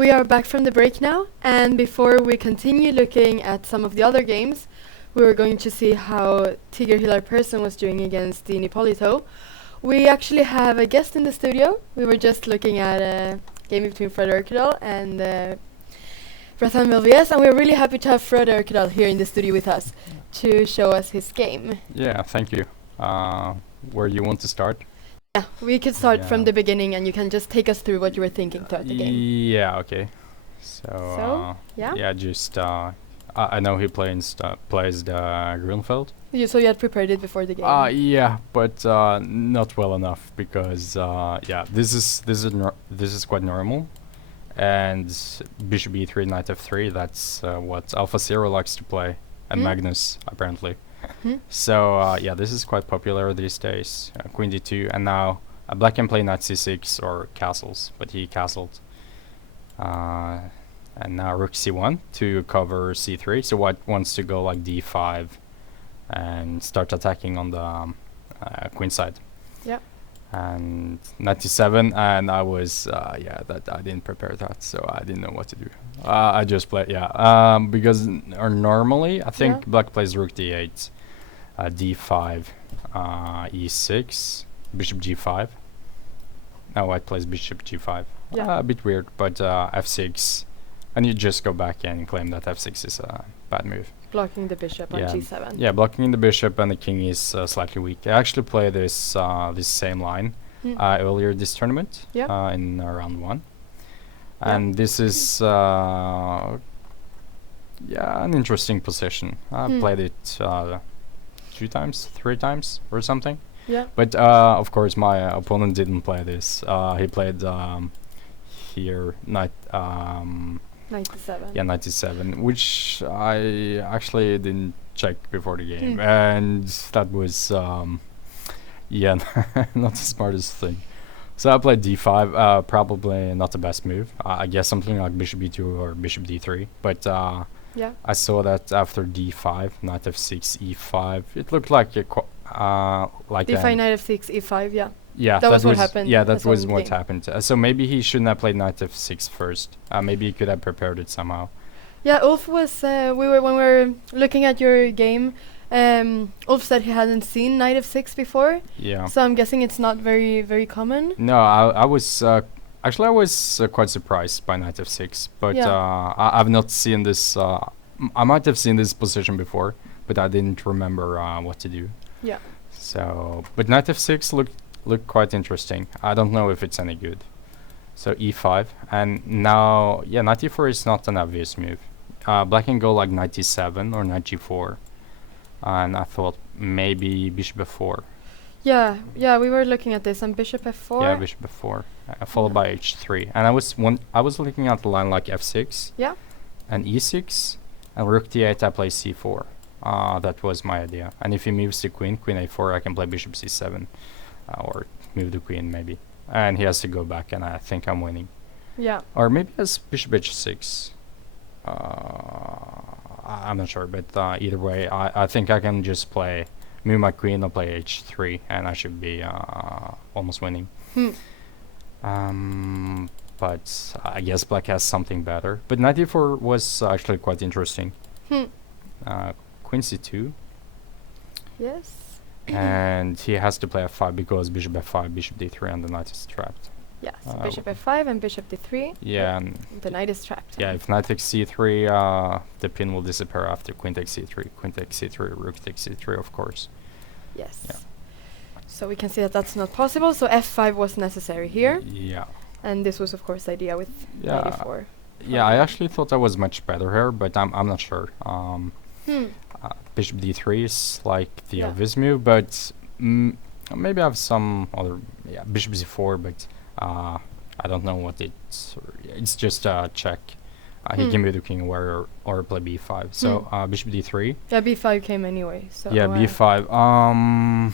We are back from the break now, and before we continue looking at some of the other games, we were going to see how Tigger Hillar Person was doing against the Nipolito. We actually have a guest in the studio. We were just looking at a game between Fred Erkedal and Rilton Cup, and we're really happy to have Fred Erkedal here in the studio with us to show us his game. Yeah, thank you. Where do you want to start? Yeah, we could start from the beginning, and you can just take us through what you were thinking throughout the game. Yeah, okay. So yeah, just I know he plays the Grunfeld. So you had prepared it before the game. Yeah, but not well enough because yeah, this is quite normal, and Bishop E3, Knight F3. That's what Alpha Zero likes to play, and Magnus apparently. So yeah, this is quite popular these days. Queen D2, and now Black can play Knight C6 or castles, but he castled. And now Rook C1 to cover C3. So White wants to go like D5 and start attacking on the queen side. Yeah. And Knight D7, and I was yeah, that I didn't prepare that, so I didn't know what to do. I just played because normally I think Black plays Rook D8, D5, E6, Bishop G5. Now White plays Bishop G5. Yeah. A bit weird, but F6, and you just go back and claim that F6 is a bad move. Blocking the bishop on G7. Yeah, blocking the bishop, and the king is slightly weak. I actually played this this same line earlier this tournament in round 1. And this is yeah, an interesting position. I played it 2 times, 3 times or something. Yeah. But of course my opponent didn't play this. He played here Knight 97. Yeah, 97, which I actually didn't check before the game, and that was yeah, not the smartest thing. So I played D5, probably not the best move. I guess something like Bishop E2 or Bishop D3, but I saw that after D5, Knight F6, E5, it looked like a like D5, Knight F6, E5, yeah. Yeah, that was what happened. Yeah, that was what happened. So maybe he shouldn't have played Knight F6 first. Maybe he could have prepared it somehow. Yeah, Ulf was. When we were looking at your game, Ulf said he hadn't seen Knight F6 before. Yeah. So I'm guessing it's not very common. No, I was actually I was quite surprised by Knight F6, but I've not seen this. I might have seen this position before, but I didn't remember what to do. Yeah. So, but Knight F6 looked quite interesting. I don't know if it's any good. So E5, and now Knight E4 is not an obvious move. Black can go like Knight E7 or Knight G4, and I thought maybe Bishop F4. Yeah, we were looking at this, and Bishop F4. Yeah, Bishop F4, followed by H3, and I was looking at the line like F6. Yeah. And E6, and Rook D8 I play C4. That was my idea. And if he moves the queen, Queen A4, I can play Bishop C7. Or move the queen maybe, and he has to go back, and I think I'm winning. Yeah. Or maybe as Bishop H6. I'm not sure, but either way, I think I can just move my queen and play H3, and I should be almost winning. But I guess Black has something better. But Knight E4 was actually quite interesting. Queen C2. Yes. And he has to play F5 because Bishop F5, Bishop D3, and the knight is trapped. Yes, Bishop F5 and Bishop D3. Yeah, and the knight is trapped. Yeah, if knight takes C3, the pin will disappear after queen takes C3. Queen takes C3, rook takes C3, of course. Yes. Yeah. So we can see that that's not possible. So F5 was necessary here. Yeah. And this was, of course, the idea with Knight E4. Yeah, I actually thought I was much better here, but I'm not sure. Bishop D3 is like the obvious move, but maybe I have some other. Yeah, Bishop C4, but I don't know what it's. It's just a check. He can move the king away or play B5. So Bishop D3. Yeah, B5 came anyway. So yeah, B5.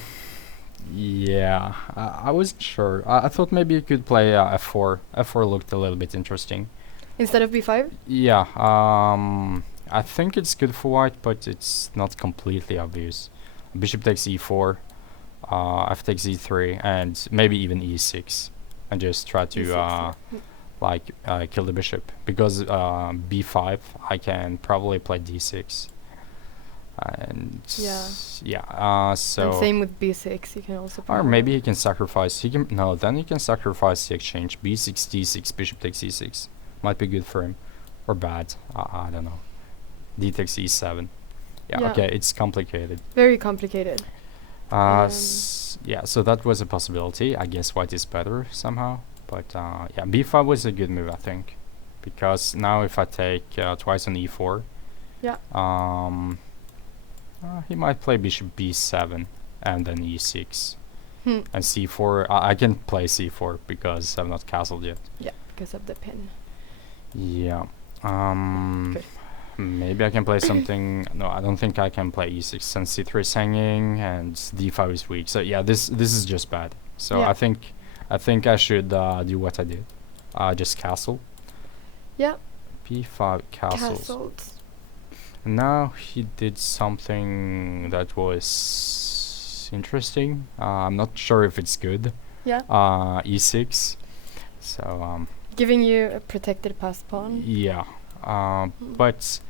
Yeah, I wasn't sure. I thought maybe you could play F4. F4 looked a little bit interesting. Instead of B5? Yeah. I think it's good for white, but it's not completely obvious. Bishop takes E4, F takes E3, and maybe even E6, and just try to like kill the bishop, because b5 I can probably play d6, and so And same with b6. You can also. or maybe he can sacrifice. Then he can sacrifice the exchange. b6 d6 bishop takes e6 might be good for him, or bad. I don't know. d takes e7. Yeah. Okay, it's complicated. Very complicated. So that was a possibility. I guess white is better somehow, but b5 was a good move, I think, because now if I take twice on e4, he might play bishop b7 and then e6 and c4. I can play c4 because I'm not castled yet. Yeah, because of the pin. Yeah. Good. Maybe I can play something. No, I don't think I can play e6 since c3 is hanging and d5 is weak. So yeah, this is just bad. So I think I should do what I did. Just castle. Yeah. b5 Castled. Now he did something that was interesting. I'm not sure if it's good. Yeah. e6. So giving you a protected passed pawn. Yeah. But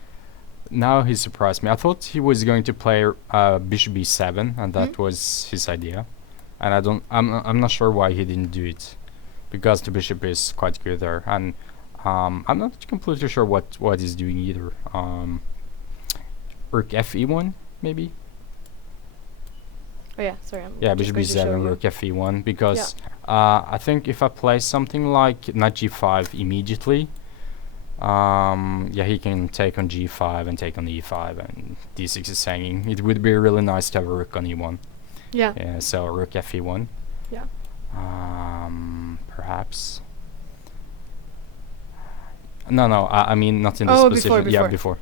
now he surprised me. I thought he was going to play bishop b7, and that was his idea. And I'm not sure why he didn't do it, because the bishop is quite good there, and I'm not completely sure what he's doing either. Rook fe1 maybe. Oh yeah, sorry. Bishop b7, rook fe1, because I think if I play something like knight g5 immediately, he can take on g5 and take on e5, and d6 is hanging. It would be really nice to have a rook on e1. Yeah, so rook fe1. Yeah. Perhaps. No, I mean not in this position. Before. Yeah, before.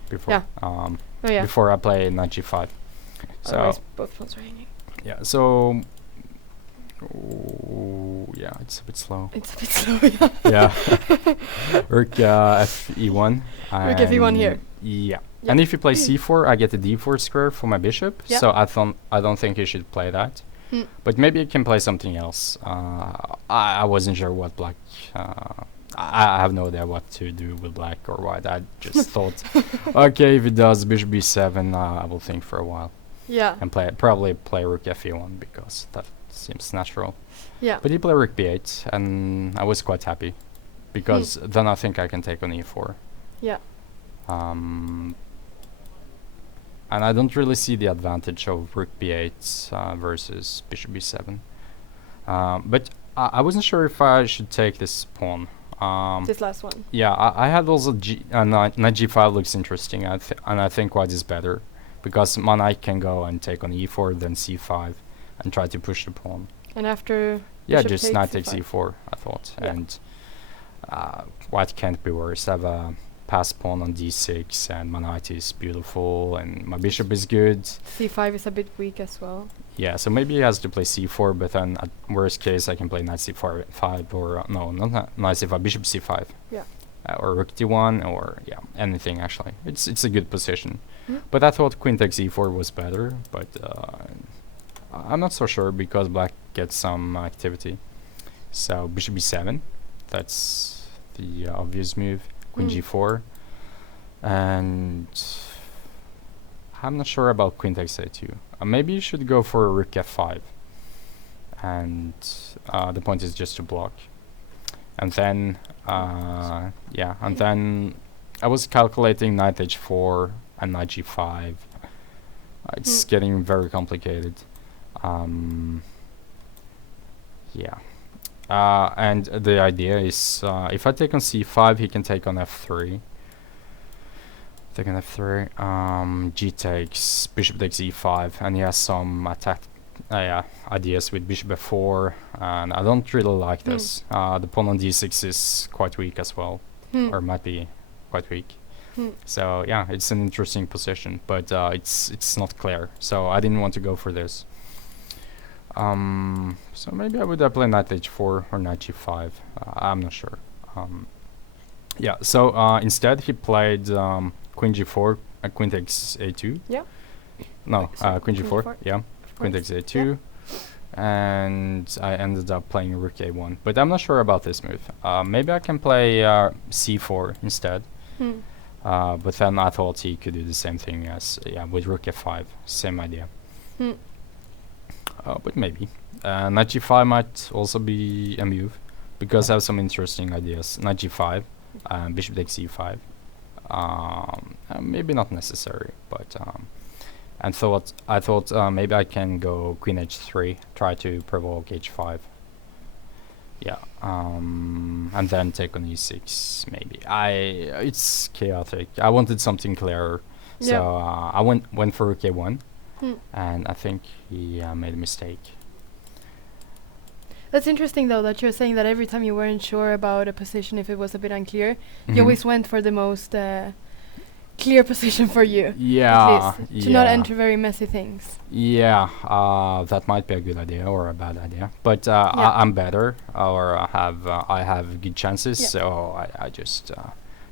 Yeah. Before I play knight g5. So otherwise both pawns are hanging. yeah, so it's a bit slow. It's a bit slow, Yeah. Rook fe1. Rook fe1 here. Yeah. And if you play c4, I get a d4 square for my bishop. Yeah. So I don't think you should play that. But maybe you can play something else. I wasn't sure what black. I have no idea what to do with black or white. I just thought, okay, if it does bishop b7, I will think for a while. Yeah. And probably play rook fe1 because that seems natural. Yeah. But he played rook b8, and I was quite happy, because then I think I can take on e4. Yeah. And I don't really see the advantage of rook b8 versus bishop b7. But I wasn't sure if I should take this pawn. This last one. Yeah, I had also knight g5 looks interesting, and I think white is better, because my knight can go and take on e4, then c5, and try to push the pawn. And after Just knight takes e4, I thought. Yeah. And white can't be worse. I have a pass pawn on d6, and my knight is beautiful, and my bishop is good. c5 is a bit weak as well. Yeah, so maybe he has to play c4, but then at worst case I can play knight c5, or no, not knight c5, bishop c5. Yeah. Or rook d1, or anything actually. It's a good position. But I thought queen takes e4 was better, but I'm not so sure, because black gets some activity. So bishop b7, that's the obvious move. Queen g4, and I'm not sure about queen takes a2. Maybe you should go for rook f5, and the point is just to block. And then then I was calculating knight h4 and knight g5. It's getting very complicated. And the idea is, if I take on c5, he can take on f3. Take on f3. G takes, bishop takes e5, and he has some attack ideas with bishop f4, and I don't really like this. The pawn on d6 is quite weak as well, or might be quite weak. So yeah, it's an interesting position, but it's not clear. So I didn't want to go for this. So maybe I would play knight h4 or knight g5. I'm not sure. So instead he played queen g4, queen takes a2. Yeah. No, So queen g4. Yeah. Queen takes a2. and I ended up playing rook a1. But I'm not sure about this move. Maybe I can play c4 instead. But then I thought he could do the same thing as with rook f5, same idea. But maybe knight g5 might also be a move, because I have some interesting ideas. Knight g5, bishop takes c5. Maybe not necessary, but I thought maybe I can go queen h3, try to provoke h5. Yeah, and then take on e6 maybe. It's chaotic. I wanted something clearer, so I went for rook a1, and I think he made a mistake. That's interesting, though, that you're saying that every time you weren't sure about a position, if it was a bit unclear, you always went for the most clear position for you. Yeah, at least, to not enter very messy things. Yeah, that might be a good idea or a bad idea. But I'm better, or I have good chances, so I just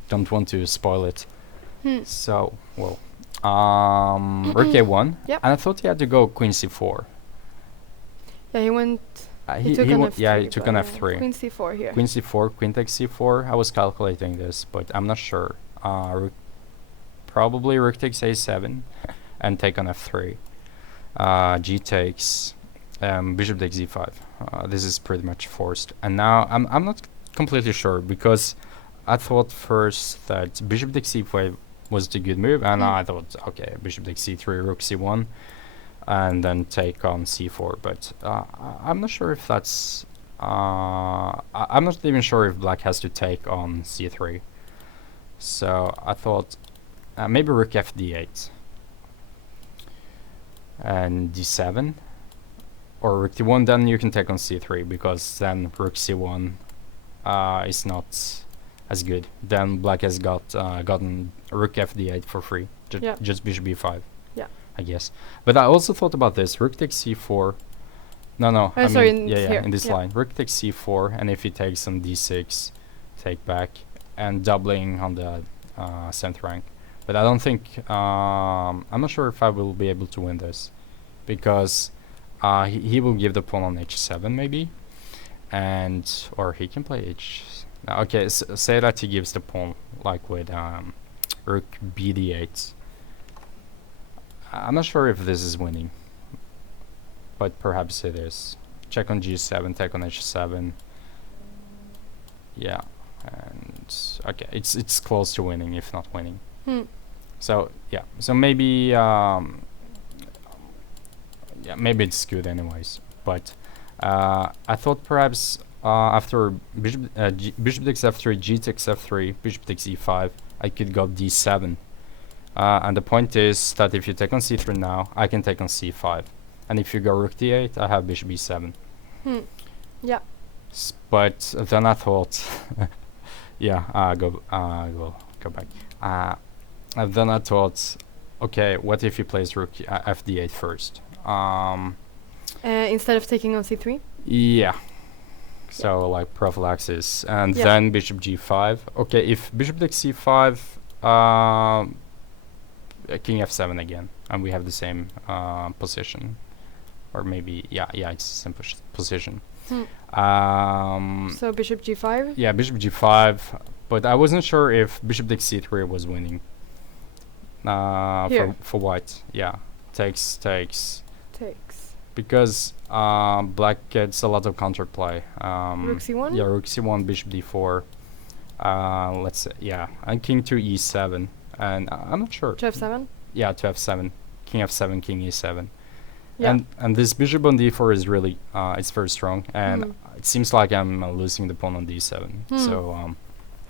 don't want to spoil it. So, well, rook a1, and I thought he had to go queen c4. Yeah, he went. He took on f3. Queen c4 here. Queen c4, queen takes c4. I was calculating this, but I'm not sure. Probably rook takes a7 and take on f3. G takes, bishop takes e5. This is pretty much forced. And now I'm not completely sure, because I thought first that bishop takes c5 was the good move, and I thought, okay, bishop takes c3, rook c1, and then take on c4. But I'm not sure if that's... I'm not even sure if black has to take on c3. So I thought maybe rook f d8 and d7, or rook d1, then you can take on c3, because then rook c1 is not as good. Then black has gotten rook f d8 for free, just bishop b5, I guess. But I also thought about this: rook takes c4. No, I mean, in this line, rook takes c4, and if he takes on d6, take back, and doubling on the 7th rank. But I don't think, I'm not sure if I will be able to win this, because he will give the pawn on h7 maybe, or he can play okay, say that he gives the pawn like with rook bd8. I'm not sure if this is winning, but perhaps it is. Check on g7, take on h7. Yeah, and okay, it's close to winning, if not winning. So maybe maybe it's good anyways. But I thought perhaps after bishop takes f3, g takes f3, bishop takes e5, I could go d7. And the point is that if you take on c3 now, I can take on c5, and if you go rook d8, I have bishop e7. Yeah. But then I thought, go back. And then I thought, okay, what if he plays rook f d8 first? Instead of taking on c3? Yeah. So like prophylaxis, and then bishop g5. Okay, if bishop takes c5, king f7 again, and we have the same position, or maybe it's the same position. So bishop g5? Yeah, bishop g5, but I wasn't sure if bishop takes c3 was winning. For white, takes. Because black gets a lot of counterplay. Rook c1? Yeah, rook c1, bishop d4. Let's say, and king to e7, and I'm not sure. To f7? Yeah, to f7, king f7, king e7. Yeah. And this bishop on d4 is really it's very strong, and it seems like I'm losing the pawn on d7. So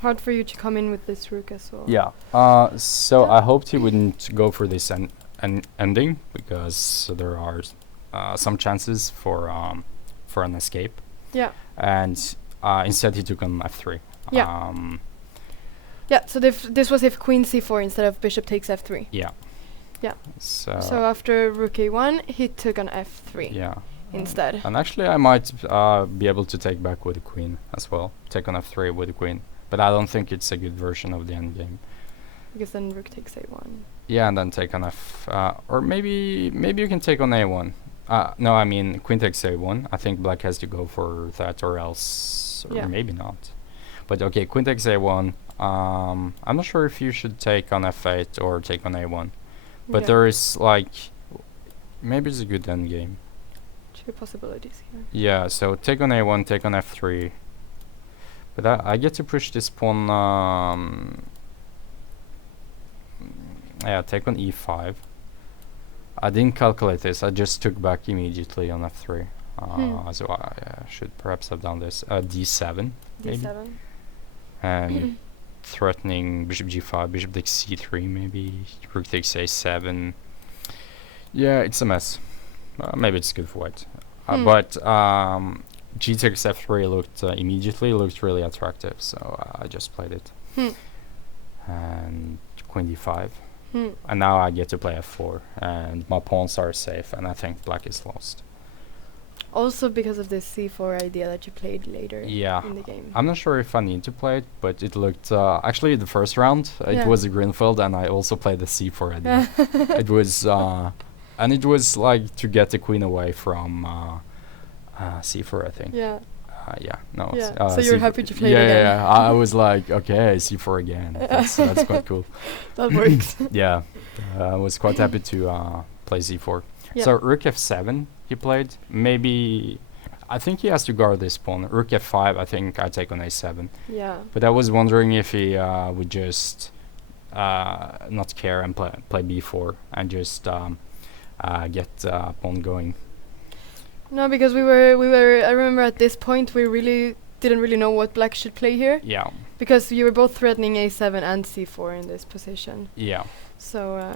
hard for you to come in with this rook as well. Yeah. So I hoped he wouldn't go for this ending, because there are some chances for an escape. Yeah. And instead he took on f3. Yeah. So this was if queen c4 instead of bishop takes f3. Yeah. Yeah. So after rook a1, he took on f3. Yeah. Instead. And actually, I might be able to take back with the queen as well. Take on f3 with the queen. But I don't think it's a good version of the endgame. Because then rook takes a1. Yeah, and then take on or maybe you can take on a1. No, I mean queen takes a1. I think black has to go for that or else, or Yeah. maybe not. But okay, queen takes a1. I'm not sure if you should take on f8 or take on a1. But Yeah. there is like, maybe it's a good endgame. 2 possibilities here. Yeah, so take on a1, take on f3. But I get to push this pawn. Yeah, take on e5. I didn't calculate this. I just took back immediately on f3. So I should perhaps have done this. D7, maybe. D7. And threatening bishop g5, bishop takes c3, maybe. Rook takes a7. Yeah, it's a mess. Maybe it's good for white. But g takes f3 looked immediately looked really attractive, so I just played it. And queen d5. And now I get to play f4, and my pawns are safe, and I think black is lost. Also because of this c4 idea that you played later Yeah. in the game. I'm not sure if I need to play it, but it looked... actually, the first round, Yeah. it was a greenfield, and I also played the c4 idea. It was... and it was like to get the queen away from c4, I think. Yeah. Yeah, no. Yeah. So you're C4 happy to play it yeah, again. yeah, I was like, okay, c4 again. That's quite cool. That works. Yeah, I was quite happy to play c4. Yeah. So rook f7 he played. Maybe... I think he has to guard this pawn. Rook f5, I think I take on a7. Yeah. But I was wondering if he would just not care and play b4 and just get pawn going. No, because we were. I remember at this point we really didn't really know what black should play here, Yeah, because you were both threatening a7 and c4 in this position. yeah. So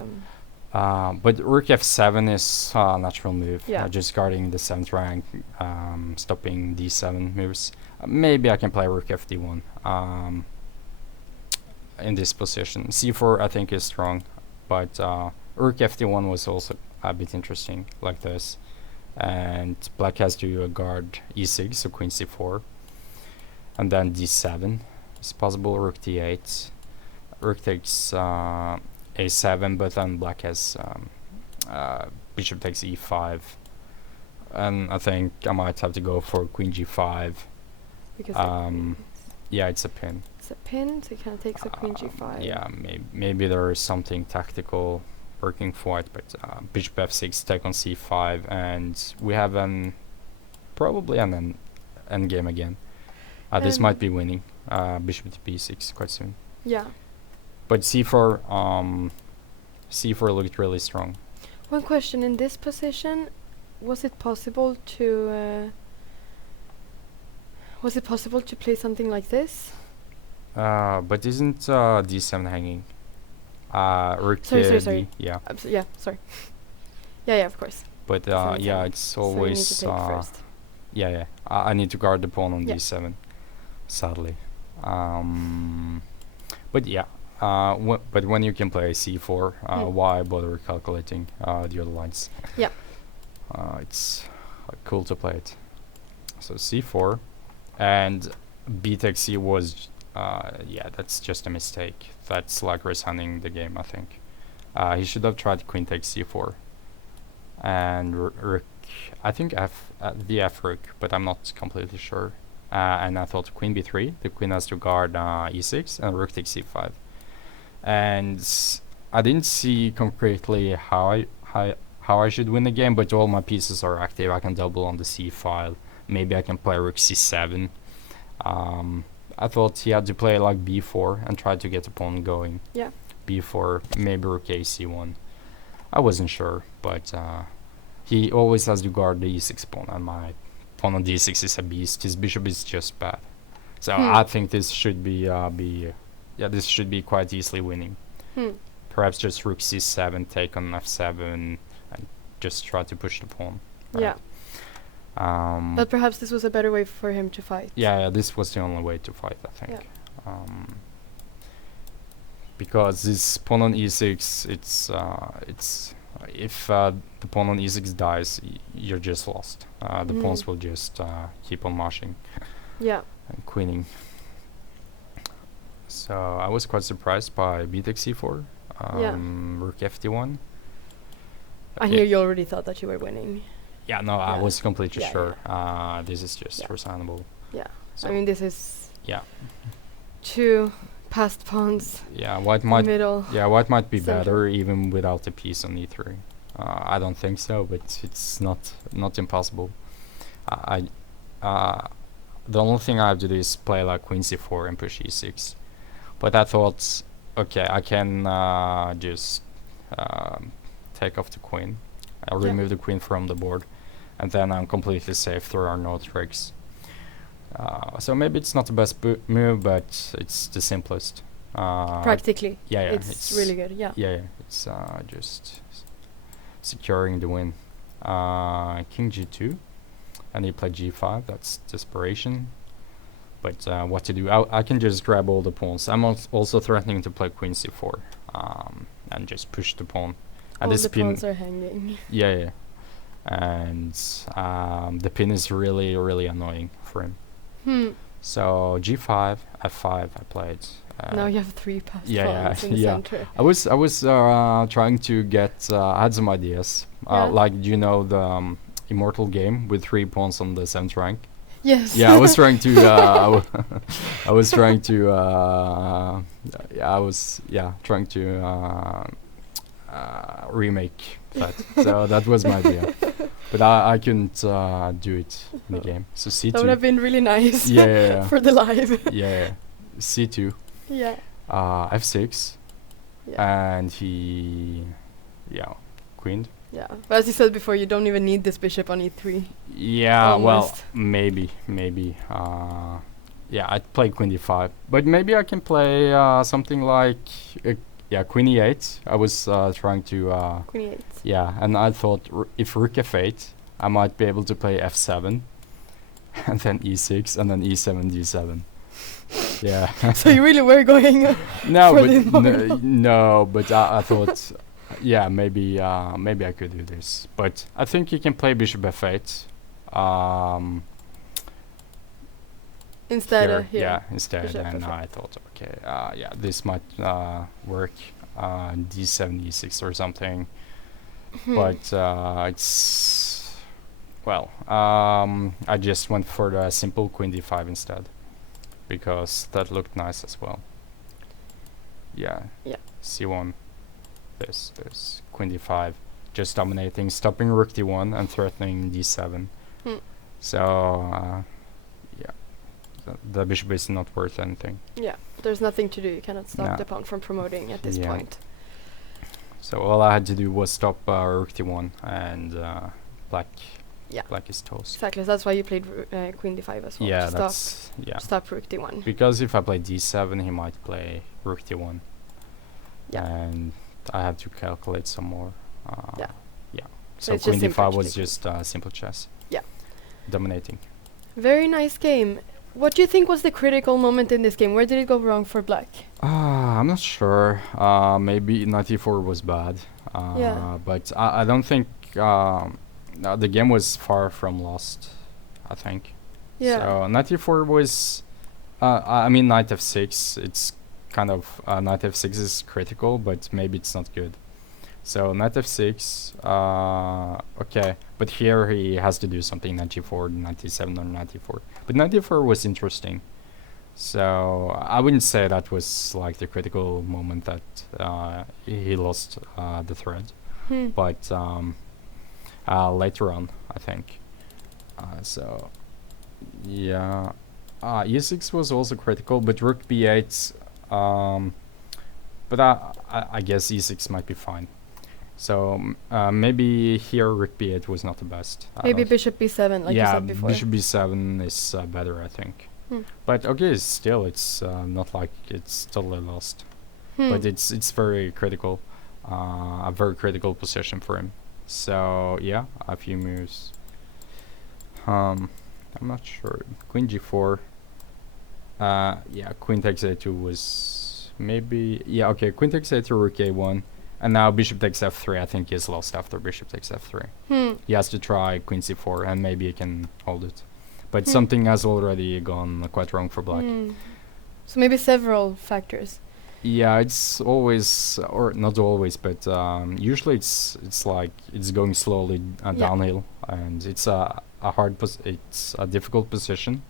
But rook f7 is a natural move. Yeah. Just guarding the 7th rank, stopping d7 moves. Maybe I can play rook fd1 in this position. c4 I think is strong, but rook fd1 was also a bit interesting, like this. And black has to guard e6, so queen c4. And then d7 is possible, rook d8. Rook takes a7, but then black has bishop takes e5. And I think I might have to go for queen g5. because Yeah, it's a pin. it's a pin, so he kind of takes a queen g5. Yeah, maybe there is something tactical working for it, but bishop f6, take on c5, and we have probably an endgame again. This might be winning. Bishop to b6 quite soon. Yeah. But c4, c4 looked really strong. One question: in this position, was it possible to play something like this? But isn't d7 hanging? Rook Sorry. d, yeah. Yeah, sorry. Yeah, of course. But D7 yeah, hanging. it's So you need always to take first. yeah. I need to guard the pawn on Yeah. d7, sadly. But yeah, but when you can play c4, why bother calculating the other lines? Yeah. It's cool to play it. So c4, and b takes c was yeah, that's just a mistake. That's like resigning the game, I think. He should have tried queen takes c4, and rook. I think the f rook, but I'm not completely sure. And I thought queen b3. The queen has to guard e6, and rook takes c5. And I didn't see concretely how I should win the game, but all my pieces are active. I can double on the c file. Maybe I can play rook c7. I thought he had to play like b4 and try to get the pawn going. Yeah. b4, maybe rook ac1. I wasn't sure, but he always has to guard the e6 pawn, and my pawn on d6 is a beast. His bishop is just bad. So I think this should be this should be quite easily winning. Perhaps just rook c7, take on f7, and just try to push the pawn. Yeah. But perhaps this was a better way for him to fight. Yeah, this was the only way to fight, I think. Because this pawn on e6, it's if the pawn on e6 dies, you're just lost. The pawns will just keep on marching. Yeah. And queening. So I was quite surprised by b takes c4, rook fd1. I hear you already thought that you were winning. Yeah, no, I Yeah. was completely Yeah, sure. This is just Yeah. reasonable. Yeah. So I mean, this is yeah, 2 passed pawns yeah, white might middle. white might be center. better even without the piece on e3. I don't think so, but it's not impossible. I the only thing I have to do is play like queen c4 and push e6. But I thought, okay, I can just take off the queen. I'll Yeah. remove the queen from the board, and then I'm completely safe. There are no tricks. So maybe it's not the best move, but it's the simplest. Practically. Yeah, It's really good. Yeah. Yeah, it's just securing the win. King g2, and he played g5. That's desperation. But what to do? I can just grab all the pawns. I'm also threatening to play queen c4, and just push the pawn. And All this the pin, pawns are hanging. yeah, and the pin is really annoying for him. So g5, f5. I played. Now you have 3 passed yeah, pawns in the yeah. center. I was trying to get. I had some ideas. Yeah. Like, do you know the Immortal game with 3 pawns on the 7th rank? Yes. Yeah, I was trying to. I was trying to. Trying to remake that. So that was my idea, but I couldn't do it in the game. So c2. That would have been really nice. Yeah. For the live. Yeah, c2. Yeah. F6, Yeah. and he, queened. Yeah. But as you said before, you don't even need this bishop on e3. Yeah, well, Almost. maybe. I'd play queen d5, but maybe I can play something like, queen e8. I was trying to, Queen e8. and I thought if rook f8, I might be able to play f7, and then e6, and then e7, d7. Yeah. So you really were going. No, for but this model. no, but I thought, maybe I could do this. But I think you can play bishop f8. Instead of here. Yeah, instead, Bishop and f8. I thought, okay, this might work. D7, e6 or something. But it's I just went for the simple queen d5 instead, because that looked nice as well. Yeah. C1. This queen d5, just dominating, stopping rook d1 and threatening d7. So the bishop is not worth anything. Yeah. There's nothing to do. You cannot stop No. the pawn from promoting at this Yeah. point. So all I had to do was stop rook d1, and black is toast. Exactly. So that's why you played queen d5 as well. Yeah, to that's stop rook d1. because if I play d7, he might play rook d1. Yeah. And I have to calculate some more. Yeah. So it's queen just d5 was simplistic. just simple chess. Yeah. Dominating. Very nice game. What do you think was the critical moment in this game? Where did it go wrong for black? I'm not sure. Maybe knight e4 was bad. But I don't think the game was far from lost, I think. Yeah. So knight e4 was, I mean, knight f6. It's kind of knight f6 is critical, but maybe it's not good. So knight f6. Okay, but here he has to do something. Knight g4, knight e7, or knight e4. But knight e4 was interesting. So I wouldn't say that was like the critical moment that he lost the thread. But later on, I think. So yeah, e6 was also critical, but rook b8. But I guess e6 might be fine. So maybe here rook b8 was not the best. Maybe bishop b7, like you said before. Bishop b7 is better, I think. But okay, still it's not like it's totally lost. But it's very critical, a very critical position for him. So yeah, a few moves. I'm not sure. Queen g4. Queen takes a2 was maybe okay. Queen takes a2, rook a1, and now bishop takes f3. I think he's lost after bishop takes f3. He has to try queen c4, and maybe he can hold it. But something has already gone quite wrong for black. So maybe several factors. Yeah, it's always, or not always, but usually it's like it's going slowly Yeah. downhill, and it's it's a difficult position,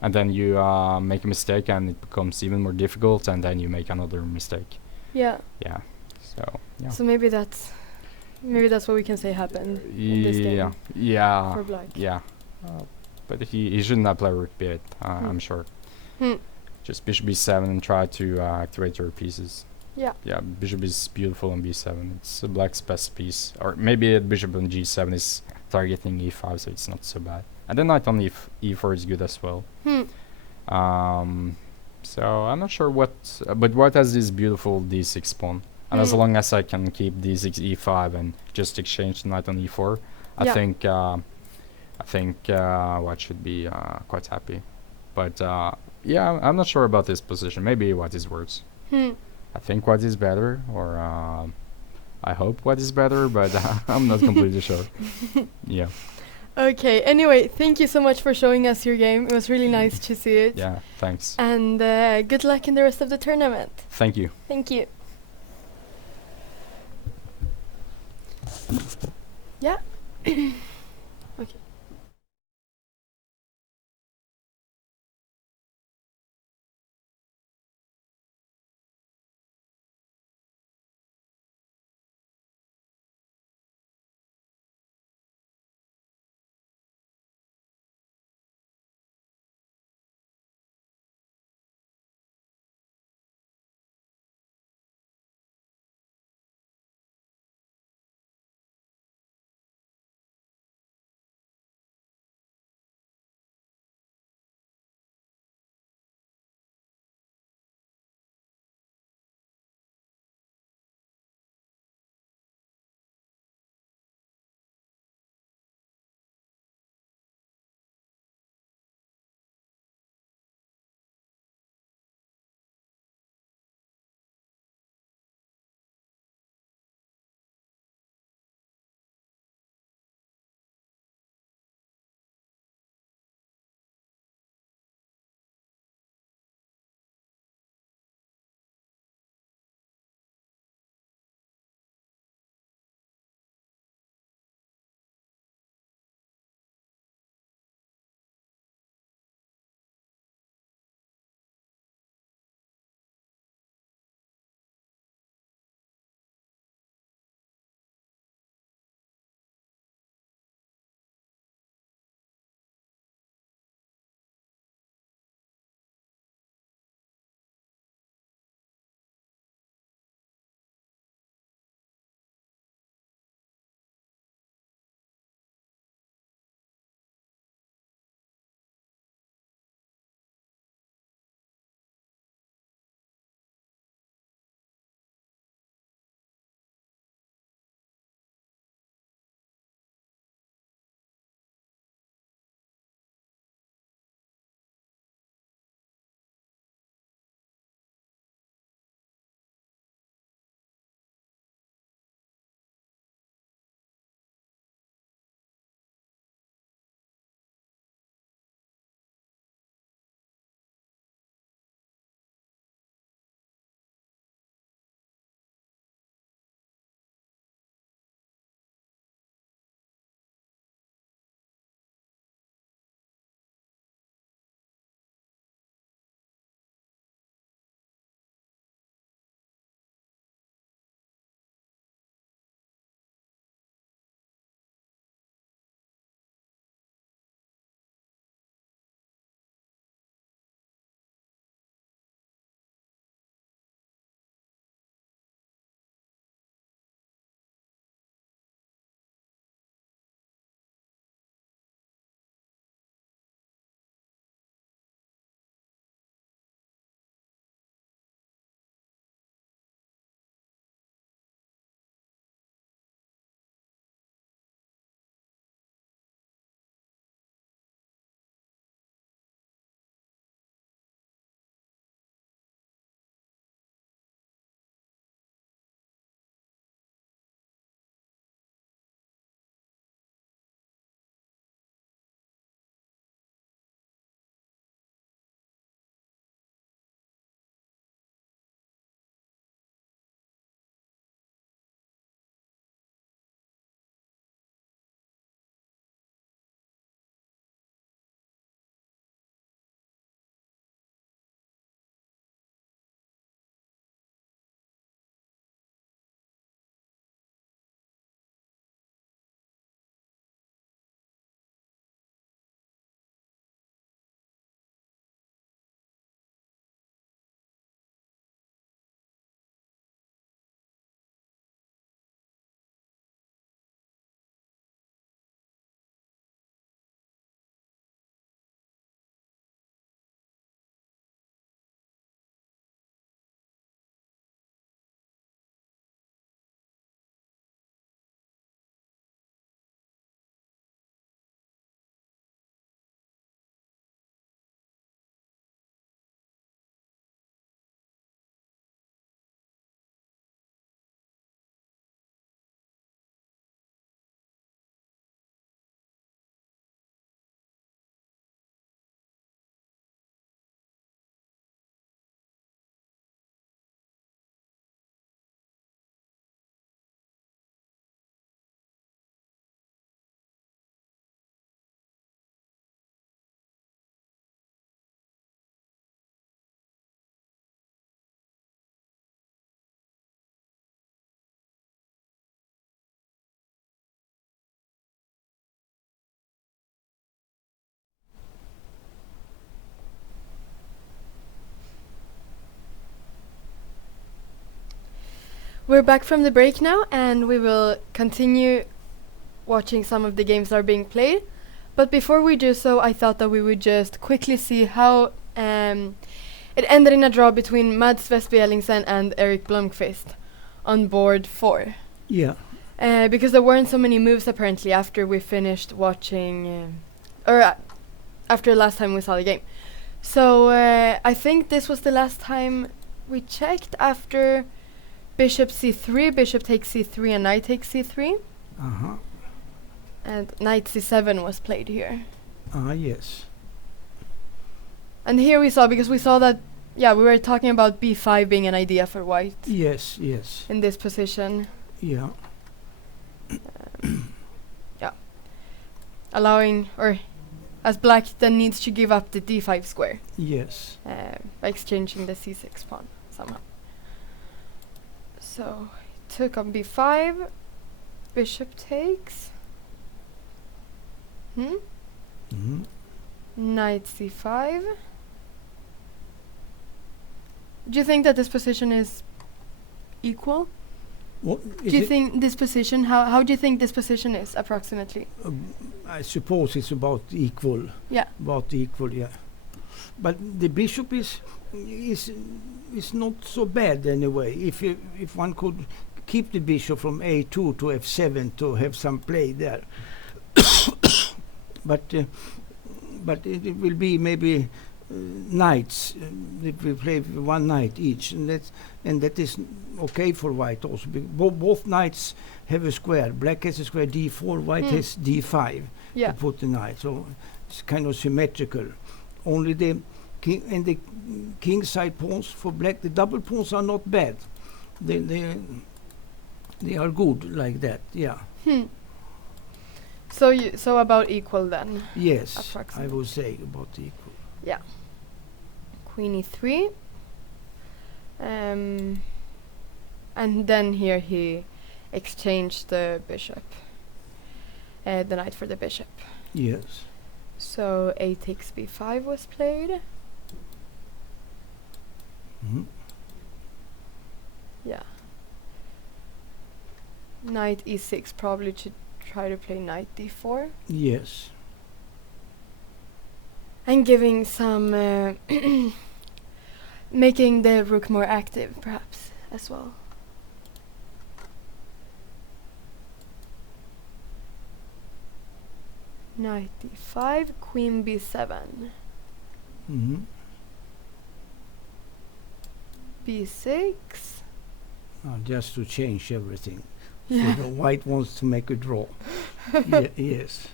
and then you make a mistake, and it becomes even more difficult, and then you make another mistake. Yeah. Yeah. So yeah. So maybe that's what we can say happened in this Yeah. game Yeah. for black. Yeah. But he shouldn't have played rook b8. I'm sure. Hmm. Just bishop b7 and try to activate your pieces. Yeah. Yeah, bishop is beautiful on b7. It's black's best piece. Or maybe bishop on g7 is targeting e5, so it's not so bad. And then knight on e4 is good as well. So I'm not sure what, but white has this beautiful d6 pawn. And as long as I can keep d6 e5 and just exchange the knight on e4, Yeah. I think white should be quite happy. But yeah, I'm not sure about this position. Maybe white is worse. I think white is better, or I hope white is better, but I'm not completely sure. Yeah. Okay. Anyway, thank you so much for showing us your game. It was really nice to see it. Yeah, thanks. And good luck in the rest of the tournament. Thank you. Thank you. Yeah. Okay. We're back from the break now, and we will continue watching some of the games that are being played. But before we do so, I thought that we would just quickly see how it ended in a draw between Mads Westby Ellingsen and Erik Blomqvist on board 4. Yeah. Because there weren't so many moves apparently after we finished watching, after the last time we saw the game. So I think this was the last time we checked. After bishop c3, bishop takes c3 and knight takes c3. Uh-huh. And knight c7 was played here. Yes. And here we saw, because we saw that, yeah, we were talking about b5 being an idea for white. Yes, yes. In this position. Yeah. Yeah. Allowing, or as black then needs to give up the d5 square. Yes. By exchanging the c6 pawn somehow. So, took on b5, bishop takes. Mm-hmm. Knight c5. Do you think that this position is equal? What Do you think this position, how do you think this position is approximately? I suppose it's about equal. Yeah. About equal, yeah. But the bishop is not so bad anyway. If one could keep the bishop from a2 to f7 to have some play there. But it will be maybe knights. If we play one knight each, and that is okay for white also. Both knights have a square. Black has a square d4, white has d5 Yeah. to put the knight. So it's kind of symmetrical. Only the king and the king side pawns for black, the double pawns are not bad. They are good like that. Yeah. So about equal then. Yes, I Approximately. would say about equal. Yeah. Queen e3. And then here he exchanged the bishop. The knight for the bishop. Yes. So a takes b5 was played. Mm-hmm. Yeah. Knight e6, probably to try to play knight d4. Yes. And giving some making the rook more active perhaps as well. Knight d5, queen b7, Mm-hmm. b6. Just to change everything. Yeah. So the white wants to make a draw. Yes.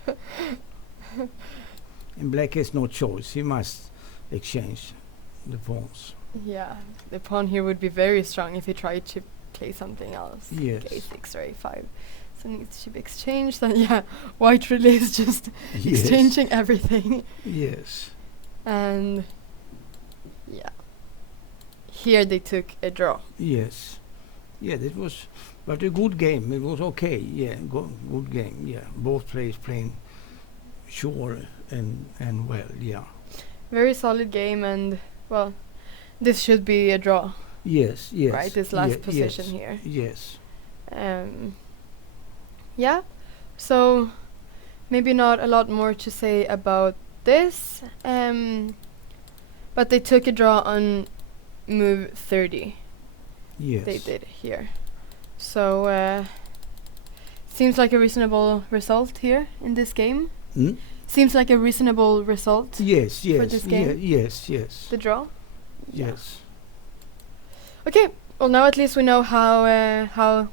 And black has no choice. He must exchange the pawns. Yeah, the pawn here would be very strong if he tried to play something else. Yes. Like a6 or a5. So needs to be exchanged. And yeah, white really is just Yes. exchanging everything. Yes. And yeah, here they took a draw. Yes. Yeah, that was, but a good game. It was okay. Yeah, good game. Yeah, both players playing sure and well. Yeah. Very solid game, and well, this should be a draw, Yes. Yes. right? This last Ye- position yes, here. Yes. Yeah, so maybe not a lot more to say about this, but they took a draw on move 30. Yes. They did here. So seems like a reasonable result here in this game. Hmm? Seems like a reasonable result. Yes. Yes. this game? Yes. Yes. The draw. Yes. Okay. Well, now at least we know how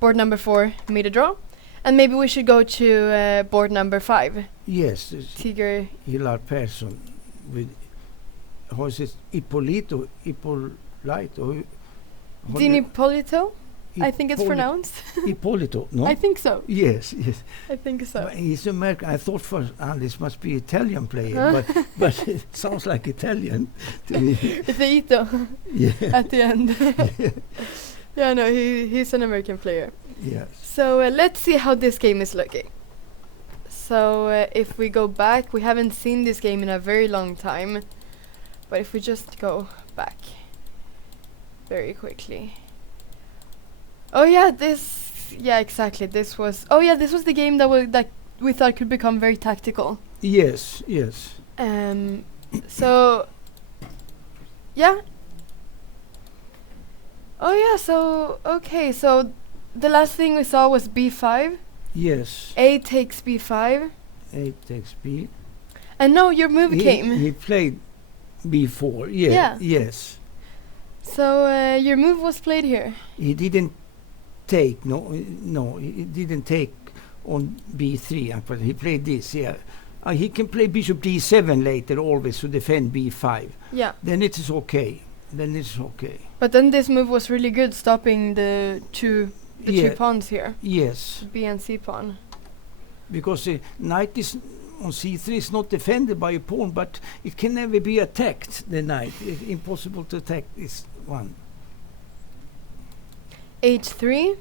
board number 4 made a draw, and maybe we should go to board number 5. Yes. It's Tiger. Hillar Persson with, how is it, Ippolito? Dinipolito, I think it's pronounced. Ippolito, no? I think so. Yes, yes. I think so. But he's American. I thought first, this must be Italian player, but it sounds like Italian to me. It's a Ito Yeah. at the end. Yeah, no, he's an American player. Yes. So let's see how this game is looking. So if we go back, we haven't seen this game in a very long time, but if we just go back very quickly. Oh yeah, exactly. This was the game that we thought could become very tactical. Yes. So yeah. Oh yeah, so okay, so the last thing we saw was b5. Yes. A takes b5. A takes B. And no, your move came. He played B4. Yeah. Yes. So your move was played here. He didn't take. No. He didn't take on B3. But he played this. Yeah. He can play Bishop D7 later always to defend B5. Yeah. Then it is okay. But then this move was really good, stopping the two pawns here. Yes. B and C pawn. Because knight is on C3 is not defended by a pawn, but it can never be attacked. The knight, it's impossible to attack this one. H3.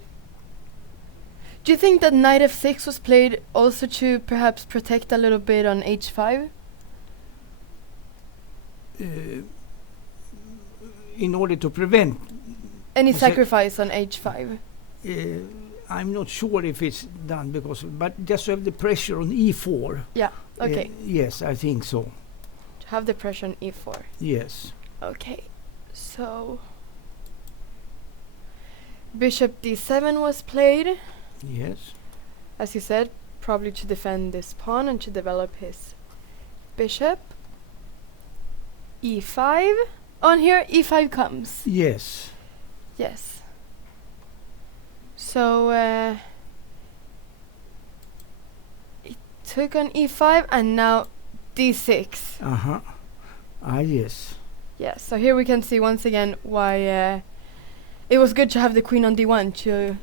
Do you think that knight F6 was played also to perhaps protect a little bit on H5? In order to prevent any sacrifice on H5? I'm not sure if it's done but just to have the pressure on E4. Yeah, okay. Yes, I think so. To have the pressure on E4. Yes. Okay, so Bishop D7 was played. Yes. As you said, probably to defend this pawn and to develop his bishop. E5. On here, E5 comes. Yes. Yes. So it took on E5 and now D6. Yes. Yes. So here we can see once again why it was good to have the queen on D1 to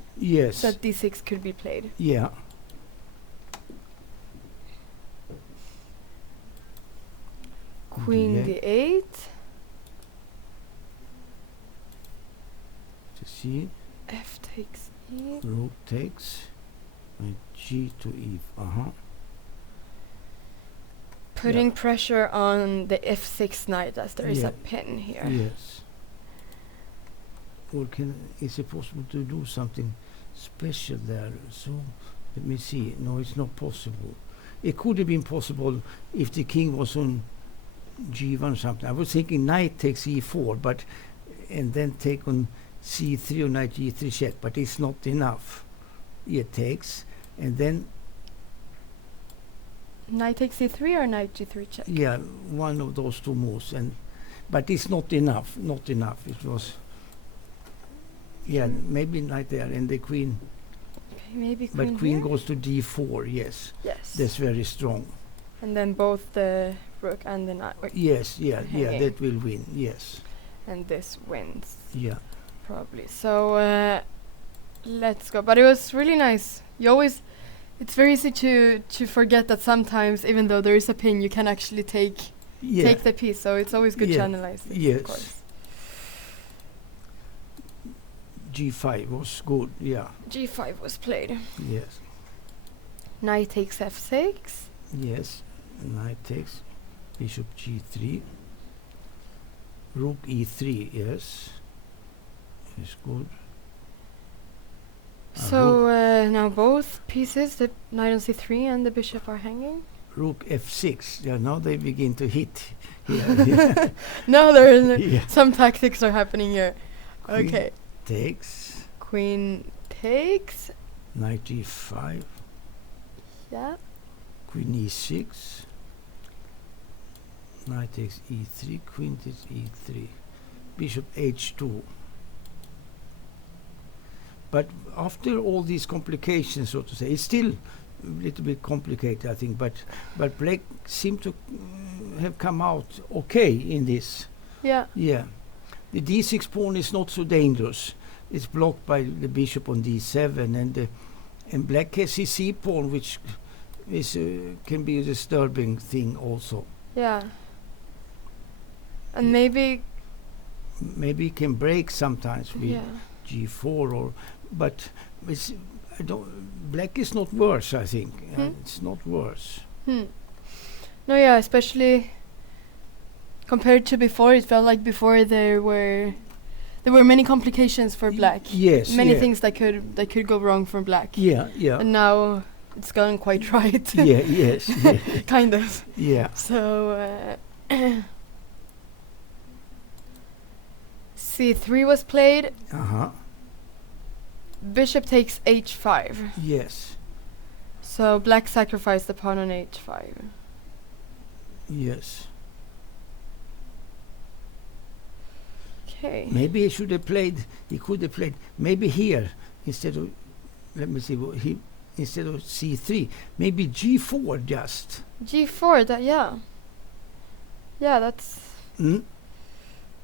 so that D6 could be played. Yeah. Queen D8. To see. F takes E. Rook takes. And G to E. Putting pressure on the F6 knight as there is a pin here. Yes. Or is it possible to do something special there? So let me see. No, it's not possible. It could have been possible if the king was on G1 or something. I was thinking knight takes E4, and then take on C3 or knight G3 check, but it's not enough. It takes, and then knight takes C3 or knight G3 check? Yeah, one of those two moves, but it's not enough. It was maybe knight there and the queen. Okay, maybe queen. But queen here? goes to D4. Yes. That's very strong. And then both the rook and the knight. Yes, that will win. Yes. And this wins. Yeah. Probably. So let's go. But it was really nice. It's very easy to forget that sometimes, even though there is a pin, you can actually take the piece. So it's always good to analyze this. Yes. Of course. G5 was good. Yeah. G5 was played. Yes. Knight takes F6. Yes. Knight takes Bishop G3. Rook E3. Yes. It's good. So now both pieces, the knight on C3 and the bishop, are hanging. Rook F6. Yeah, now they begin to hit. Yeah. Now there are some tactics are happening here. Queen okay. Takes. Queen takes. Knight E5. Yeah. Queen E6. Knight takes E3. Queen takes E3. Bishop H2. But after all these complications, so to say, it's still a little bit complicated, I think. But Black seem to have come out okay in this. Yeah. Yeah. The D6 pawn is not so dangerous. It's blocked by the bishop on D7, and Black has his C pawn, which is can be a disturbing thing also. Yeah. And maybe it can break sometimes with G4 but Black is not worse, I think. It's not worse. No, yeah, especially compared to before, it felt like before there there were many complications for black. Yes. Many yeah. things that could go wrong for black. Yeah. Yeah. And now it's gone quite right. Yeah. Yes. Yeah. Kind of. Yeah. So c3 was played. Bishop takes h5. Yes. So black sacrificed the pawn on h5. Yes. Okay. Maybe he should have played. He could have played maybe here instead of. Let me see. Instead of c3, maybe g4 just. g4. That yeah. Yeah, that's.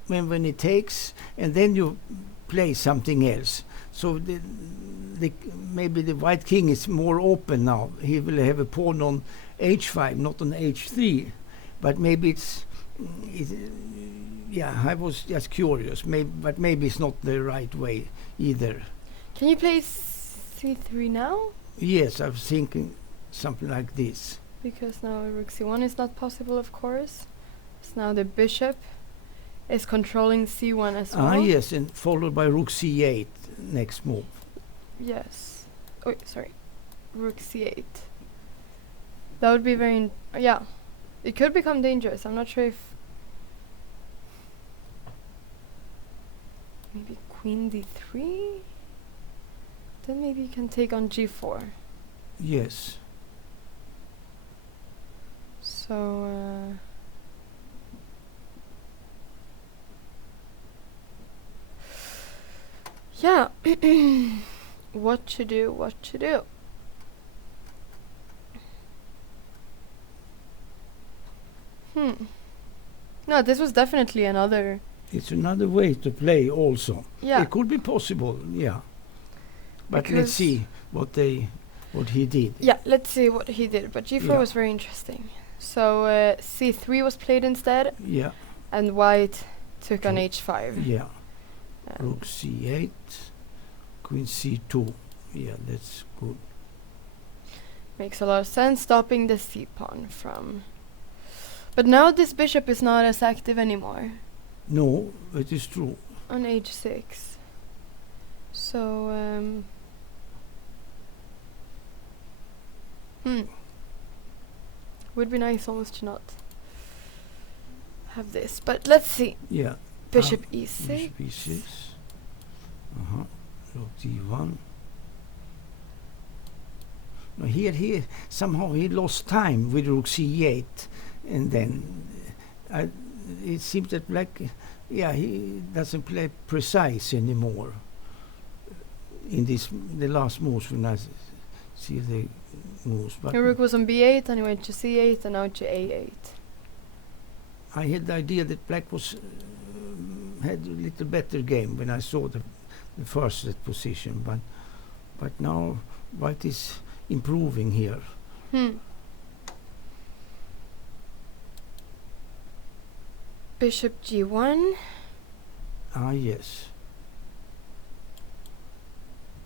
When it takes, and then you play something else. So maybe the white king is more open now. He will have a pawn on h5, not on h3. But maybe yeah, I was just curious. But maybe it's not the right way either. Can you play c3 now? Yes, I was thinking something like this. Because now rook c1 is not possible, of course. So now the bishop is controlling c1 as well. Yes, and followed by rook c8 next move. Yes. Oh, sorry. Rook c8. That would be very... yeah. It could become dangerous. I'm not sure if... maybe queen d3? Then maybe you can take on g4. Yes. So... yeah. What to do? No, this was definitely another... It's another way to play also. yeah. It could be possible, yeah. But Because let's see what he did. yeah, let's see what he did. But g4 Yeah. was very interesting. So c3 was played instead, Yeah, and white took on Rook- h5. yeah. And Rook c8, queen c2. Yeah, that's good. makes a lot of sense, stopping the c pawn from... But now this bishop is not as active anymore No, it is true. on h6. So, would be nice almost to not have this. But let's see. Yeah. Bishop e6. Bishop e6. Rook d1. Now here somehow he lost time with rook c8, and then it seems that black, he doesn't play precise anymore. In the last moves when I see the moves, but Your rook was on b8, and he went to c8, and now to a8. I had the idea that black was had a little better game when I saw the first set position, but now white is improving here. Bishop g1. Yes.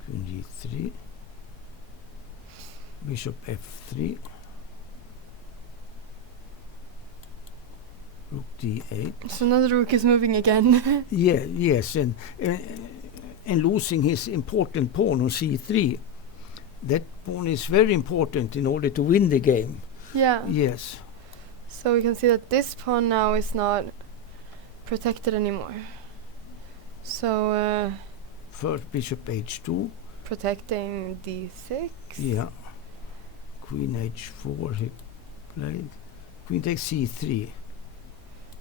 Queen g3. Bishop f3. Rook d8. So now the rook is moving again. Yes, and losing his important pawn on c3. That pawn is very important in order to win the game. Yeah. Yes. So we can see that this pawn now is not protected anymore. So First bishop h2. protecting d6. Yeah. Queen h4 he played. Queen takes c3.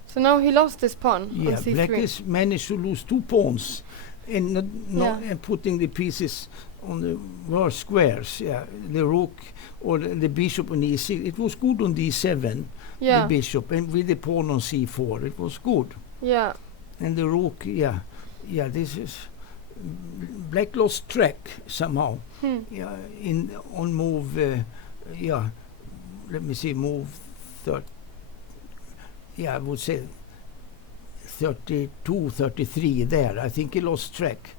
So now he lost this pawn on Yeah, c3. black has managed to lose 2 pawns and and putting the pieces on the worst squares. Yeah, the rook or the bishop on e6. It was good on d7, Yeah. the bishop, and with the pawn on c4, it was good. Yeah. And the rook, this is black lost track somehow. Yeah, on move. Let me see, move 30. Yeah, I would say 32, 33 there. I think he lost track.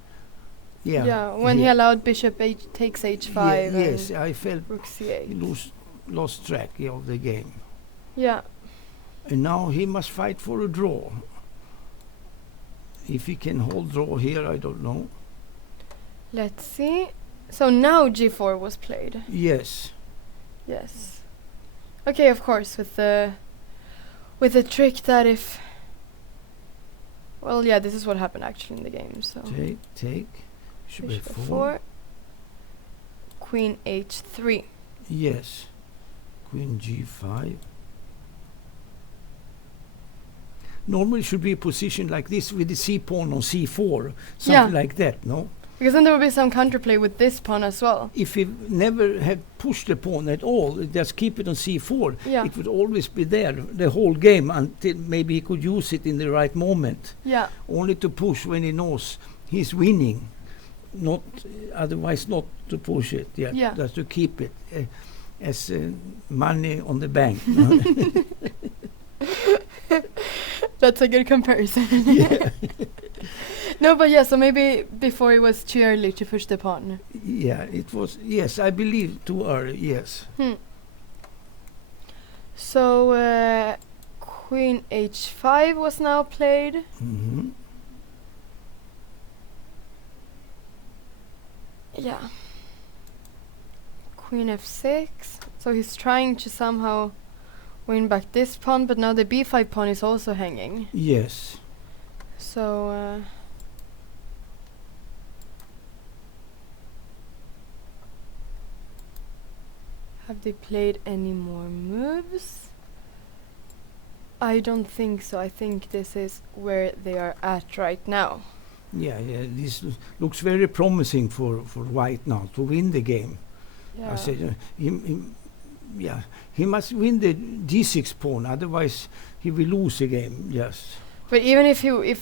Yeah. Yeah. When he allowed bishop takes h5. Yes, and I felt rook he c8. lost track of the game. Yeah. And now he must fight for a draw. If he can hold draw here, I don't know. Let's see. So now g4 was played. Yes. Yes. Okay, of course, with the trick that if... Well, yeah, this is what happened actually in the game, so... Take. Bishop Bishop f4. f4. Queen h3. Yes. Queen g5. Normally should be a position like this with the c-pawn on c4. Something like that, no? Because then there will be some counterplay with this pawn as well. If he never had pushed the pawn at all, just keep it on c4, Yeah. it would always be there the whole game until maybe he could use it in the right moment. Yeah. Only to push when he knows he's winning. Not otherwise not to push it. Yeah. Just to keep it as money on the bank. That's a good comparison. Yeah. No, but yeah, so maybe before it was too early to push the pawn. Yeah, it was. Yes, I believe too early. Yes. So Queen h5 was now played. Mm-hmm. Yeah. Queen f6. So he's trying to somehow win back this pawn, but now the b5 pawn is also hanging. Yes. So have they played any more moves? I don't think so. I think this is where they are at right now. Yeah. This looks very promising for White now to win the game. Yeah. I said, he must win the d6 pawn, otherwise he will lose the game. Yes. But even if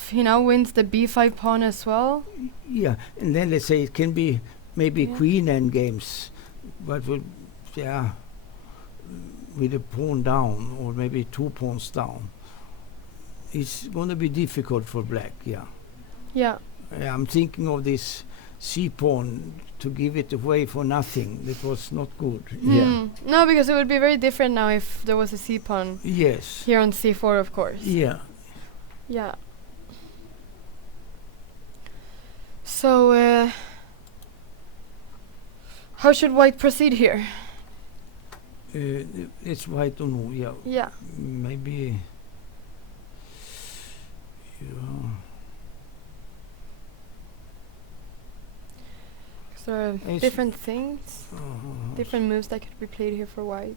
he now wins the b5 pawn as well. Yeah, and then let's say it can be maybe queen end games, but with a pawn down or maybe 2 pawns down. It's going to be difficult for black. Yeah. Yeah. I'm thinking of this c pawn to give it away for nothing. That was not good. Yeah. No, because it would be very different now if there was a c pawn. Yes. Here on c4, of course. Yeah. Yeah. So, how should White proceed here? It's White, don't know. Yeah. Yeah. Maybe. Yeah. There are different things, different moves that could be played here for White.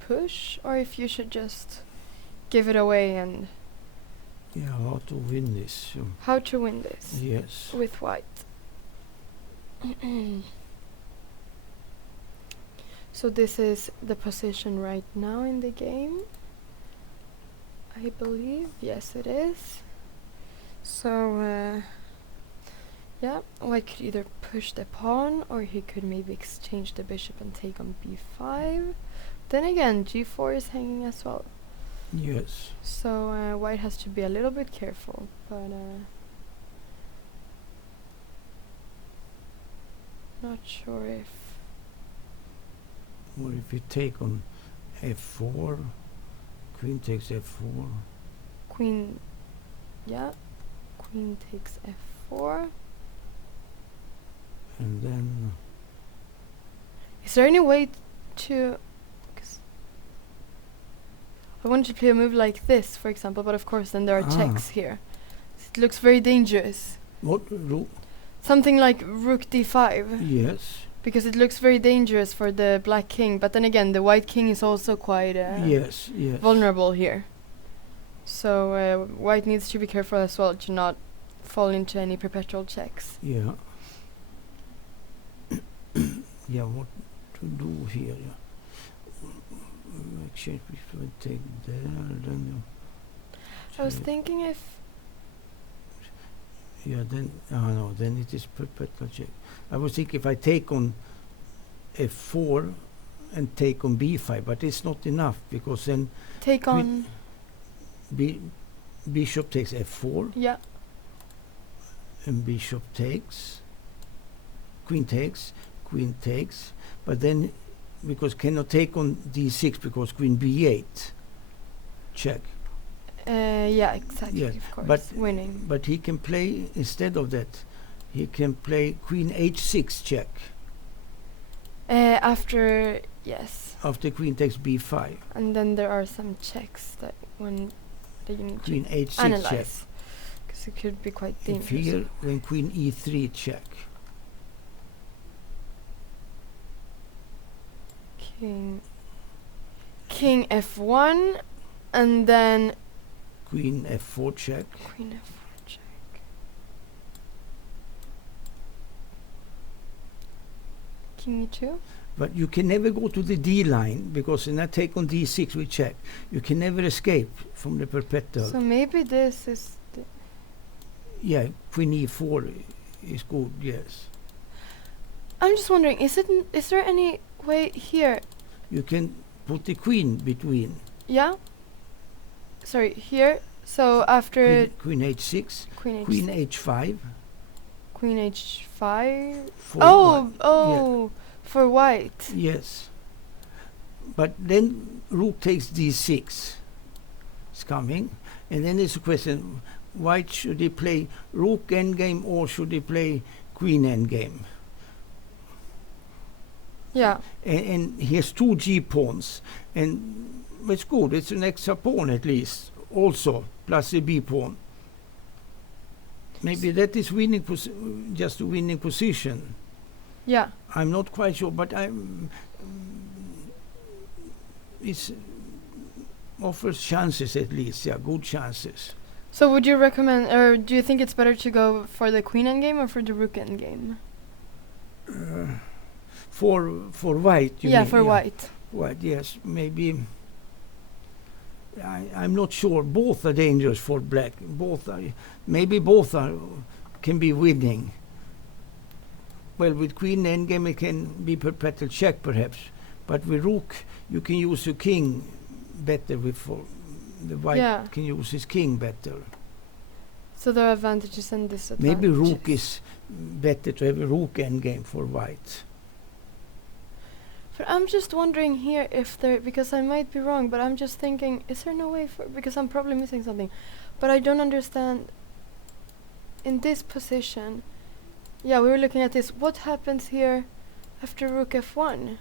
Push, or if you should just give it away and... Yeah, how to win this. How to win this Yes. with White. So this is the position right now in the game, I believe. Yes, it is. So, yeah, White could either push the pawn, or he could maybe exchange the bishop and take on b5. Then again, g4 is hanging as well. Yes. So White has to be a little bit careful, but not sure if... Or if you take on f4, queen takes f4. Queen, yeah, queen takes f4. And then... Is there any way to... Cause I wanted to play a move like this, for example, but of course then there are checks here. It looks very dangerous. What? Rook? Something like rook d5. Yes. Because it looks very dangerous for the black king, but then again the white king is also quite yes. vulnerable here. So White needs to be careful as well to not fall into any perpetual checks. Yeah. Yeah, what to do here? Exchange before take there, then I was thinking if... Yeah, then no, then it is perpetual check. I was thinking if I take on f4 and take on b5, but it's not enough because then take on... bishop takes f4. Yeah. And bishop takes, queen takes, queen takes, but then because cannot take on d6 because queen b8 check. Yeah, exactly. Yes, Of course, but winning. but he can play instead of that. He can play queen h6 check After yes, after queen takes b5. and then there are some checks that you need Queen to h6 check. analyze, because it could be quite If dangerous. here, then queen e3 check. King f1, and then Queen f4 check. queen f4 check. King e2. But you can never go to the d line because in that take on d6 we check. You can never escape from the perpetual. So maybe this is. Yeah, queen e4 is good. Yes, I'm just wondering, is there any way here? you can put the queen between. Yeah. Sorry, here. So after Queen h6, queen queen h6, h5. queen h5. For Oh, white. oh, for white. Yes. But then rook takes d6. It's coming. And then there's a question, white should he play rook endgame or should he play queen endgame? Yeah. And he has two g pawns. And it's good, it's an extra pawn at least. Also, plus a b pawn. Maybe that is winning just a winning position. Yeah. I'm not quite sure, but it offers chances at least, yeah, good chances. So would you recommend, or do you think it's better to go for the queen endgame or for the rook endgame? For white, you Yeah, mean? for white. White, yes, maybe. I'm not sure. Both are dangerous for black. Maybe both can be winning. Well, with queen endgame it can be perpetual check perhaps, but with rook you can use your king better. The white can use his king better. So there are advantages and disadvantages. Maybe rook is better to have a rook endgame for white. But I'm just wondering here if there, because I might be wrong, but I'm just thinking, is there no way for, because I'm probably missing something, but I don't understand. In this position, yeah, we were looking at this. What happens here after rook f1?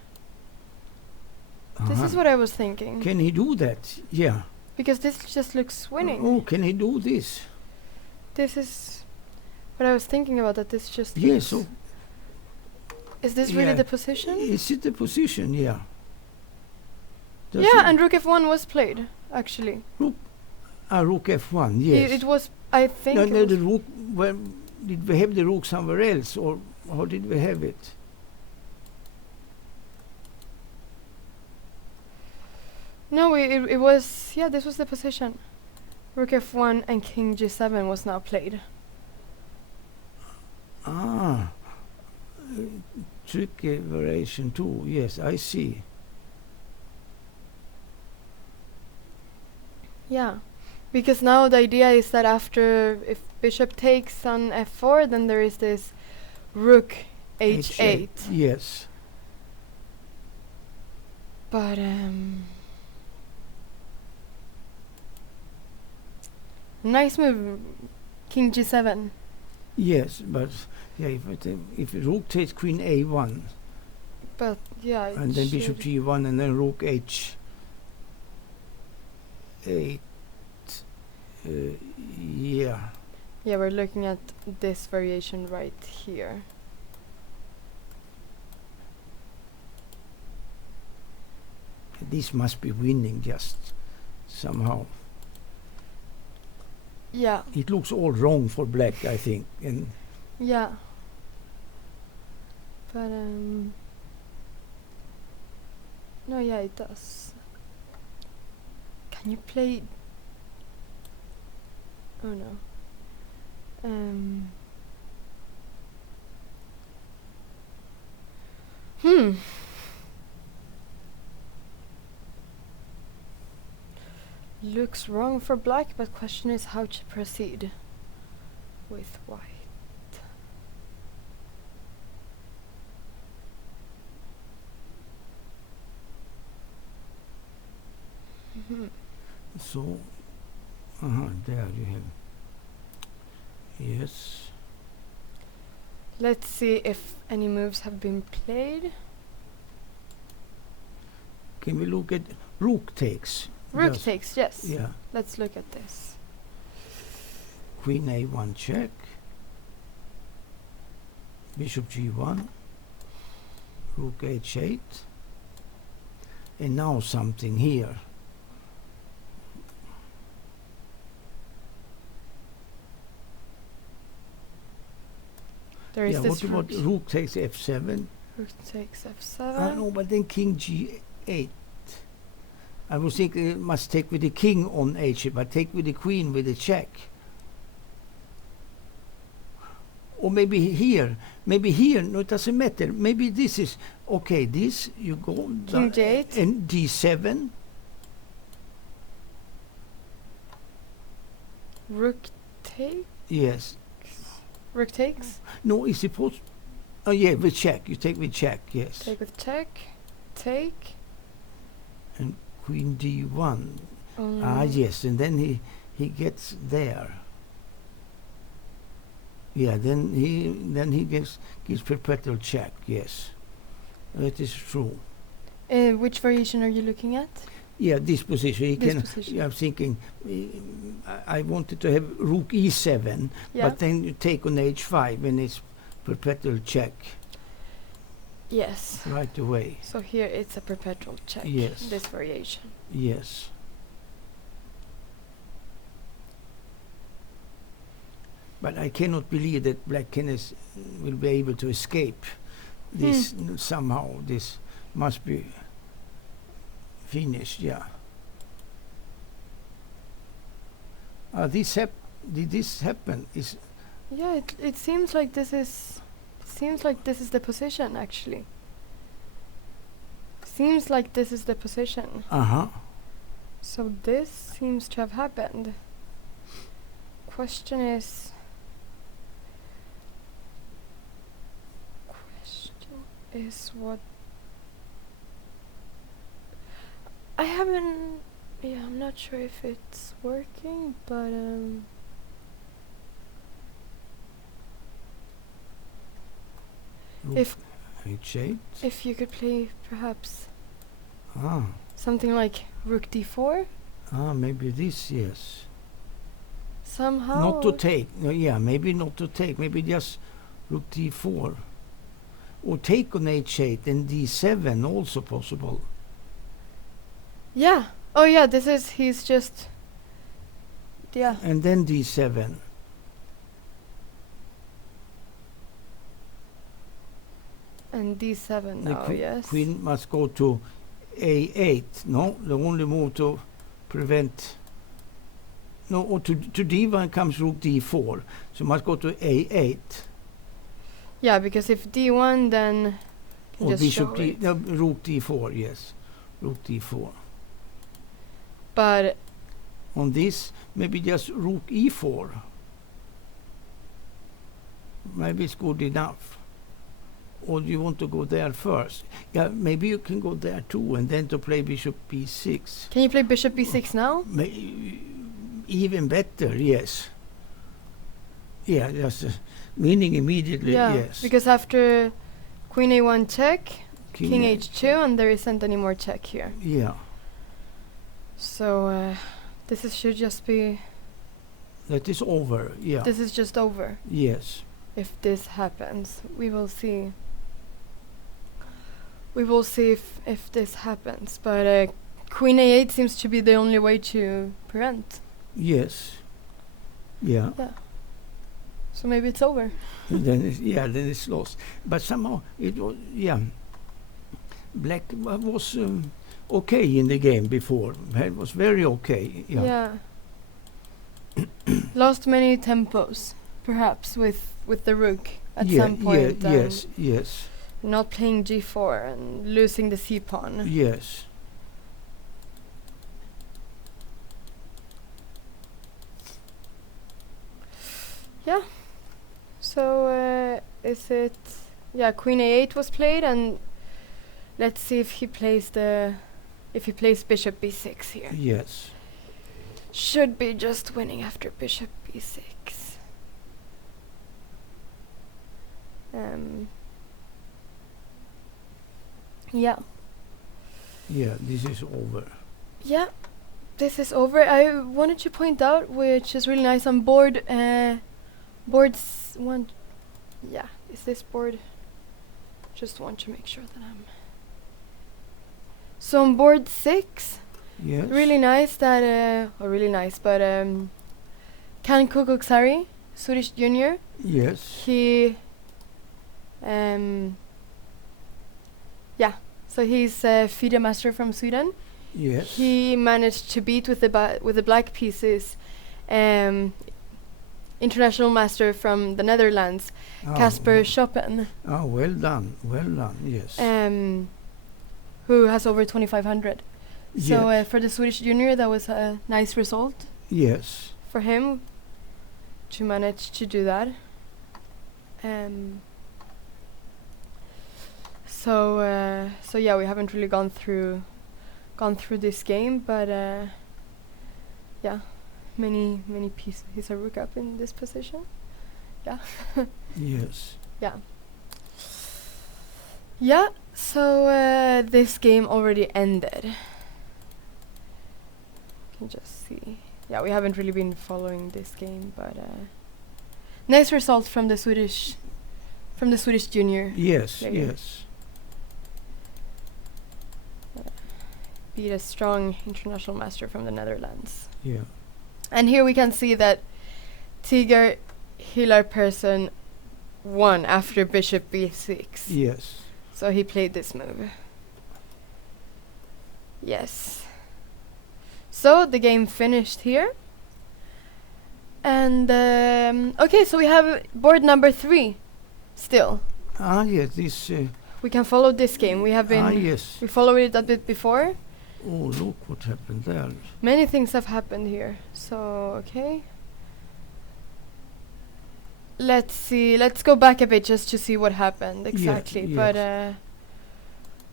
This is what I was thinking. Can he do that? Yeah. Because this just looks winning. Oh, can he do this? This is what I was thinking about, that this just Yes. looks. So Is this really the position? is it the position? Yeah. Does Yeah, it- and rook f1 was played, actually. rook f1. Yes. It was, I think. No, it no, was the rook. Well, did we have the rook somewhere else, or how did we have it? No, it was, yeah, this was the position. Rook f1 and king g7 was now played. Ah, tricky variation too. Yes, I see. Yeah, because now the idea is that after, if bishop takes on f4, then there is this rook h8. Yes. But nice move, king g7. Yes, but yeah, if rook takes queen a1 But yeah, it and then bishop should- g1 and then rook h8. Yeah. Yeah, we're looking at this variation right here. This must be winning just somehow. Yeah, It looks all wrong for black, I think. And yeah. But no, yeah, it does. Can you play? Oh no. Looks wrong for black, but question is how to proceed with white. So, there you have. Yes. Let's see if any moves have been played. Can we look at rook takes? Rook Just- takes, yes. Yeah. Let's look at this. Queen a1 check. Bishop g1. Rook h8. And now something here. There is Yeah, this what rook takes f7? rook takes f7. No, but then king g8. I was thinking it must take with the king on h8, but take with the queen with the check. Or maybe here, no, it doesn't matter. Maybe this is, okay, this, you go King g8. and d7. Rook take. Yes. Rook takes. No, it's supposed, oh yeah, with check, you take with check, yes. Take with check. Take. Queen d1. Yes, and then he gets there. Yeah, then he gives perpetual check. Yes, that is true. Which variation are you looking at? Yeah, this position. He This can. position. Yeah, I'm thinking. I wanted to have rook e7, Yeah. but then you take on h5 and it's perpetual check Yes. right away. So here it's a perpetual check. Yes. This variation. Yes. But I cannot believe that Black Kenneth will be able to escape this somehow. This must be finished, yeah. Did this happen? Yeah, it seems like this is the position actually. Seems like this is the position. So this seems to have happened. Question is what I haven't. Yeah, I'm not sure if it's working, but Rook h8. if you could play perhaps Ah, something like rook d4 maybe this, yes. somehow. Not to take. No, yeah, maybe not to take. Maybe just rook d4. Or take on h8 and d7 also possible. Yeah. Oh yeah. He's just. Yeah. And then d7. And d7 The now. Yes. queen must go to a8. No, the only move to prevent. No, or to d1 comes rook d4. So must go to a8. Yeah, because if d1, then Or just bishop show it. no, rook d4, yes. Rook d4. But On this, maybe just rook e4. Maybe it's good enough. Or do you want to go there first? Yeah, maybe you can go there too, and then to play bishop b6. can you play bishop b6 now? Even better, yes. Yeah, just meaning immediately, Yeah. yes. Because after queen a1 check, king A- h2, and there isn't any more check here. Yeah, So should just be. that is over, yeah. This is just over. Yes, If this happens, we will see. We will see if this happes. But queen a8 seems to be the only way to prevent. yes. Yeah. Yeah. So maybe it's over. then it's lost. But somehow it was, yeah. Black was okay in the game before. It was very okay. Yeah. Yeah. Lost many tempos, perhaps with the rook at some point. and yes, yes, Not playing g4 and losing the c pawn. yes. Yeah. So is it? Yeah, queen a8 was played, and let's see if he plays the if he plays bishop b6 here. Yes. Should be just winning after bishop b6. Yeah. Yeah, this is over. Yeah, this is over. I wanted to point out, which is really nice on board, boards one. Yeah, is this board? Just want to make sure that I'm. So on board 6, Yes. really nice that, really nice, but Kan Kukuksari, Swedish junior, Yes. he, yeah, so he's a FIDE master from Sweden. Yes. He managed to beat with the black pieces, international master from the Netherlands, Casper Schoppen, Well done. Well done. Yes. who has over 2,500. So Yes. for the Swedish junior, that was a nice result Yes. for him to manage to do that. So yeah, we haven't really gone through this game, but yeah, many pieces. He's a rook up in this position. Yeah. Yes. Yeah. Yeah. So this game already ended. You can just see. Yeah, we haven't really been following this game, but nice result from the Swedish junior. Yes. player. Yes. Beat a strong international master from the Netherlands. Yeah. And here we can see that Tiger Hilar Persson won after bishop b6. Yes. So he played this move. Yes. So the game finished here. And okay, so we have board number 3 still. Yes. This. We can follow this game. We have been Yes. we followed it a bit before. Oh, look what happened there. Many things have happened here. So okay. Let's see. Let's go back a bit just to see what happened exactly. yes. But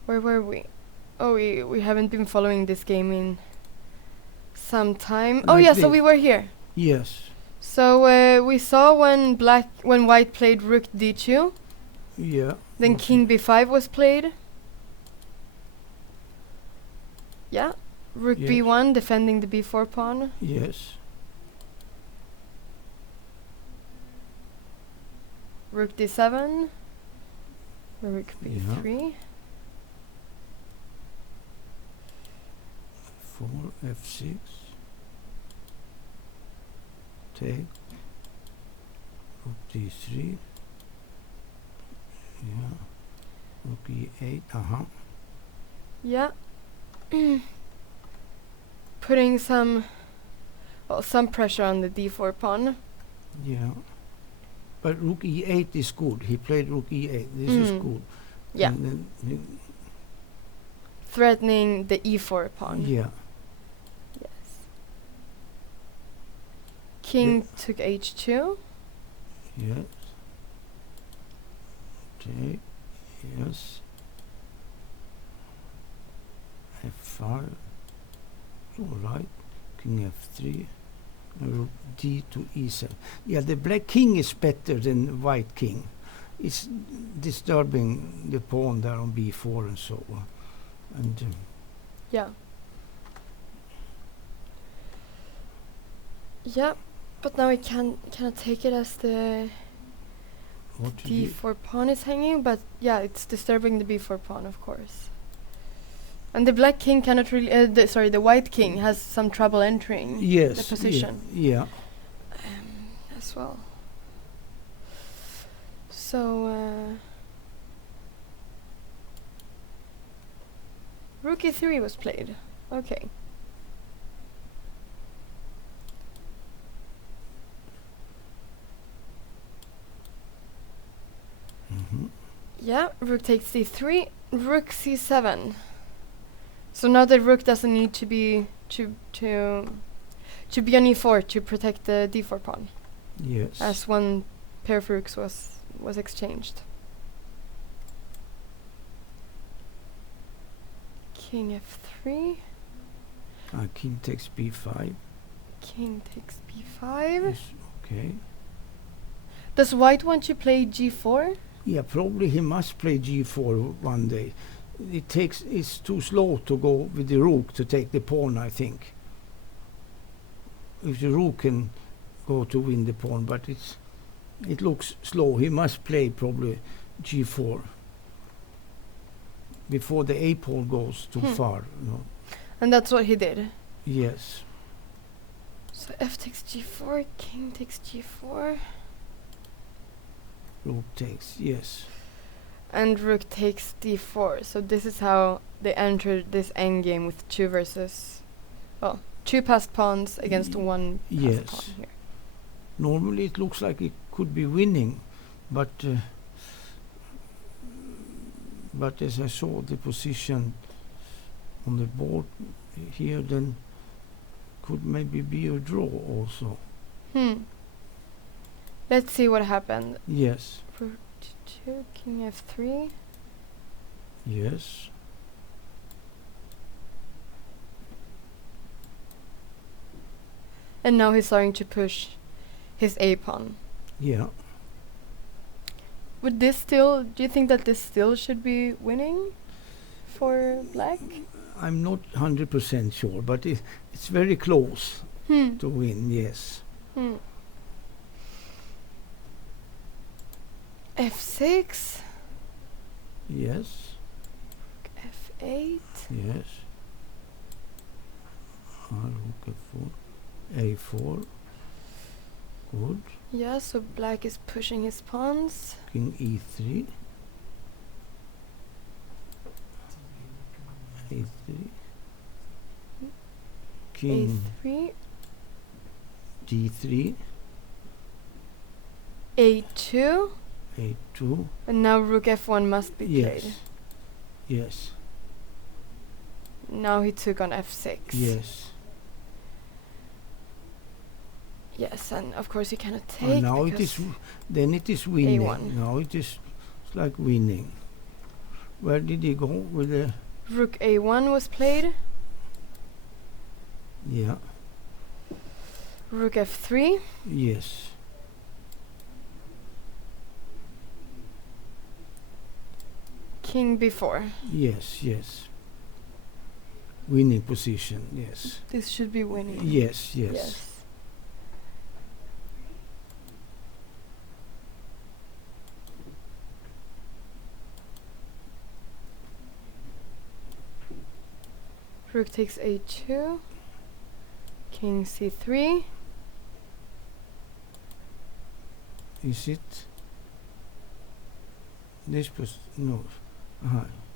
where were we? Oh, we haven't been following this game in some time. Oh Like yeah, so this. we were here. Yes. So we saw when white played rook d2, Yeah. then okay. king b5 was played. Yeah, rook Yes. b1 defending the b4 pawn. Yes. Rook d7, rook Yeah. b3. 4 f6. Take. Rook d3. Yeah. Rook e8. Yeah. Putting some pressure on the d4 pawn. Yeah. But rook e8 is good. He played rook e8. This is Mm. good. Yeah, And then threatening the e4 pawn. yeah. Yes. King took h2. Yes. Take. Yes. f5. All right. King f3. Rook d to e7. Yeah, the black king is better than white king. It's disturbing the pawn there on b4 and so on. And Yeah. Yeah, but now we cannot take it as the what to do? d4 pawn is hanging, but yeah, it's disturbing the b4 pawn, of course. And the black king cannot really, the white king has some trouble entering Yes. the position Yeah. as well. So, rook e3 was played. Okay. Mhm. Yeah, rook takes c3, rook c7. So now the rook doesn't need to be to be on e4 to protect the d4 pawn, Yes. as one pair of rooks was exchanged. King f3. King takes b5. King takes b5. Yes, okay. Does white want to play g4? Yeah, probably he must play g4 one day. It's too slow to go with the rook to take the pawn, I think. If the rook can go to win the pawn, but it looks slow. He must play probably g4 before the a pawn goes too far. No. And that's what he did. Yes. So f takes g4, king takes g4. Rook takes, yes. And rook takes d4. So this is how they entered this endgame with two passed pawns against one passed pawn here. Normally it looks like it could be winning, but as I saw the position on the board here, then could maybe be a draw also. Let's see what happened. Yes. Rook to2, king f3. Yes. And now he's starting to push his a pawn. Yeah. Do you think that this still should be winning for black? I'm not 100% sure, but it's very close to win, yes. f6. Yes. f8. Yes. Rook f4. a4. Good. Yeah, so black is pushing his pawns. King e3. a3. King a3. d3. a2. a2. And now rook f1 must be played. Yes. Yes. Now he took on f6. Yes. Yes, and of course you cannot take. Now it is. Then it is winning. A1. Now it is like winning. Where did he go with the? Rook a1 was played. Yeah. Rook f3. Yes. King b4. Yes. Yes. Winning position. Yes. This should be winning. Yes. Yes. Rook takes a2. King c3. Is it this no?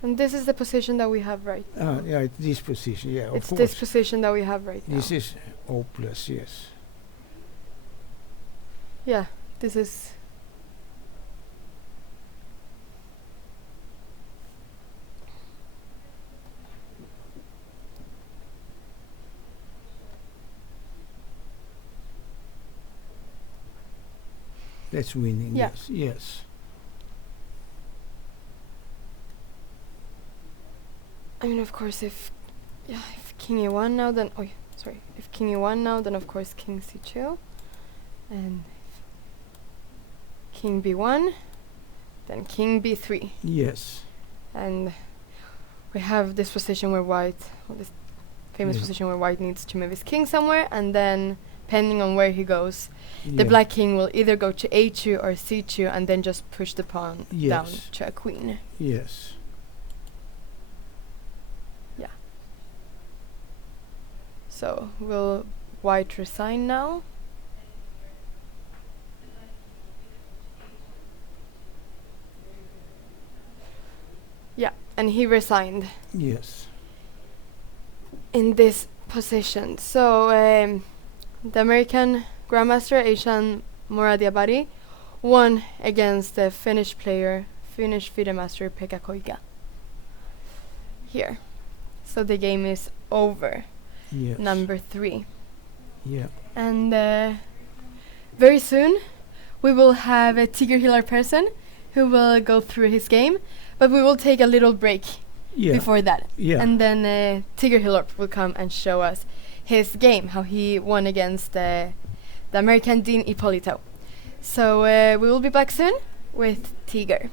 And this is the position that we have right now. Yeah, it's this position. Yeah, It's of this course. position that we have right now. This is hopeless. Yes. Yeah, this is. That's winning. Yeah. Yes. Yes. I mean, of course, if king e1 now, then if king e1 now, then of course king c2, and if king b1, then king b3, Yes. and we have this position where this famous position where white needs to move his king somewhere, and then depending on where he goes, the black king will either go to a2 or c2, and then just push the pawn down to a queen. Yes. So will white resign now? Yeah, and he resigned Yes. in this position. So the American Grandmaster Asian Moradiabari won against the Finnish FIDE master Pekka Koiga. Here. So the game is over. Yes. Number 3. Yeah. And very soon we will have a Tiger Hillar person who will go through his game, but we will take a little break before that. Yeah. And then Tigger Hillorp will come and show us his game, how he won against the American Dean Ippolito. So we will be back soon with Tigger.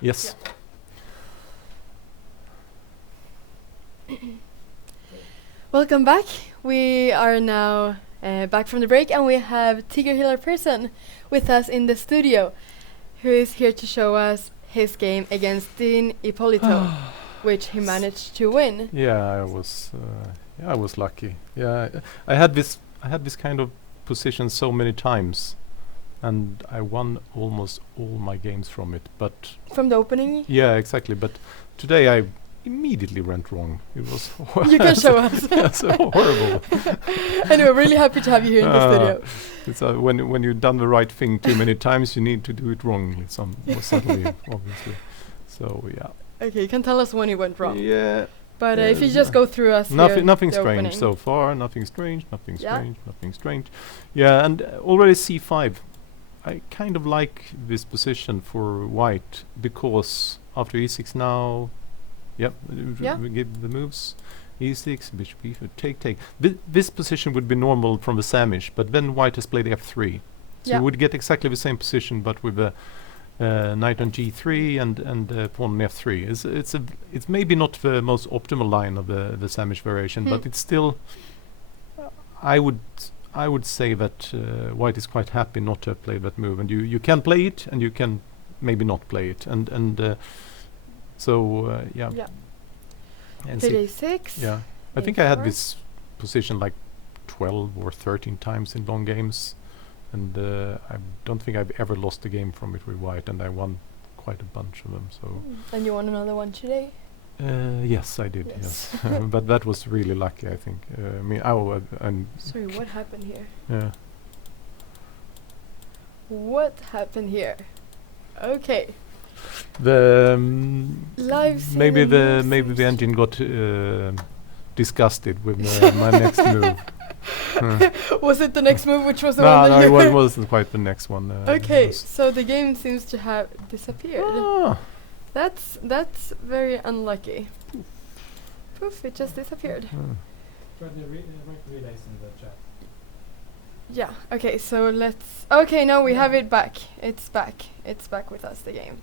Yes. Welcome back. We are now back from the break, and we have Tigger Hiller Persson with us in the studio, who is here to show us his game against Dean Ippolito, which he managed to win. Yeah, I was lucky. Yeah, I had this kind of position so many times, and I won almost all my games from it. But From the opening? yeah, exactly. But today I immediately went wrong. It was You can show us. yeah, so horrible. And we're really happy to have you here in the studio. It's when you've done the right thing too many times, you need to do it wrongly. Suddenly, obviously. So yeah. Okay, you can tell us when you went wrong. Yeah. But if you just go through us Nothing the strange opening. so far. Nothing strange. Nothing Yeah. strange. Nothing strange. Yeah, and already c5. I kind of like this position for white because after e6 now. Yep. We give the moves. E6, bishop e4, take. This position would be normal from the Samish, but then white has played f3. So you would get exactly the same position, but with a knight on g3 and pawn on f3. It's maybe not the most optimal line of the Samish variation, but it's still. I would say that white is quite happy not to have played that move, and you can play it, and you can maybe not play it, and so yeah. Yeah. And Played a6. yeah, I think I had A4. this position like 12 or 13 times in long games, and I don't think I've ever lost a game from it with white, and I won quite a bunch of them. So And you won another one today? yes, I did. Yes. Yes, but that was really lucky, I think. I mean, and Sorry, what happened here? yeah. What happened here? Okay. The Live scene maybe and the moves. engine got disgusted with my next move. Was it the next move, which was the No, one that you... it wasn't quite the next one. Okay, was- so the game seems to have disappeared. Ah, That's very unlucky. Poof, it just disappeared. Try the right relays in the chat. Yeah, okay, so let's... Okay, now we have it back. It's back. It's back with us, the game.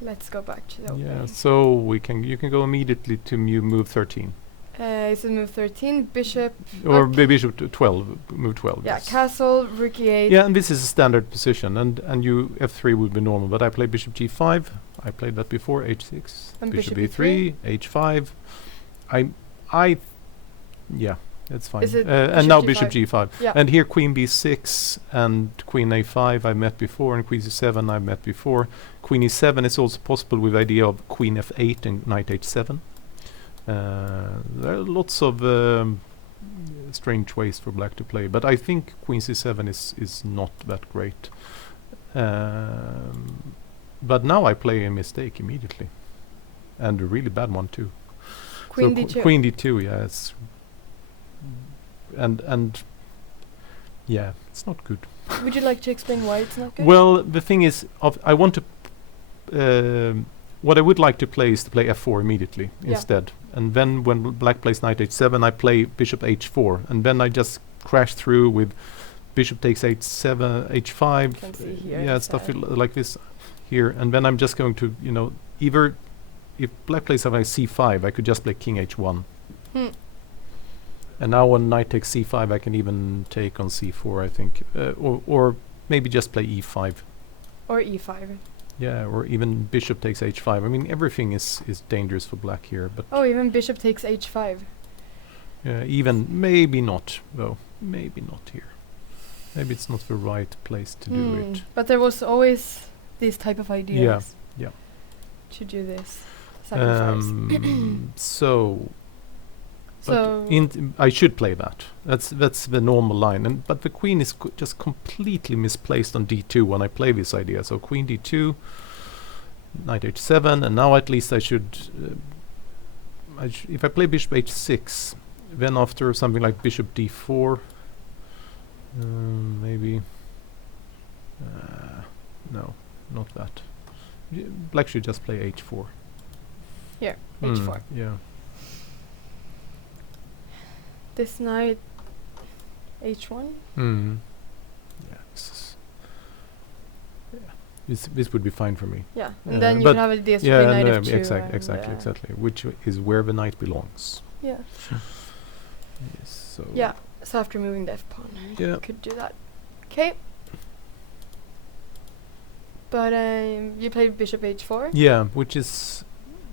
Let's go back to the opening. yeah, so you can go immediately to move 13 Is it move 13? Bishop... or Okay. bishop 12, move 12. Yeah, yes. castle, rook e8. Yeah, and this is a standard position, and you f3 would be normal, but I played bishop g5. I played that before, h6, And bishop bishop e3, h5. Yeah, that's fine. Is it and now bishop bishop g5. Yeah. And here queen b6 and queen a5 I met before, and queen c7 I met before. Queen e7 is also possible with the idea of queen f8 and knight h7. There are lots of strange ways for black to play, but I think queen c7 is not that great. But now I play a mistake immediately, and a really bad one too. Queen So d2. queen d2, yeah, it's and yeah, it's not good. Would you like to explain why it's not good? Well, the thing is, I want to. What I would like to play is to play f4 immediately instead, and then when black plays knight h7, I play bishop h4, and then I just crash through with bishop takes h7, h5, Can see here yeah, it's, stuff like this here, and then I'm just going to, either if black plays like c5, I could just play king h1. Hmm. And now when knight takes c5, I can even take on c4, I think, or maybe just play e5. Or e5. Yeah, or even bishop takes h5. I mean, everything is dangerous for black here, but Oh, even bishop takes h5. even maybe not, though. Maybe not here. Maybe it's not the right place to do it. But there was always these type of ideas. yeah. To do this sacrifice. So. So I should play that. That's the normal line. But the queen is just completely misplaced on d2 when I play this idea. So queen d2, knight h7, and now at least I should. If I play bishop h6, then after something like bishop d4, maybe. No, not that. Black should just play h4. here, h4. Yeah. This knight h1. Mm. This would be fine for me. Yeah, and then you but can have a DS3 Yeah, knight and, F2. exactly. Which is where the knight belongs. Yeah. Yes, so Yeah. So after moving the F pawn, Yeah. you could do that. Okay. But you played bishop h4. Yeah, which is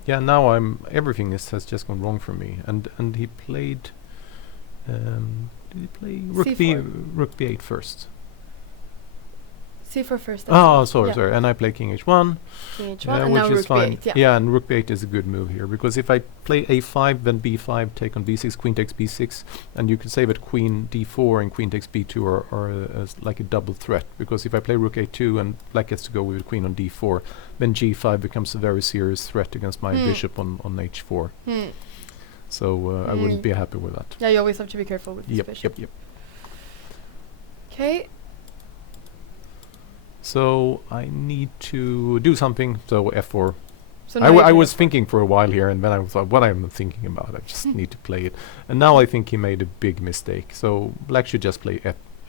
now everything has just gone wrong for me. And he played did he play rook b8 first? c4 first. Oh, sorry. And I play king h1. King h1 and which now is rook fine. b8. Yeah. And rook b8 is a good move here, because if I play a5, then b5, take on b6, queen takes b6, and you could say that queen d4 and queen takes b2 are like a double threat, because if I play rook a2 and black gets to go with queen on d4, then g5 becomes a very serious threat against my bishop on h4. So I wouldn't be happy with that. Yeah, you always have to be careful with this bishop. Yep. Okay. So I need to do something. So f4. So I was thinking for a while here, and then I thought, what am I thinking about? I just need to play it. And now I think he made a big mistake. So black should just play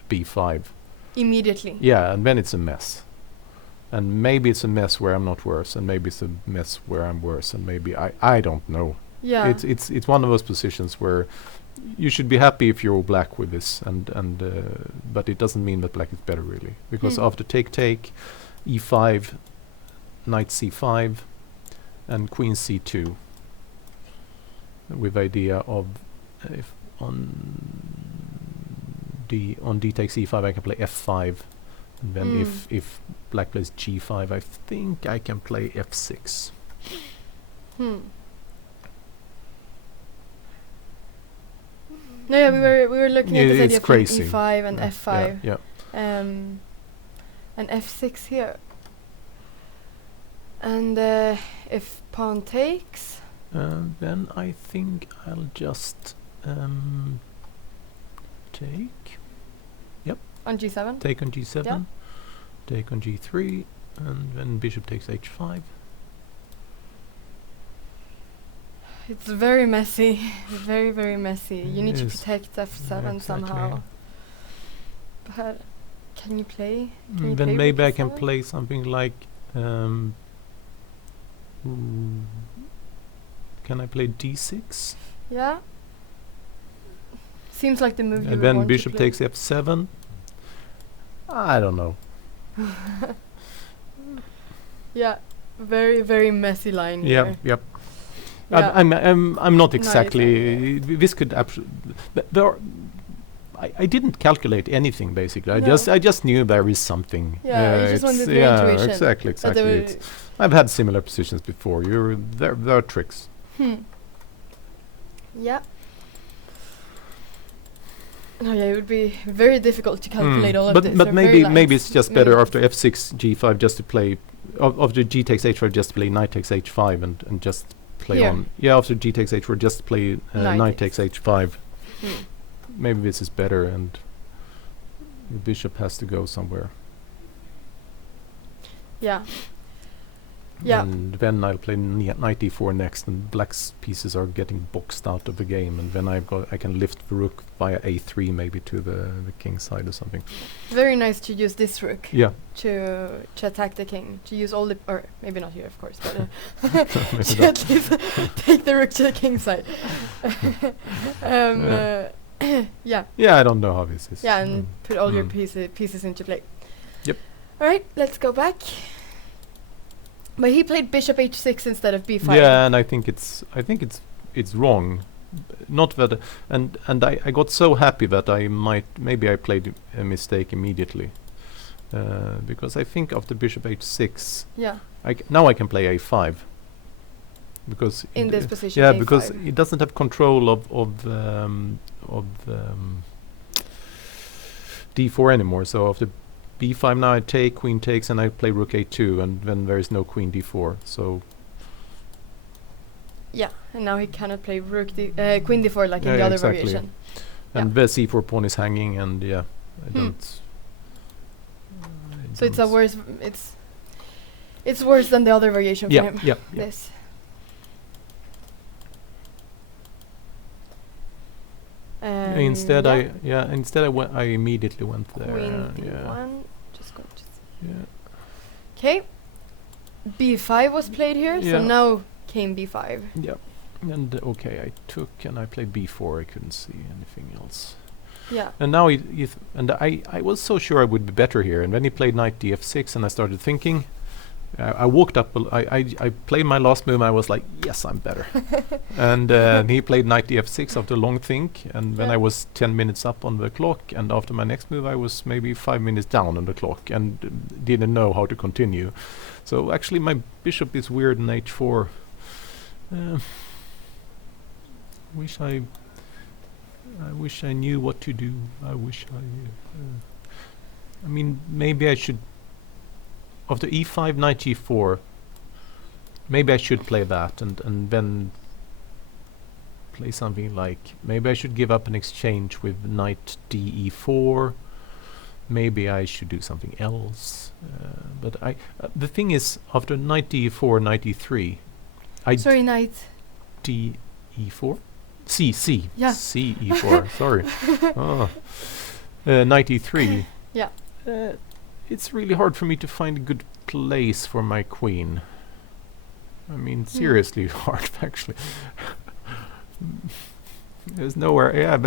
b5. Immediately. Yeah, and then it's a mess. And maybe it's a mess where I'm not worse, and maybe it's a mess where I'm worse, and maybe I don't know. Yeah. It's one of those positions where you should be happy if you're all black with this, but it doesn't mean that black is better really, because after take e5, knight c5, and queen c2, with idea of if on d takes e5 I can play f5, and then if black plays g5 I think I can play f6. No, yeah, we were looking at this idea of crazy. e5 and f5. Yeah. And f6 here. And if pawn takes, then I think I'll just take. on g7. Take on g7. Yeah. Take on g3, and then bishop takes h5. It's very messy, very, very messy. You need to Yes. protect f7 somehow. But can you play? Can you Then play maybe rook I can e7? play something like. Can I play d6? Yeah. Seems like the move you And would then want to bishop play. takes f7. I don't know. Yeah, very, very messy line here. Yep. Yeah. I'm not No, exactly. This could I didn't calculate anything basically. No. I just knew there is something. Yeah, you just wanted your yeah, intuition. exactly. That there It's, I've had similar positions before. There are tricks. Yeah. No, yeah, it would be very difficult to calculate all of this. But They're very maybe lines, it's just very better lines. after f6 g5 just to play after g takes h4 just to play knight takes h5 and just play Here. on. Yeah, after g takes h4 just play Knight knight takes h5. Hmm. Maybe this is better, and the bishop has to go somewhere. Yeah. Yeah. And then I'll play knight d4 next, and black's pieces are getting boxed out of the game, and then I can lift the rook via a3 maybe to the king side or something. Very nice to use this rook Yeah. to attack the king. To use all the, or maybe not here, of course, but Maybe to not. at least take the rook to the king side. Yeah. Yeah, I don't know how this is. Yeah, and put all your Mm. pieces into play. Yep. All right, let's go back. But he played bishop h6 instead of b5. Yeah, and I think it's wrong. Not that, and I got so happy that maybe I played a mistake immediately, because I think after bishop h6, Yeah. now I can play a5. Because In this position. yeah, A5. because it doesn't have control of d4 anymore. So after b5 now I take, queen takes, and I play rook a2, and then there is no queen d4. So Yeah, and now he cannot play queen d4 like in Yeah, the other exactly. variation. and the c4 pawn is hanging, and yeah, I don't. So it's a worse. It's worse than the other variation for Yeah, him. yeah. This. Instead, yeah, I immediately went there. queen yeah. d1. Just going to. Yeah. Okay. B5 was played here, Yeah. so now came B5. Yeah. And okay, I took and I played b4. I couldn't see anything else. Yeah. And now I was so sure I would be better here. And then he played knight df6, and I started thinking. I walked up. I played my last move. I was like, yes, I'm better. And he played knight df6 after a long think. And then Yeah. I was 10 minutes up on the clock. And after my next move, I was maybe 5 minutes down on the clock and didn't know how to continue. So actually, my bishop is weird in h4. I wish I knew what to do. I wish I mean, maybe I should. After e5, knight g4. Maybe I should play that and then play something like. Maybe I should give up an exchange with knight de4. Maybe I should do something else. But the thing is, after knight de4, knight e3, Sorry, knight. de4. C. Yeah. C e4. Sorry. Oh. Knight e3. Yeah. It's really hard for me to find a good place for my queen. I mean, seriously hard, actually. There's nowhere. Yeah,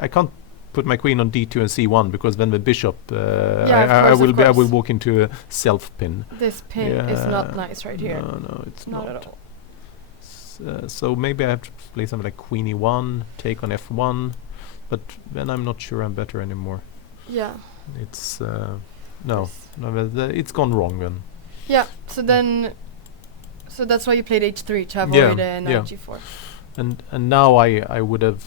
I can't put my queen on d2 and c1 because then the bishop. I will walk into a self pin. This pin is not nice right here. No, it's not at all. So maybe I have to play something like queen e1, take on f1, but then I'm not sure I'm better anymore. Yeah. It's it's gone wrong then. Yeah. So that's why you played h3 to avoid knight g4. And now I would have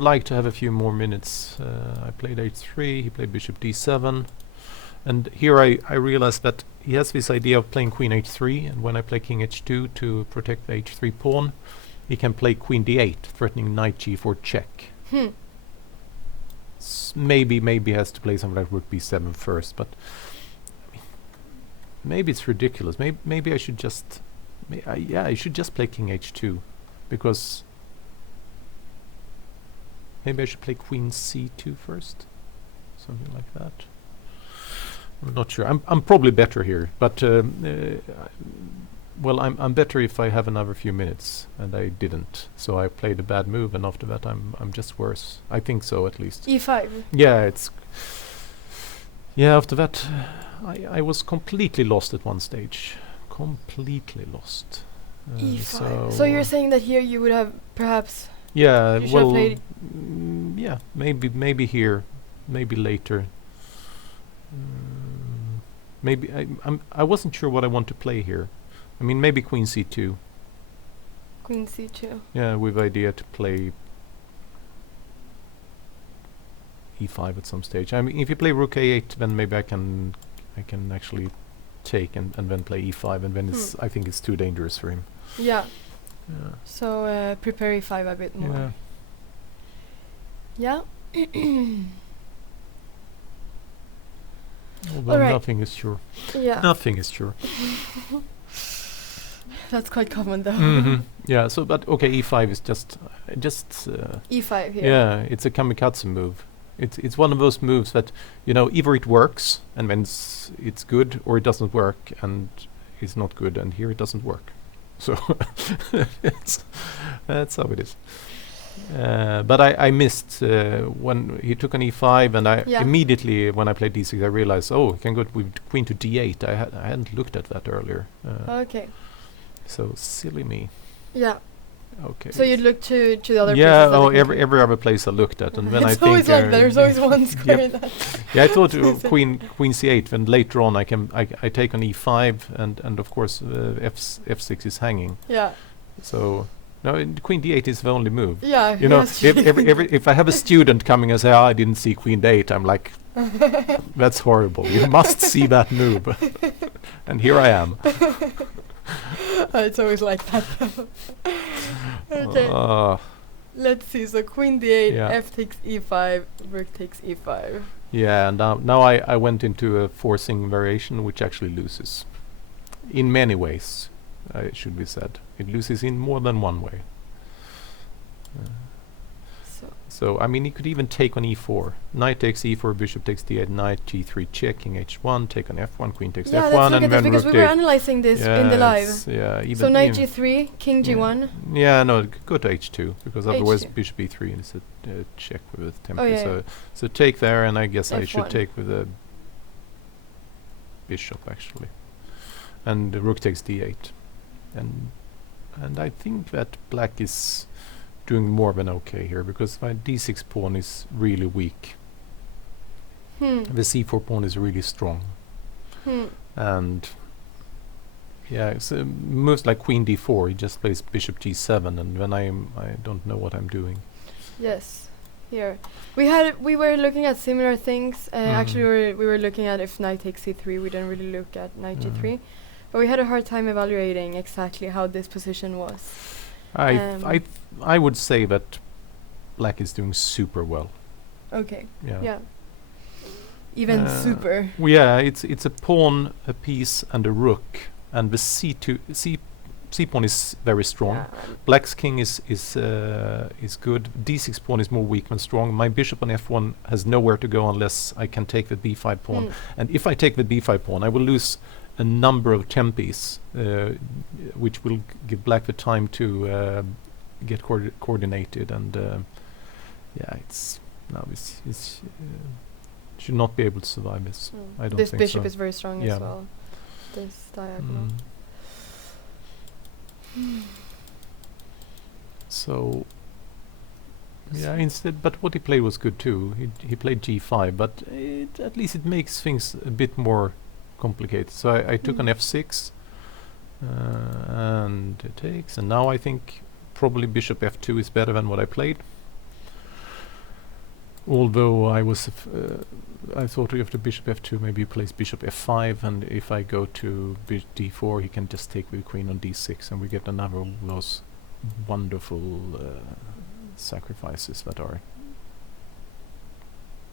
liked to have a few more minutes. I played h3. He played bishop d7, and here I realized that he has this idea of playing queen h3, and when I play king h2 to protect the h3 pawn, he can play queen d8, threatening knight g4 check. Maybe he has to play something like rook b7 first, but I mean, maybe it's ridiculous. Maybe I should just I should just play king h2, because maybe I should play queen c2 first, something like that. I'm not sure. I'm probably better here, but well, I'm better if I have another few minutes, and I didn't. So I played a bad move, and after that I'm just worse. I think so, at least. e5. Yeah, after that I was completely lost at one stage. Completely lost. e5. So you're saying that here you would have perhaps. Yeah, you should have played. Yeah, maybe here, maybe later. Maybe I wasn't sure what I want to play here. I mean, maybe queen c2. Queen c2. Yeah, with idea to play e5 at some stage. I mean, if you play rook a8, then maybe I can actually take and then play e5, and then I think it's too dangerous for him. Yeah. Yeah. So prepare e5 a bit more. Yeah. Although Alright. nothing is sure. Yeah. Nothing is sure. That's quite common though. Yeah. So, but okay, e5 is just. e5 here. Yeah, it's a kamikaze move. It's one of those moves that, you know, either it works and then it's good, or it doesn't work and it's not good, and here it doesn't work. So that's how it is. But I missed when he took an e5, and I immediately, when I played d6, I realized, oh, he can go with queen to d8. I hadn't looked at that earlier. Okay. So silly me. Yeah. Okay. So you'd look to the other places. Yeah. that Oh, I every can other place I looked at, and then it's I think always like that. There's always one square Yep. that. Yeah, I thought queen c8, and later on I take on e5, and of course f6 is hanging. Yeah. So no, queen d8 is the only move. Yeah. You know, yes, if I have a student coming and say, "Oh, I didn't see queen d8," I'm like, "That's horrible. You must see that move." And here I am. It's always like that. Okay. Let's see. So queen d8, f takes e5, rook takes e5. Yeah, and now I went into a forcing variation, which actually loses. In many ways, it should be said. It loses in more than one way. So So I mean, he could even take on e4. Knight takes e4, bishop takes d8, knight g3 check, king h1, take on f1, queen takes Yeah, f1, let's look and at this then because rook we were d8. analyzing this in the live. Yeah, even So knight even g3, king yeah. g1. Yeah, no, go to h2 because otherwise H2. bishop e3 and it's a check with tempo. Oh, yeah, So take there, and I guess I should F1. take with a bishop actually, and rook takes d8, and I think that black is doing more than okay here because my d6 pawn is really weak. The c4 pawn is really strong, and yeah, it's moves like queen d4. He just plays bishop g7, and when I don't know what I'm doing. Yes, here we were looking at similar things. Actually, we were looking at if knight takes c3. We didn't really look at knight g3, but we had a hard time evaluating exactly how this position was. I would say that black is doing super well. Okay. Yeah. Yeah. Even super. Well, yeah, it's a pawn, a piece, and a rook, and the c pawn is very strong. Yeah. Black's king is good. d6 pawn is more weak than strong. My bishop on f1 has nowhere to go unless I can take the b5 pawn. And if I take the b5 pawn, I will lose a number of tempes, which will give black the time to get coordinated. And yeah, it's should not be able to survive this. I don't this think bishop so. is very strong Yeah. as well. This diagonal. So yeah, instead, but what he played was good too. He played g5, but at least it makes things a bit more complicated. So I took an f6, and it takes, and now I think probably bishop f2 is better than what I played. Although I thought after bishop f2 maybe he plays bishop f5, and if I go to d4 he can just take with queen on d6, and we get another of those wonderful sacrifices that are.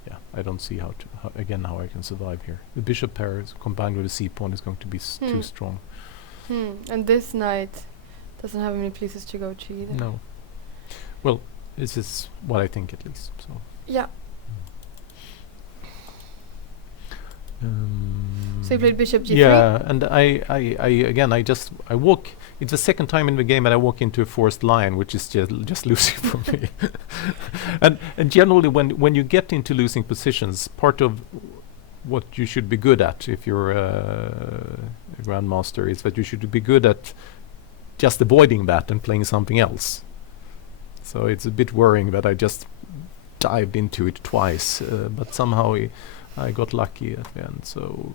Yeah, I don't see how I can survive here. The bishop pair combined with the c pawn is going to be too strong. And this knight doesn't have any places to go to either. No. Well, this is what I think at least. So. Yeah. So you played bishop g3? Yeah, and I walk. It's the second time in the game that I walk into a forced line, which is just losing for me. and generally, when you get into losing positions, part of what you should be good at if you're a grandmaster is that you should be good at just avoiding that and playing something else. So it's a bit worrying that I just dived into it twice, but somehow I got lucky at the end. So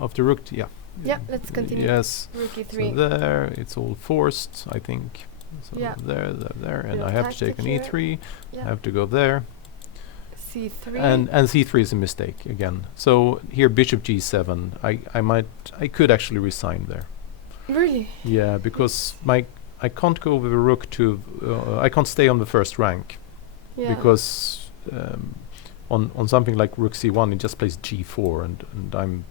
after rook, yeah. Yeah, let's continue. Yes. Rook e3. So there, it's all forced, I think. So Yeah. there, and Bit I of have to take an tactic e3. Yeah. I have to go there, c3. and c3 is a mistake again. So here, bishop g7. I could actually resign there. Really? Yeah, because I can't go with a rook to. I can't stay on the first rank. Yeah. Because on something like rook c1 it just plays g4, and I'm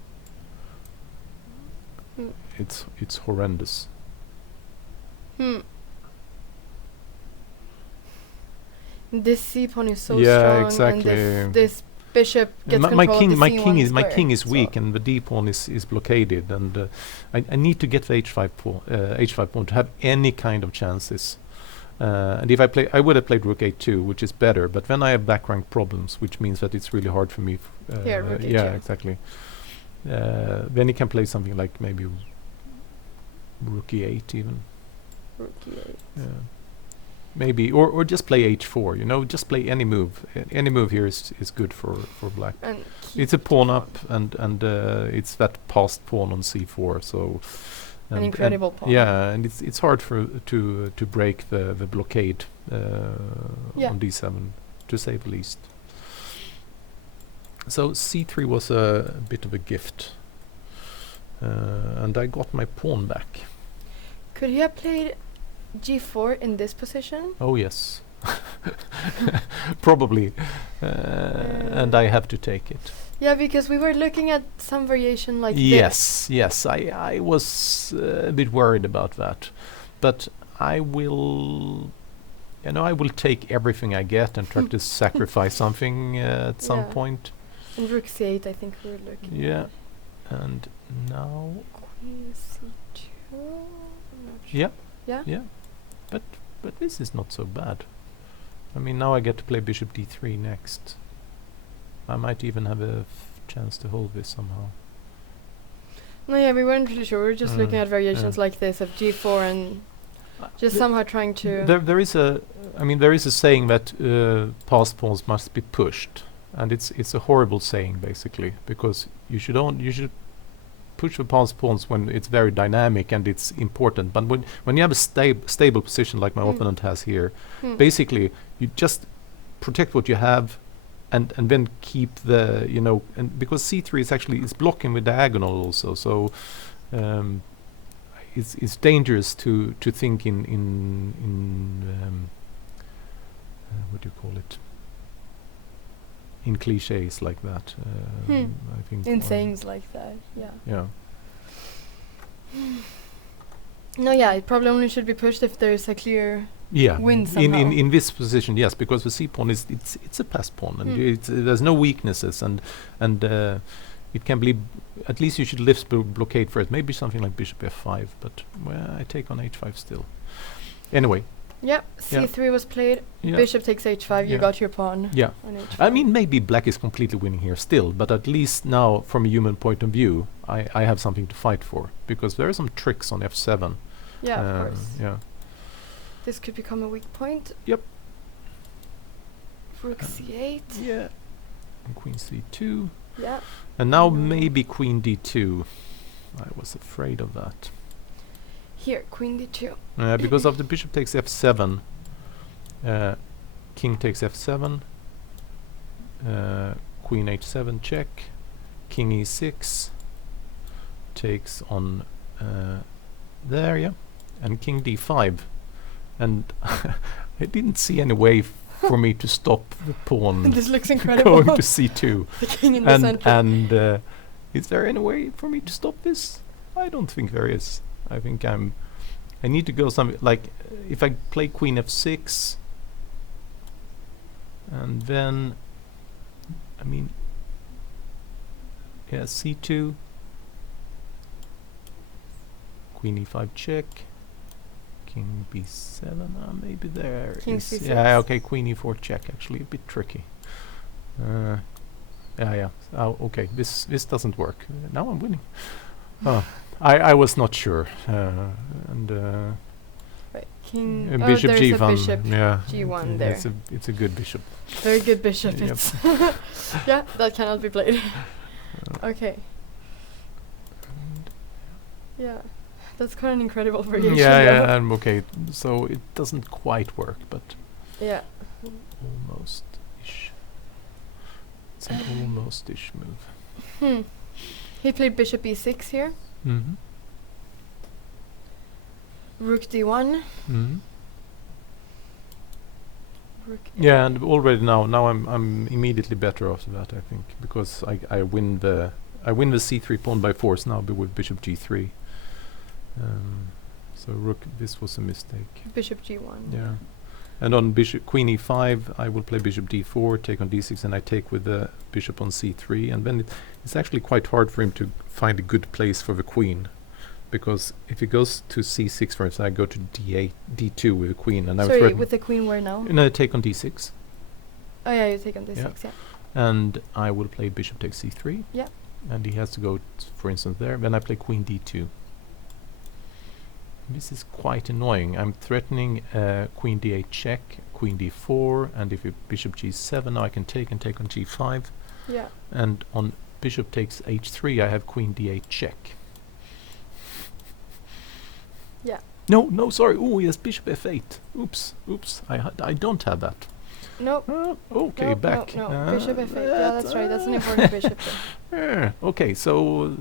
it's horrendous. This c pawn is so Yeah, strong, exactly. and this bishop gets my control of the my C1 king is square, weak, so and the d pawn is blockaded, and I need to get the h5 pawn to have any kind of chances. And if I would have played rook a2, which is better, but then I have back rank problems, which means that it's really hard for me. Here, rook yeah, a2. exactly. Then he can play something like maybe rook e8 even. rook e8. Yeah. Maybe, or just play h4. You know, just play any move. Any move here is good for black. And It's a pawn up, and it's that passed pawn on c4. So an incredible pawn. yeah, and it's hard to break the blockade Yeah. on d7, to say the least. So c3 was a bit of a gift, and I got my pawn back. Could he have played g4 in this position? Oh yes, probably, and I have to take it. Yeah, because we were looking at some variation like Yes, I was a bit worried about that, but I will you know, I will take everything I get and try to sacrifice something at some Yeah. point. And rook c8, I think we're looking Yeah. at. And now, Queen c2. I'm not sure. yeah, Yeah? yeah. But this is not so bad. I mean, now I get to play bishop d3 next. I might even have a chance to hold this somehow. No, yeah, we weren't really sure. We were just looking at variations yeah. like this of g4 and just somehow trying to... There is a, I mean, there is a saying that passed pawns must be pushed, and it's a horrible saying basically, because you should push the passed pawns when it's very dynamic and it's important. But when you have a stable position like my opponent has here, basically you just protect what you have, and then keep the, you know, and because c3 is actually it's blocking with diagonal also, so it's dangerous to think in what do you call it, in cliches like that. I think in sayings like that, yeah. yeah. No, yeah, it probably only should be pushed if there's a clear Yeah, win in somehow. in this position, yes, because the c pawn is it's a pass pawn, and there's no weaknesses, and it can be, at least you should lift blockade first. Maybe something like bishop f5, but well, I take on h5 still. Anyway. Yeah, c3 was played. Yeah. Bishop takes h5. You Yeah. got your pawn. Yeah. On h5. I mean, maybe black is completely winning here still, but at least now, from a human point of view, I have something to fight for, because there are some tricks on f7. Yeah, of course. Yeah. This could become a weak point. Yep. Rook c8. Yeah. And queen c2. Yeah. And now No. maybe queen d2. I was afraid of that. Here, queen d2. Because of the bishop takes f7, king takes f7, queen h7 check, king e6 takes on there, yeah, and king d5, and I didn't see any way for me to stop the pawn This looks incredible. going to c2, The king in the center. and is there any way for me to stop this? I don't think there is. I think I need to go some, like, if I play queen f6, and then, I mean, yeah, c2, queen e5 check, king b7, maybe there King is, c6. yeah, okay, queen e4 check, actually a bit tricky. Yeah. Oh, okay. This doesn't work. Now I'm winning. Oh, I was not sure. And Right, king. bishop there's g1. a bishop Yeah. g1 there. It's a good bishop. Very good bishop. Yep. It's yeah, that cannot be played. Okay. Yeah, that's quite an incredible variation. Yeah. Okay. So it doesn't quite work, but Yeah. almost-ish. It's an almost-ish move. He played bishop e6 here. Mm-hmm. Rook d1. Mm-hmm. Rook Yeah, and already now I'm immediately better after that, I think, because I win the c3 pawn by force now, with bishop g3. So rook, this was a mistake. bishop g1. Yeah, and on bishop queen e5, I will play bishop d4, take on d6, and I take with the bishop on c3, and then it's actually quite hard for him to find a good place for the queen, because if he goes to c6, for instance, I go to d8, d2 with the queen, and I'm Sorry, threatened. with the queen where now? No, take on d6, Oh yeah, you take on d6. Yeah. and I will play bishop takes c3. Yeah. And he has to go, for instance, there. Then I play queen d2. This is quite annoying. I'm threatening queen d8 check, queen d4, and if bishop g7, now I can take on g5. Yeah. And on bishop takes h3, I have queen d8 check. Yeah. No, sorry. Oh, yes, bishop f8. Oops. I don't have that. Nope. Okay, No, back. No, bishop f8. Yeah, that's right. That's an important bishop. Okay, so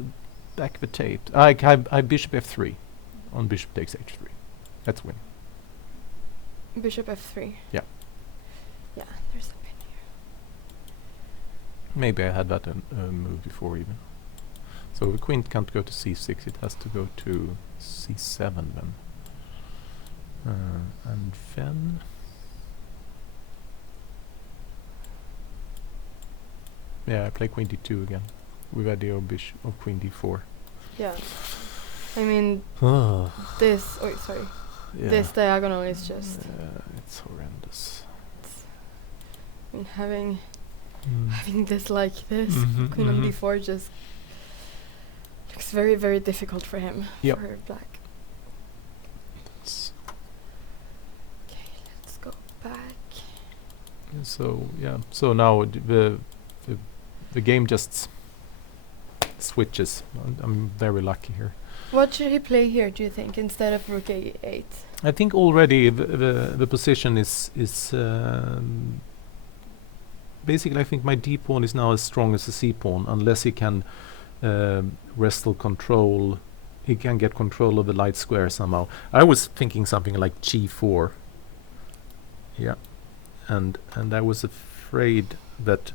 back the tape. I bishop f3 on bishop takes h3. That's win. Bishop f3. Yeah. Yeah, there's a pin here. Maybe I had that move before even. So the queen can't go to c6. It has to go to c7 then. And then Yeah, I play queen d2 again with idea of bishop of queen d4. Yeah. I mean, this. Oh, sorry. Yeah. This diagonal is just. It's horrendous. I mean, having this like this, Mhm, queen on mhm. d4 just looks very, very difficult for him. Yep. For black. S- Okay, let's go back. So yeah, so now the game just switches. I'm very lucky here. What should he play here, do you think, instead of rook a8? I think already the position is basically I think my d pawn is now as strong as the c pawn unless he can wrestle control. He can get control of the light square somehow. I was thinking something like g4. Yeah, and I was afraid that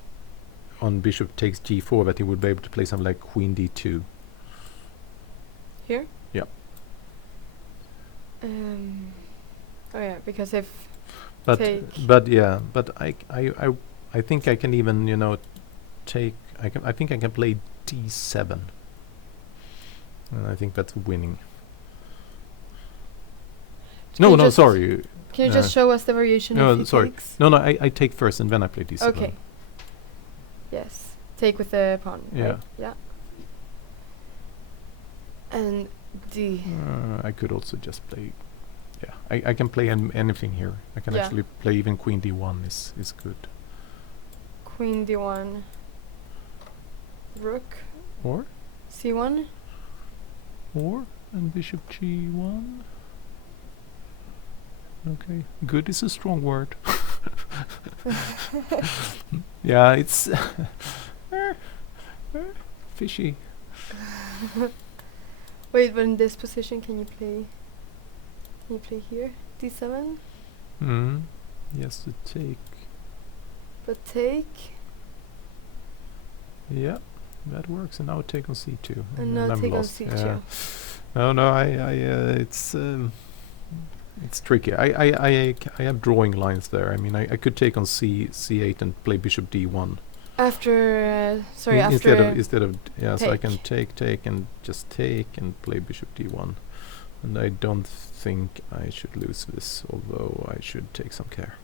on bishop takes g4 that he would be able to play something like queen d2. Here? Yeah. Oh yeah, because if But take I think I can even take. I think I can play d7. And I think that's winning. Can you just Sorry. Can you just show us the variation no, if he sorry. takes? No, I take first and then I play d7. Okay. Yes. Take with the pawn. Yeah. Right? Yeah. And d. I could also just play. Yeah, I can play anything here. I can Yeah. actually play even queen d1 is good. Queen d1. Rook Or c1. and bishop g1. Okay, good is a strong word. Yeah, it's fishy. Wait, but in this position, can you play? Can you play here? d7. Yes, to take. But take. Yeah, that works. And now take on c2. And now I'm take on lost. c2. Yeah. No, it's tricky. I have drawing lines there. I mean, I could take on c8 and play bishop d1. After, sorry, instead of so I can take and just take and play bishop d1. And I don't think I should lose this, although I should take some care.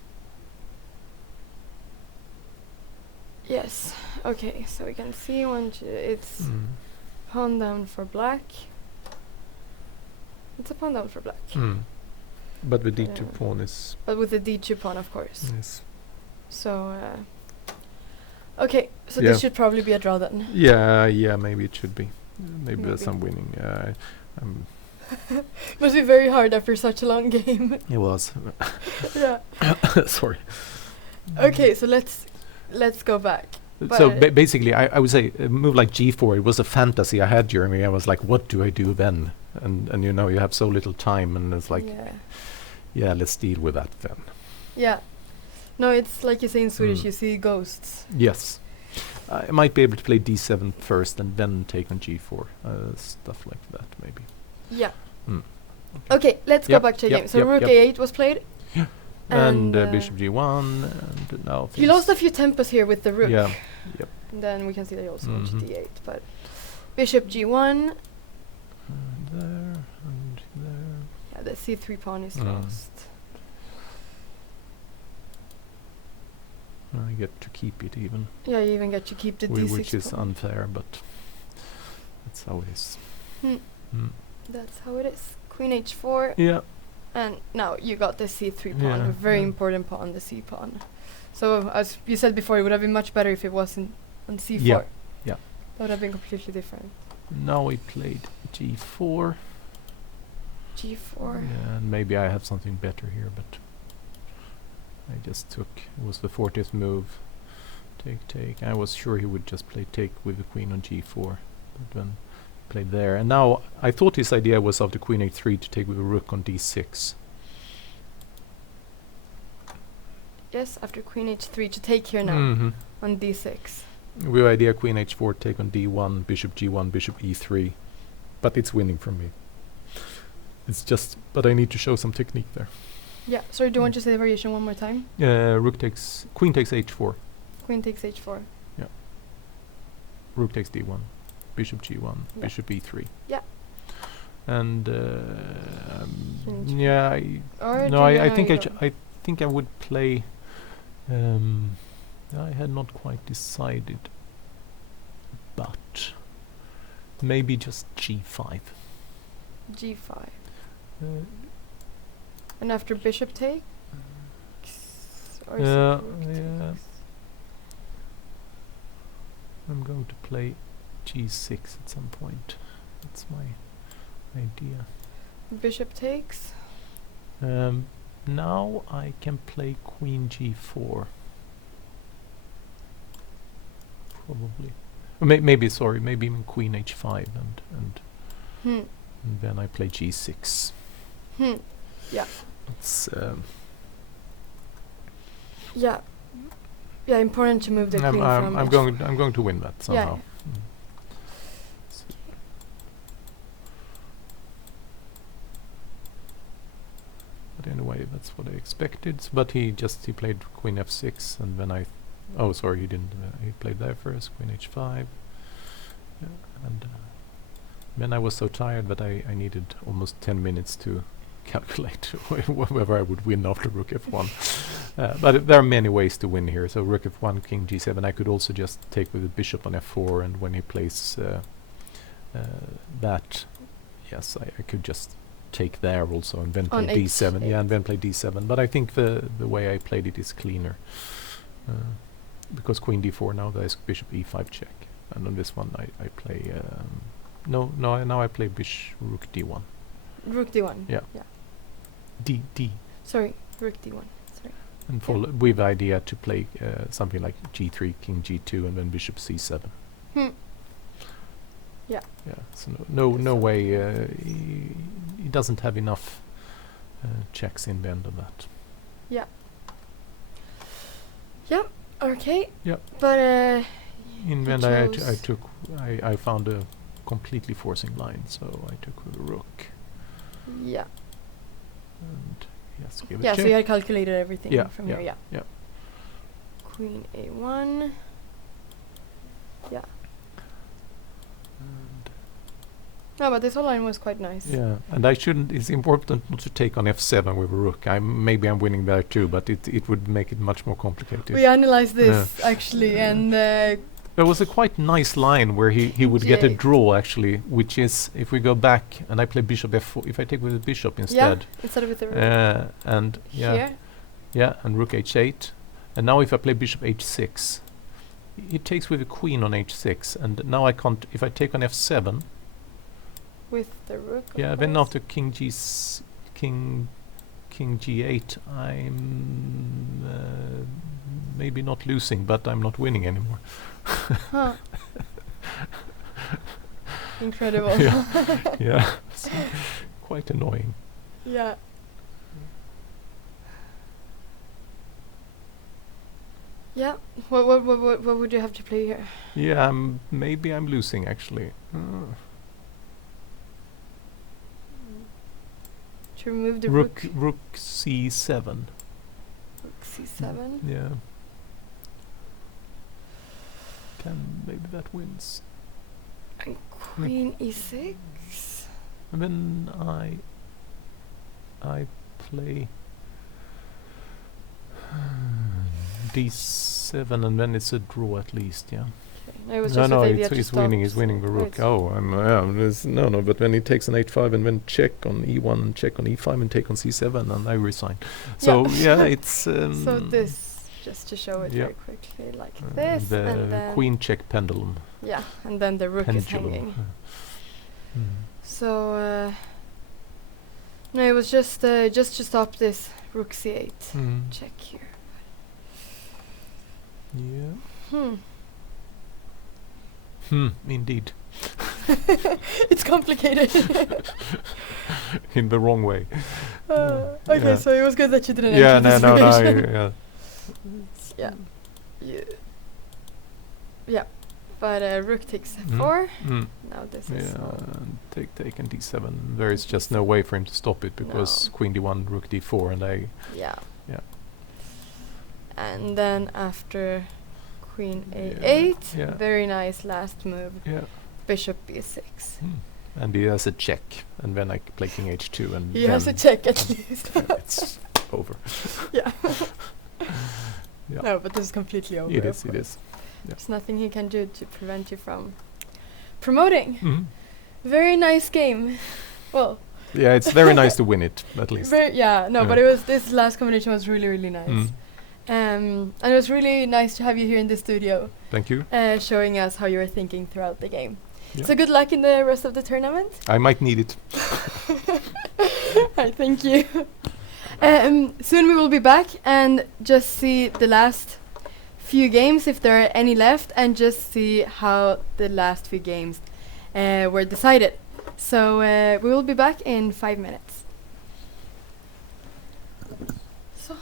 Yes. Okay, so we can see it's pawn down for black. It's a pawn down for black. But the d2 pawn is. But with the d2 pawn, of course. Yes. So, okay, so Yeah. this should probably be a draw then. Yeah, maybe it should be. Maybe there's Maybe. some winning. Must be very hard after such a long game. It was. Yeah. Sorry. Okay, so let's go back. So But- basically, I would say a move like g4. It was a fantasy I had during me. I was like, what do I do then? And you have so little time, and it's like, yeah, let's deal with that then. Yeah. No, it's like you say in Swedish, Mm. you see ghosts. Yes. I might be able to play d7 first and then take on g4. Stuff like that, maybe. Yeah. Mm. Okay, let's go Yep, back to the yep, game. So yep, rook yep. a8 was played. And And, bishop g1, and now He lost a few tempos here with the rook. Yeah. Yep. And then we can see that he also went to Mhm. d8. But bishop g1. And there, and there. Yeah, the c3 pawn is Mm. lost. I get to keep it even. Yeah, you even get to keep the d6 Which is pawn. unfair, but that's how it is. Hmm. Mm. That's how it is. Queen h4. Yeah. And now you got the c3 pawn, Yeah, a very yeah. important pawn, the c pawn. So as you said before, it would have been much better if it wasn't on c4. Yeah, yeah. That would have been completely different. Now we played g4. g4. Yeah, and maybe I have something better here, but I just took. It was the 40th move. Take. I was sure he would just play take with the queen on g4, but then played there. And now I thought his idea was after queen a3 to take with a rook on d6. Yes, after queen h3 to take here now Mhm. on d6. With idea queen h4 take on d1, bishop g1, bishop e3, but it's winning from me. It's just, but I need to show some technique there. Yeah, sorry, do you want to say the variation one more time? Queen takes h4. Queen takes h4. Yeah. rook takes d1, bishop g1, Yeah. bishop e3. Yeah. And Change. yeah, Or no, do you I know think you I don't? think I would play. I had not quite decided, but maybe just g5. G5. Uh, And after bishop takes? Or is it Yeah, rook yeah. takes? I'm going to play g6 at some point. That's my idea. Bishop takes? Now I can play queen g4. Probably. Maybe, sorry, maybe even queen h5 and Hmm. then I play g6. Hmm. Yeah. It's Yeah. Yeah, important to move the queen from I'm H4. going to win that somehow. Mm. But anyway, that's what I expected. But he played queen f6, and then oh, sorry, he didn't. He played there first, queen h5. Yeah, and then I was so tired that I needed almost 10 minutes to calculate whether I would win after rook f1. But there are many ways to win here. So rook f1, king g7. I could also just take with the bishop on f4, and when he plays that, yes, I could just take there also and then play On d7. H8. Yeah, and then play d7. But I think the way I played it is cleaner. Because queen d4, now there's bishop e5 check. And on this one I play... now I play rook d1. Rook d1. Yeah. Yeah. D. Sorry, rook d1. Sorry. And with the idea to play something like g3, king g2, and then bishop c7. Hmm. Yeah. Yeah. So no way. He doesn't have enough checks in the end of that. Yeah. Yeah. Okay. Yeah. But In the you end, chose- I found a completely forcing line, so I took with the rook. yeah. And yes, give it Yeah, check. so you had calculated everything Yeah, from yeah, here, yeah. yeah. Queen a1. Yeah. And No, but this whole line was quite nice. yeah, and I shouldn't. It's important not to take on f7 with a rook. Maybe I'm winning there too, but it would make it much more complicated. We analyzed this actually, and There was a quite nice line where he would get a G8. draw actually, which is if we go back and I play bishop f4. If I take with the bishop instead, instead of with the rook and here. yeah, and rook h8, and now if I play bishop h6, it takes with the queen on h6, and now I can't. If I take on f7, With the rook. of yeah, then course. after king g8, I'm maybe not losing, but I'm not winning anymore. Huh. Incredible. Yeah. Yeah, so quite annoying. Yeah. Yeah. What would you have to play here? Yeah, maybe I'm losing actually. To remove the Rook rook. rook c7. Rook c7. Yeah. Maybe that wins. And queen e6. And then I play d7, and then it's a draw at least. Yeah. Okay. It was just no, the idea to he's stop. winning. He's winning the Oh, rook. it's- Oh, no. But when he takes an h5 and then check on e1 and check on e5 and take on c7, and I resign. So yeah, it's So this, just to show it yeah. very quickly, like this, the and then queen check pendulum. yeah, and then the rook is hanging. So no, it was just to stop this rook c8 check here. Yeah. Hmm. Indeed. It's complicated. In the wrong way. Okay, yeah. so it was good that you didn't Yeah, enter this no, variation. yeah. Yeah. Yeah. But rook takes Mhm. f4. Mm. Now this is Yeah, all. take and d7. There is just no way for him to stop it because No. queen d1, rook d4, and Yeah. Yeah. And then after Queen Yeah, A8. yeah. Very nice last move. Yeah. Bishop B6. And he has a check, and then I play King H2, and He has a then check at least. it's over. Yeah. Yeah. No, but this is completely over. It of is. It course. is. Yeah. There's nothing he can do to prevent you from promoting. Mhm. Very nice game. Well, Yeah, it's very nice to win it, at least. but Yeah. it was this last combination was really, really nice. And it was really nice to have you here in the studio, Thank you. showing us how you were thinking throughout the game. Yeah. So good luck in the rest of the tournament. I might need it. Right, thank you. Soon we will be back and just see the last few games, if there are any left, and just see how the last few games were decided. So we will be back in 5 minutes. Så.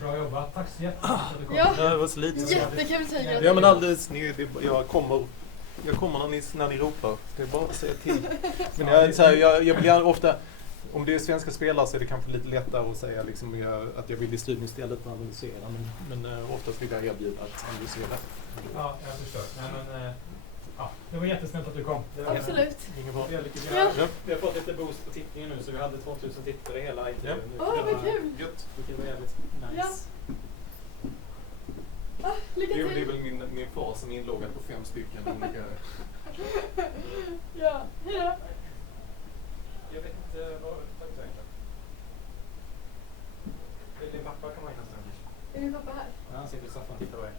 Bra jobbat, tack så jättemycket för att du kom. Ja. Det var så lite. Jättekul Sigrid. Ja, men alldeles, jag kommer när ni ropar. Det är bara att säga till. Men jag vill gärna ofta, om det är svenska spelare så är det kanske lite lättare att säga liksom, att jag vill i studion istället för att analysera. Men oftast vill jag erbjuda att analysera. Ja, jag förstår. Nej, men, det var jättesnällt att du kom. Absolut. Vi har fått lite boost på tittningen nu, så vi hade 2000 tittare hela intervjun. Åh, vad kul! Gött. Det var jävligt nice. Lycka Det är till! väl min far som är inloggad på 5 stycken olika. Ja, hejdå! Jag vet inte vad du säger. Din pappa kan vara in nästan. Är min pappa här? Ja, han sitter i soffan och tittar på dig.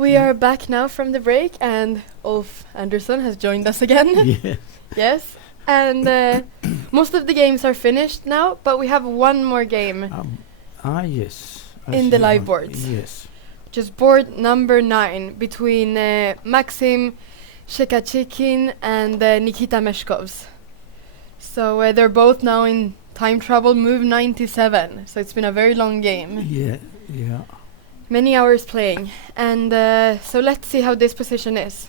We are back now from the break, and Ulf Andersson has joined us again. Yeah. Yes, and most of the games are finished now, but we have one more game Yes. I in the see live one. boards. Yes. Just board number 9 between Maxim Shekachikin and Nikita Meshkovs. So they're both now in time trouble, move 97. So it's been a very long game. Yeah. Yeah. Many hours playing. And so let's see how this position is.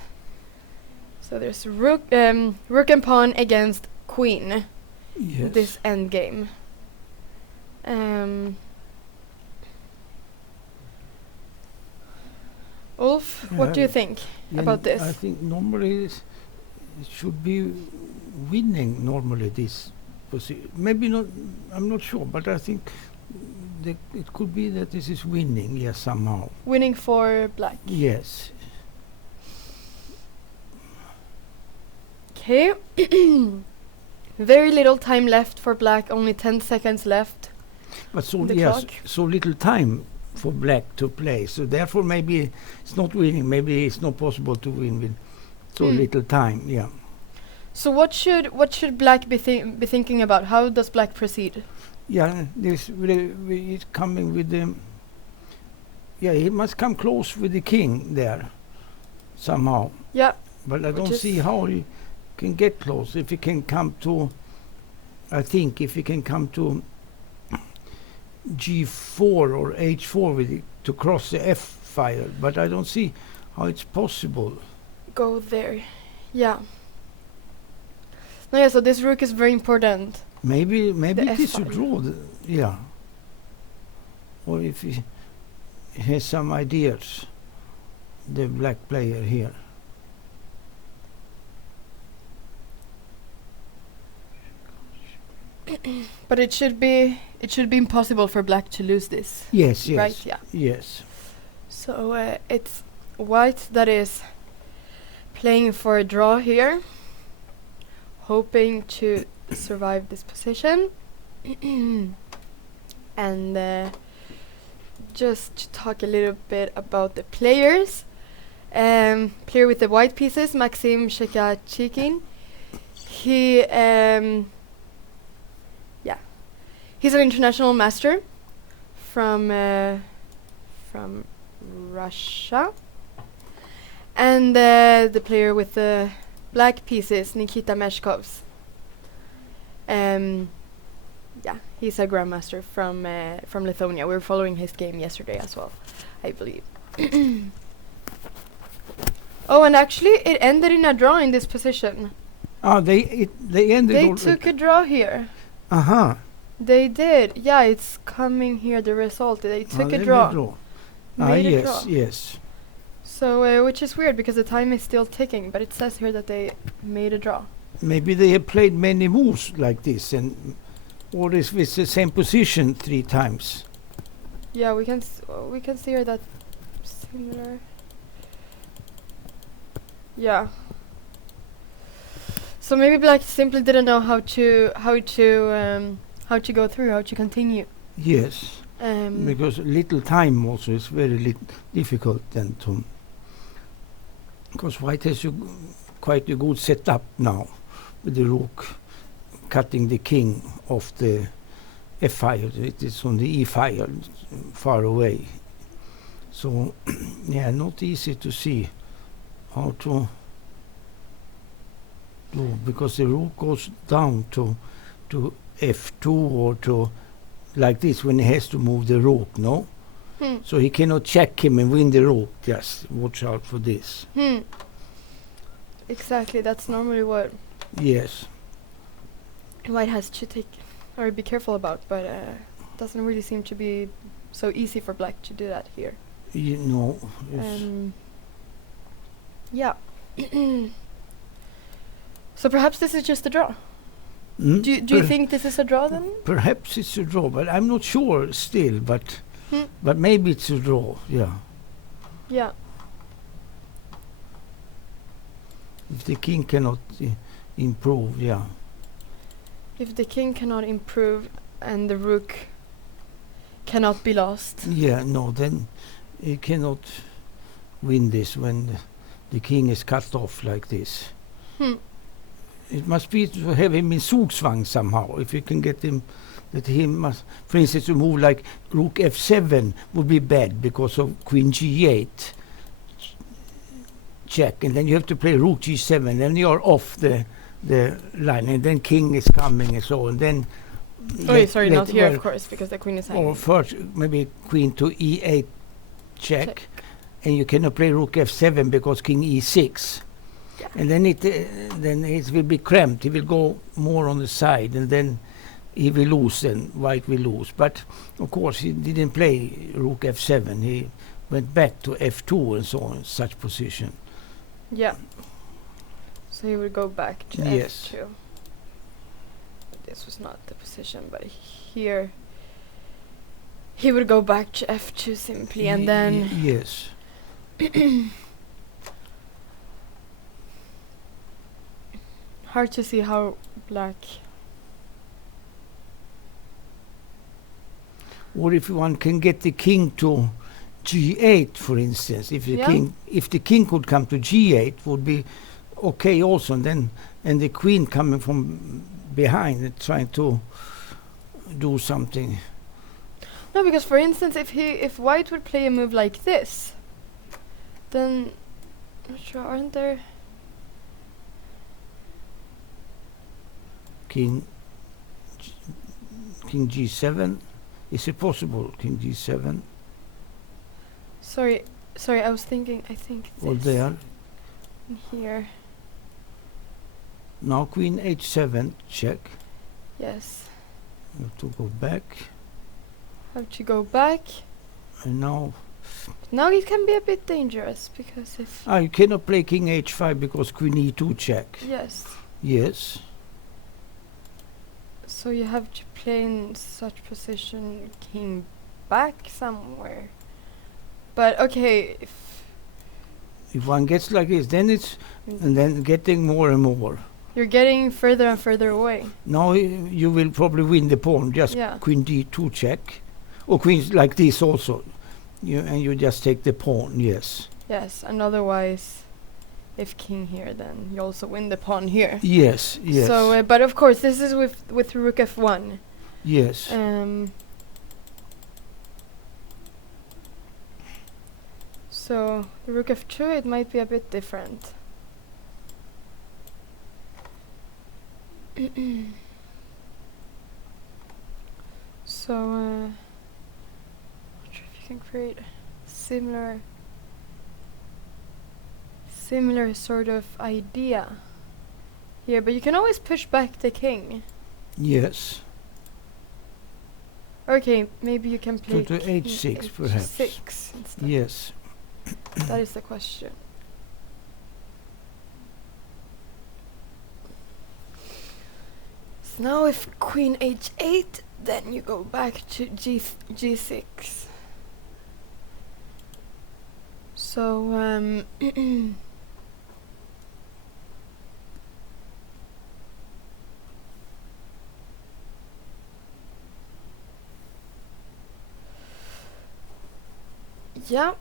So there's rook and pawn against queen. Yes. This end game. Ulf, what do you think about this? I think normally it should be winning normally this position. Maybe not, I'm not sure, but I think it could be that this is winning, yes, somehow. Winning for black. Yes. Okay. Very little time left for black, only 10 seconds left. But so The yes, clock. so little time for black to play. So therefore maybe it's not winning. Maybe it's not possible to win with so little time. Yeah. So what should black be thinking about? How does black proceed? Yeah, this is coming with the. Yeah, he must come close with the king there, somehow. Yeah. But I Which don't is- see how he can get close. If he can come to, I think if he can come to G4 or H4 with it to cross the F file, but I don't see how it's possible. Go there. Yeah. No, yeah, so this rook is very important. Maybe The it is a F file. draw. Yeah. Or if he has some ideas, the black player here. But it should be impossible for black to lose this. Yes, yes, Right, yeah. yes. So it's white that is playing for a draw here, hoping to survive this position. And just to talk a little bit about the players. Player with the white pieces, Maxim Shekachikin. He's an international master from Russia. And the player with the black pieces, Nikita Meshkovs. He's a grandmaster from Lithuania. We were following his game yesterday as well, I believe. Oh, and actually, it ended in a draw in this position. They ended. They took a draw here. Uh-huh. They did. Yeah, it's coming here, the result. They took a draw. Made a yes, draw. yes. So, which is weird because the time is still ticking, but it says here that they made a draw. Maybe they have played many moves like this and always with the same position 3 times. Yeah, we can see here that similar. Yeah. So maybe black simply didn't know how to go through, how to continue. Yes, because little time also is very difficult then to. Because white has quite a good setup now with the rook cutting the king off the F file. It is on the E file, far away. So yeah, not easy to see how to do, because the rook goes down to F2 or to like this when he has to move the rook, no? So he cannot check him and win the rook. Just watch out for this. Exactly, that's normally what Yes. white has to take or be careful about, but doesn't really seem to be so easy for black to do that here. You know. Yeah. So perhaps this is just a draw. Mm, Do you think this is a draw then? Perhaps it's a draw, but I'm not sure still. But maybe it's a draw. Yeah. Yeah. If the king cannot improve, yeah. If the king cannot improve and the rook cannot be lost. Yeah, no, then he cannot win this when the king is cut off like this. It must be to have him in Zogsvang somehow. If you can get him, that he must, for instance, to move like rook f7 would be bad because of queen g8 check, and then you have to play rook g7, then you're off the line, and then king is coming and so on. Then not here, of course, because the queen is hanging. Or first, maybe queen to e8 check. And you cannot play rook f7 because king e6. Yeah. And then it will be cramped. He will go more on the side, and then he will lose, and white will lose. But of course, he didn't play rook f7. He went back to f2 and so on, such position. Yeah. So he would go back to f2. This was not the position, but here he would go back to f2 simply, and then yes. Hard to see how black. Or if one can get the king to g8, for instance, if the king could come to g8, would be okay also, and the queen coming from behind and trying to do something. No, because for instance, if white would play a move like this, then I'm not sure, aren't there king g7? Is it possible? King g7? Sorry, I was thinking, I think this. Or there. In here. Now queen h7, check. Yes. You have to go back. Have to go back. And now it can be a bit dangerous, because if... you cannot play king h5 because queen e2 check. Yes. Yes. So you have to play in such position king back somewhere. But okay, if one gets like this, then it's and then getting more and more. You're getting further and further away. Now you will probably win the pawn. Just queen d2 check, or queens like this also. You just take the pawn. Yes. Yes, and otherwise, if king here, then you also win the pawn here. Yes. Yes. So, but of course, this is with rook f1. Yes. So rook f2, it might be a bit different. So not sure if you can create similar sort of idea here, but you can always push back the king. Yes. Okay, maybe you can play to h6 perhaps. H6 instead. Yes. That is the question. So now if queen h8, then you go back to g6. So yeah.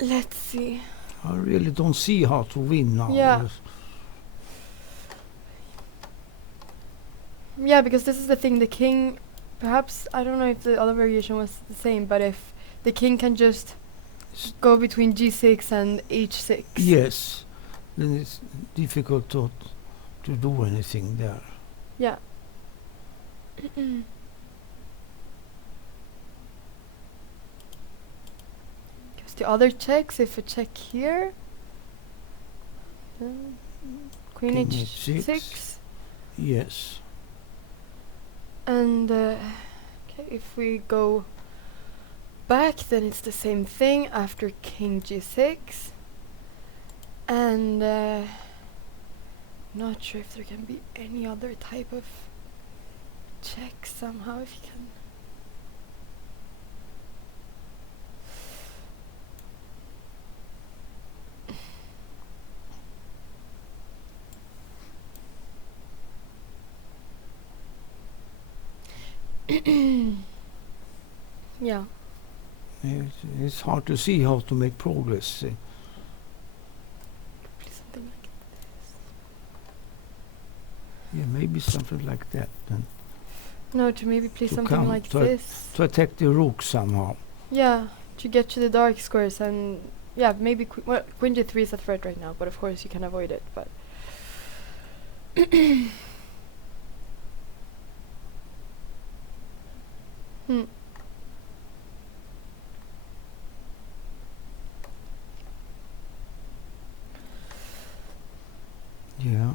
Let's see. I really don't see how to win now. Yeah. Yeah, because this is the thing, the king, perhaps, I don't know if the other variation was the same, but if the king can just go between g6 and h6. Yes, then it's difficult to do anything there. Yeah. Because the other checks, if a check here, queen h6. Yes. And okay, if we go back, then it's the same thing after king g6. And not sure if there can be any other type of check somehow, if you can. Yeah. It's hard to see how to make progress. Play something like Yeah, maybe something like that then. no, to maybe play To something come like to this. To attack the rook somehow. Yeah, to get to the dark squares and yeah, maybe well, queen g3 is a threat right now, but of course you can avoid it. But hmm. Yeah.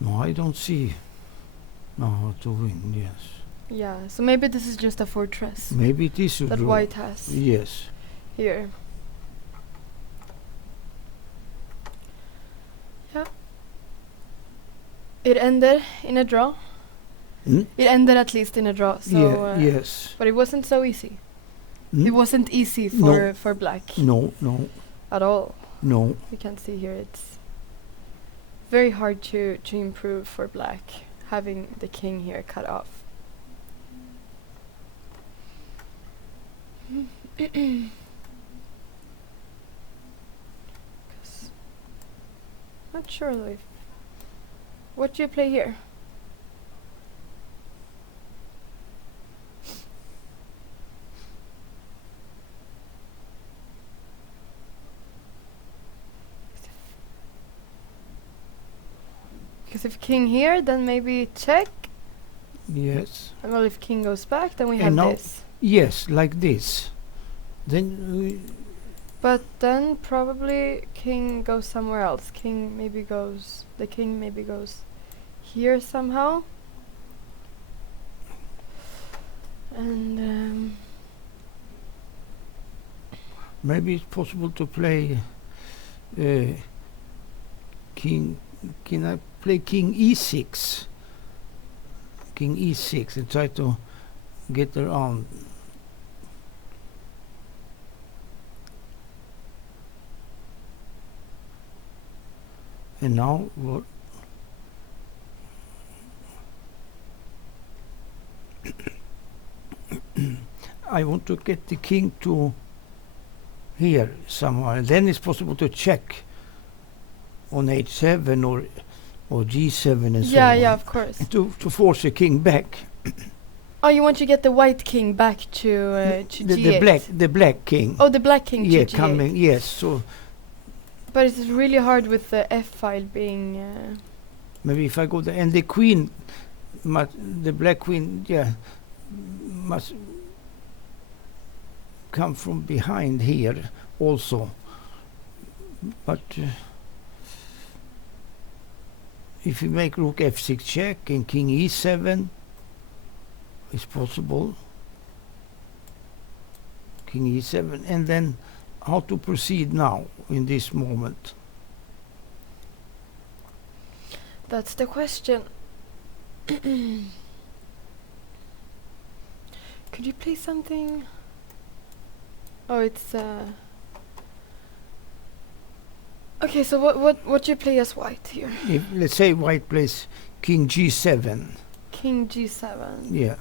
No, I don't see how to win. Yes. Yeah, so maybe this is just a fortress Maybe it is a that draw. white has Yes. here. Yeah. It ended in a draw. Hmm? It ended at least in a draw. So Yes. but it wasn't so easy. Hmm? It wasn't easy No. for black No, no, at all. no. We can see here it's very hard to improve for black, having the king here cut off. Not sure though. What do you play here? Because if king here, then maybe check. Yes. And well, if king goes back, then we And have now- this. Yes, like this. Then But then probably king goes somewhere else. The king maybe goes here somehow. And maybe it's possible to play king. Can I play king e6? King e6 and try to get around. And now what? I want to get the king to here somewhere. Then it's possible to check on h7 or g7 and so yeah, on. yeah, of course. To force the king back. Oh, you want to get the white king back to g8. The black king. Oh, the black king Yeah, to g8. coming. Yes. So But it's really hard with the f file being. maybe if I go there and the queen, the black queen, yeah, must come from behind here also. But if you make rook f6 check and king e7, it's possible. King e7, and then how to proceed now in this moment? That's the question. Could you play something? Oh, it's okay, so what do you play as white here? If let's say white plays king g7. King g7. Yeah.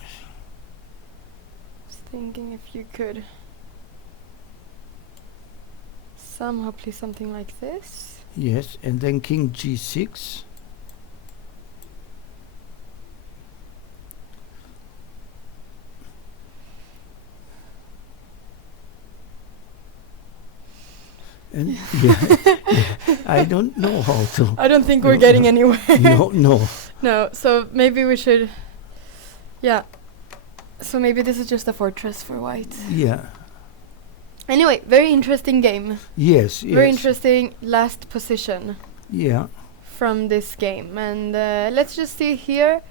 Just thinking if you could somehow play something like this. Yes, and then king g6. And I don't know how to. I don't think we're No, getting no. anywhere. No. No, so maybe we should. Yeah. So maybe this is just a fortress for white. Yeah. Anyway, very interesting game. Yes. Very Yes. interesting last position Yeah. from this game. And let's just see here.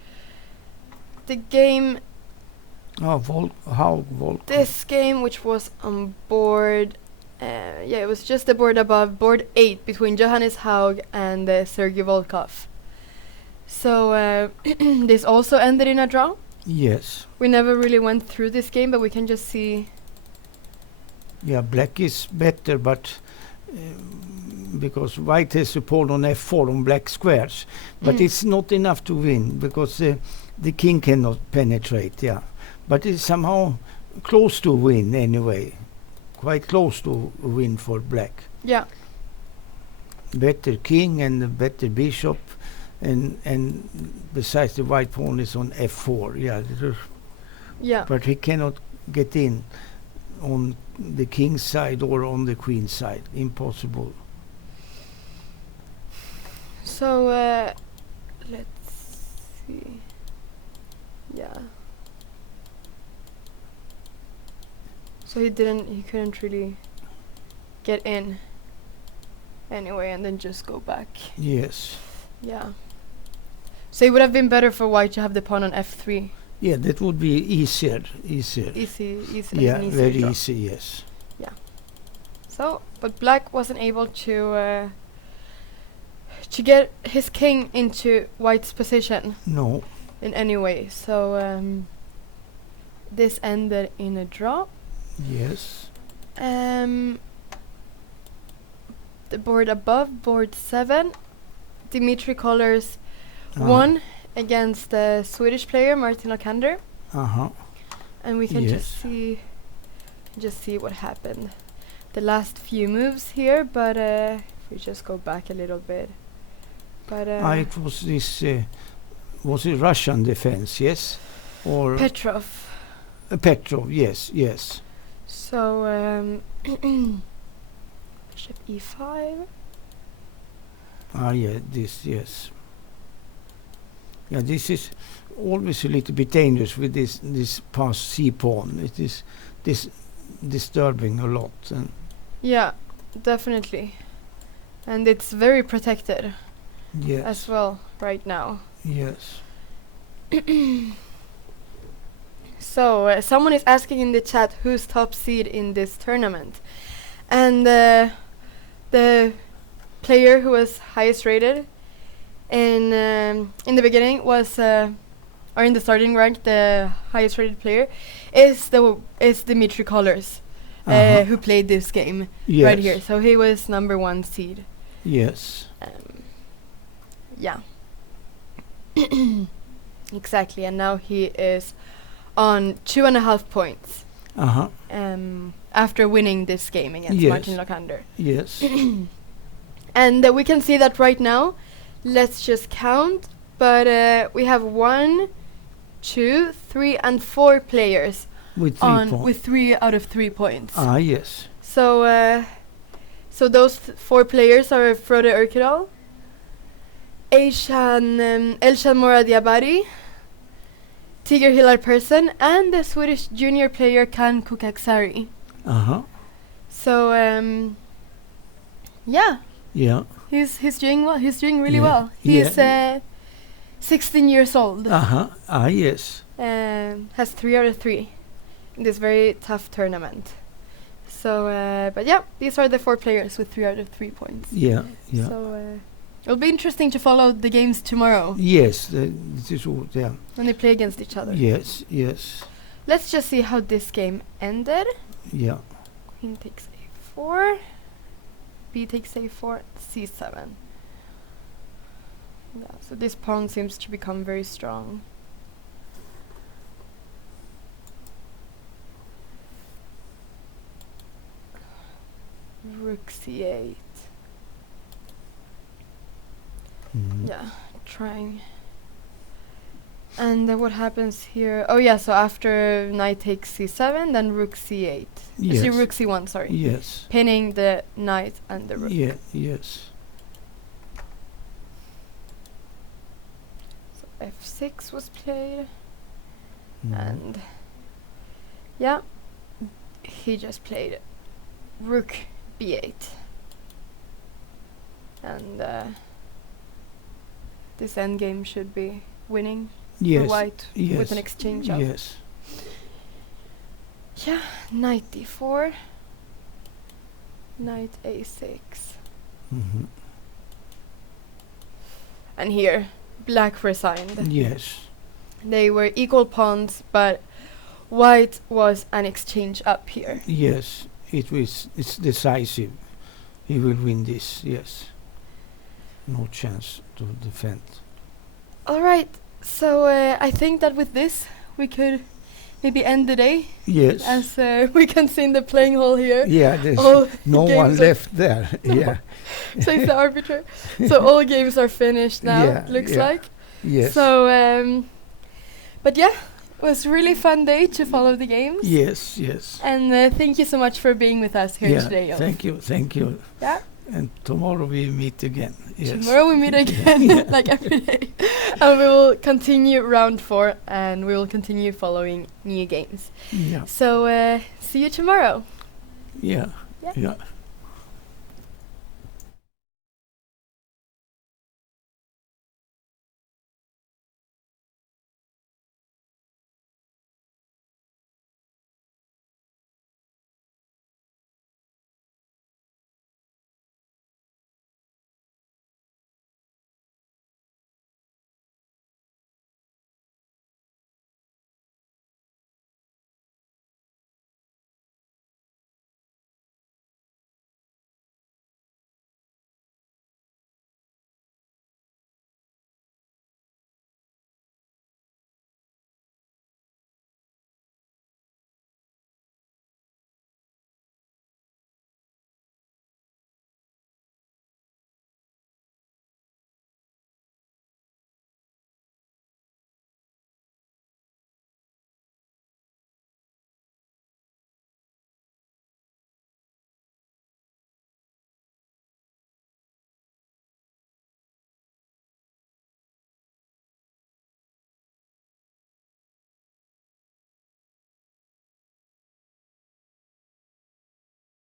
The game, Oh, Volk. this game, which was on board. Yeah, it was just the board above, board 8, between Johannes Haug and Sergei Volkov. So this also ended in a draw. Yes. We never really went through this game, but we can just see. Yeah, black is better, but because white has support on f4 on black squares, but Mm. it's not enough to win because the king cannot penetrate. Yeah, but it's somehow close to a win anyway. Quite close to a win for black. Yeah. Better king and a better bishop, and besides the white pawn is on f4. Yeah, Yeah. but he cannot get in on the king's side or on the queen's side. Impossible. So let's see. Yeah. So he couldn't really get in anyway, and then just go back. Yes. Yeah. So it would have been better for white to have the pawn on f3. Yeah, that would be easier. Easy. Yeah, an easier very draw. easy. Yes. So, but black wasn't able to get his king into white's position No. in any way. So this ended in a draw. Yes. The board above, board 7, Dimitri Colors won against the Swedish player Martin Okander, and we can Yes. just see what happened. The last few moves here, but if we just go back a little bit. But It was this. Was it Russian defense? Yes. Or Petrov. Petrov? Yes. Yes. So bishop e5. Yeah. This. Yes. Yeah. This is always a little bit dangerous with this pass c pawn. It is disturbing a lot. And Yeah, definitely. And it's very protected yes. as well right now. Yes. So someone is asking in the chat who's top seed in this tournament, and the player who was highest rated in the beginning was or in the starting rank, the highest rated player is Dimitri Colors, who played this game right here. So he was number 1 seed. Yes. Yeah. Exactly, and now he is on 2.5 points. After winning this game against Yes. Martin Lokander. Yes. And we can see that right now. Let's just count. But we have 1, 2, 3, and 4 players With 3 points. with 3 out of 3 points. Yes. So those 4 players are Frode Urkedal, Elshan Moradiabari, Tiger Hilal Persson, and the Swedish junior player Kan Kukaksari. So yeah, Yeah. he's doing well. He's doing really Yeah. well. He's 16 years old. Yes. Has 3 out of 3 in this very tough tournament. So, but yeah, these are the 4 players with 3 out of 3 points. Yeah. Yeah. So it'll be interesting to follow the games tomorrow Yes. This is all. Yeah. when they play against each other. Yes. Yes. Let's just see how this game ended. Yeah. Queen takes a4, b takes a4, c7. Yeah, so this pawn seems to become very strong. Rook c8. Yeah, trying. And then what happens here? Oh yeah, so after knight takes c7, then rook c8. Yes. Rook c1, sorry. Yes. Pinning the knight and the rook. Yeah. Yes. So f6 was played. And yeah, he just played rook b8. And this endgame should be winning for white with an exchange of. Yes. Yeah, knight d4, knight a6. And here, black resigned. Yes. They were equal pawns, but white was an exchange up here. Yes. It's decisive. He will win this. Yes. No chance to defend. All right, So I think that with this we could maybe end the day. Yes. As we can see in the playing hall here. Yeah, there's all no one games are left there. Yeah. says the arbiter. So all games are finished now. Yeah, Looks yeah. like. Yes. So, but yeah, it was a really fun day to follow the games. Yes, yes. And thank you so much for being with us here today. Ulf. Thank you. Yeah. And tomorrow we meet again. Yes. Tomorrow we meet again, like every day. And we will continue round 4 and we will continue following new games. Yeah. So, see you tomorrow. Yeah. Yeah. Yeah.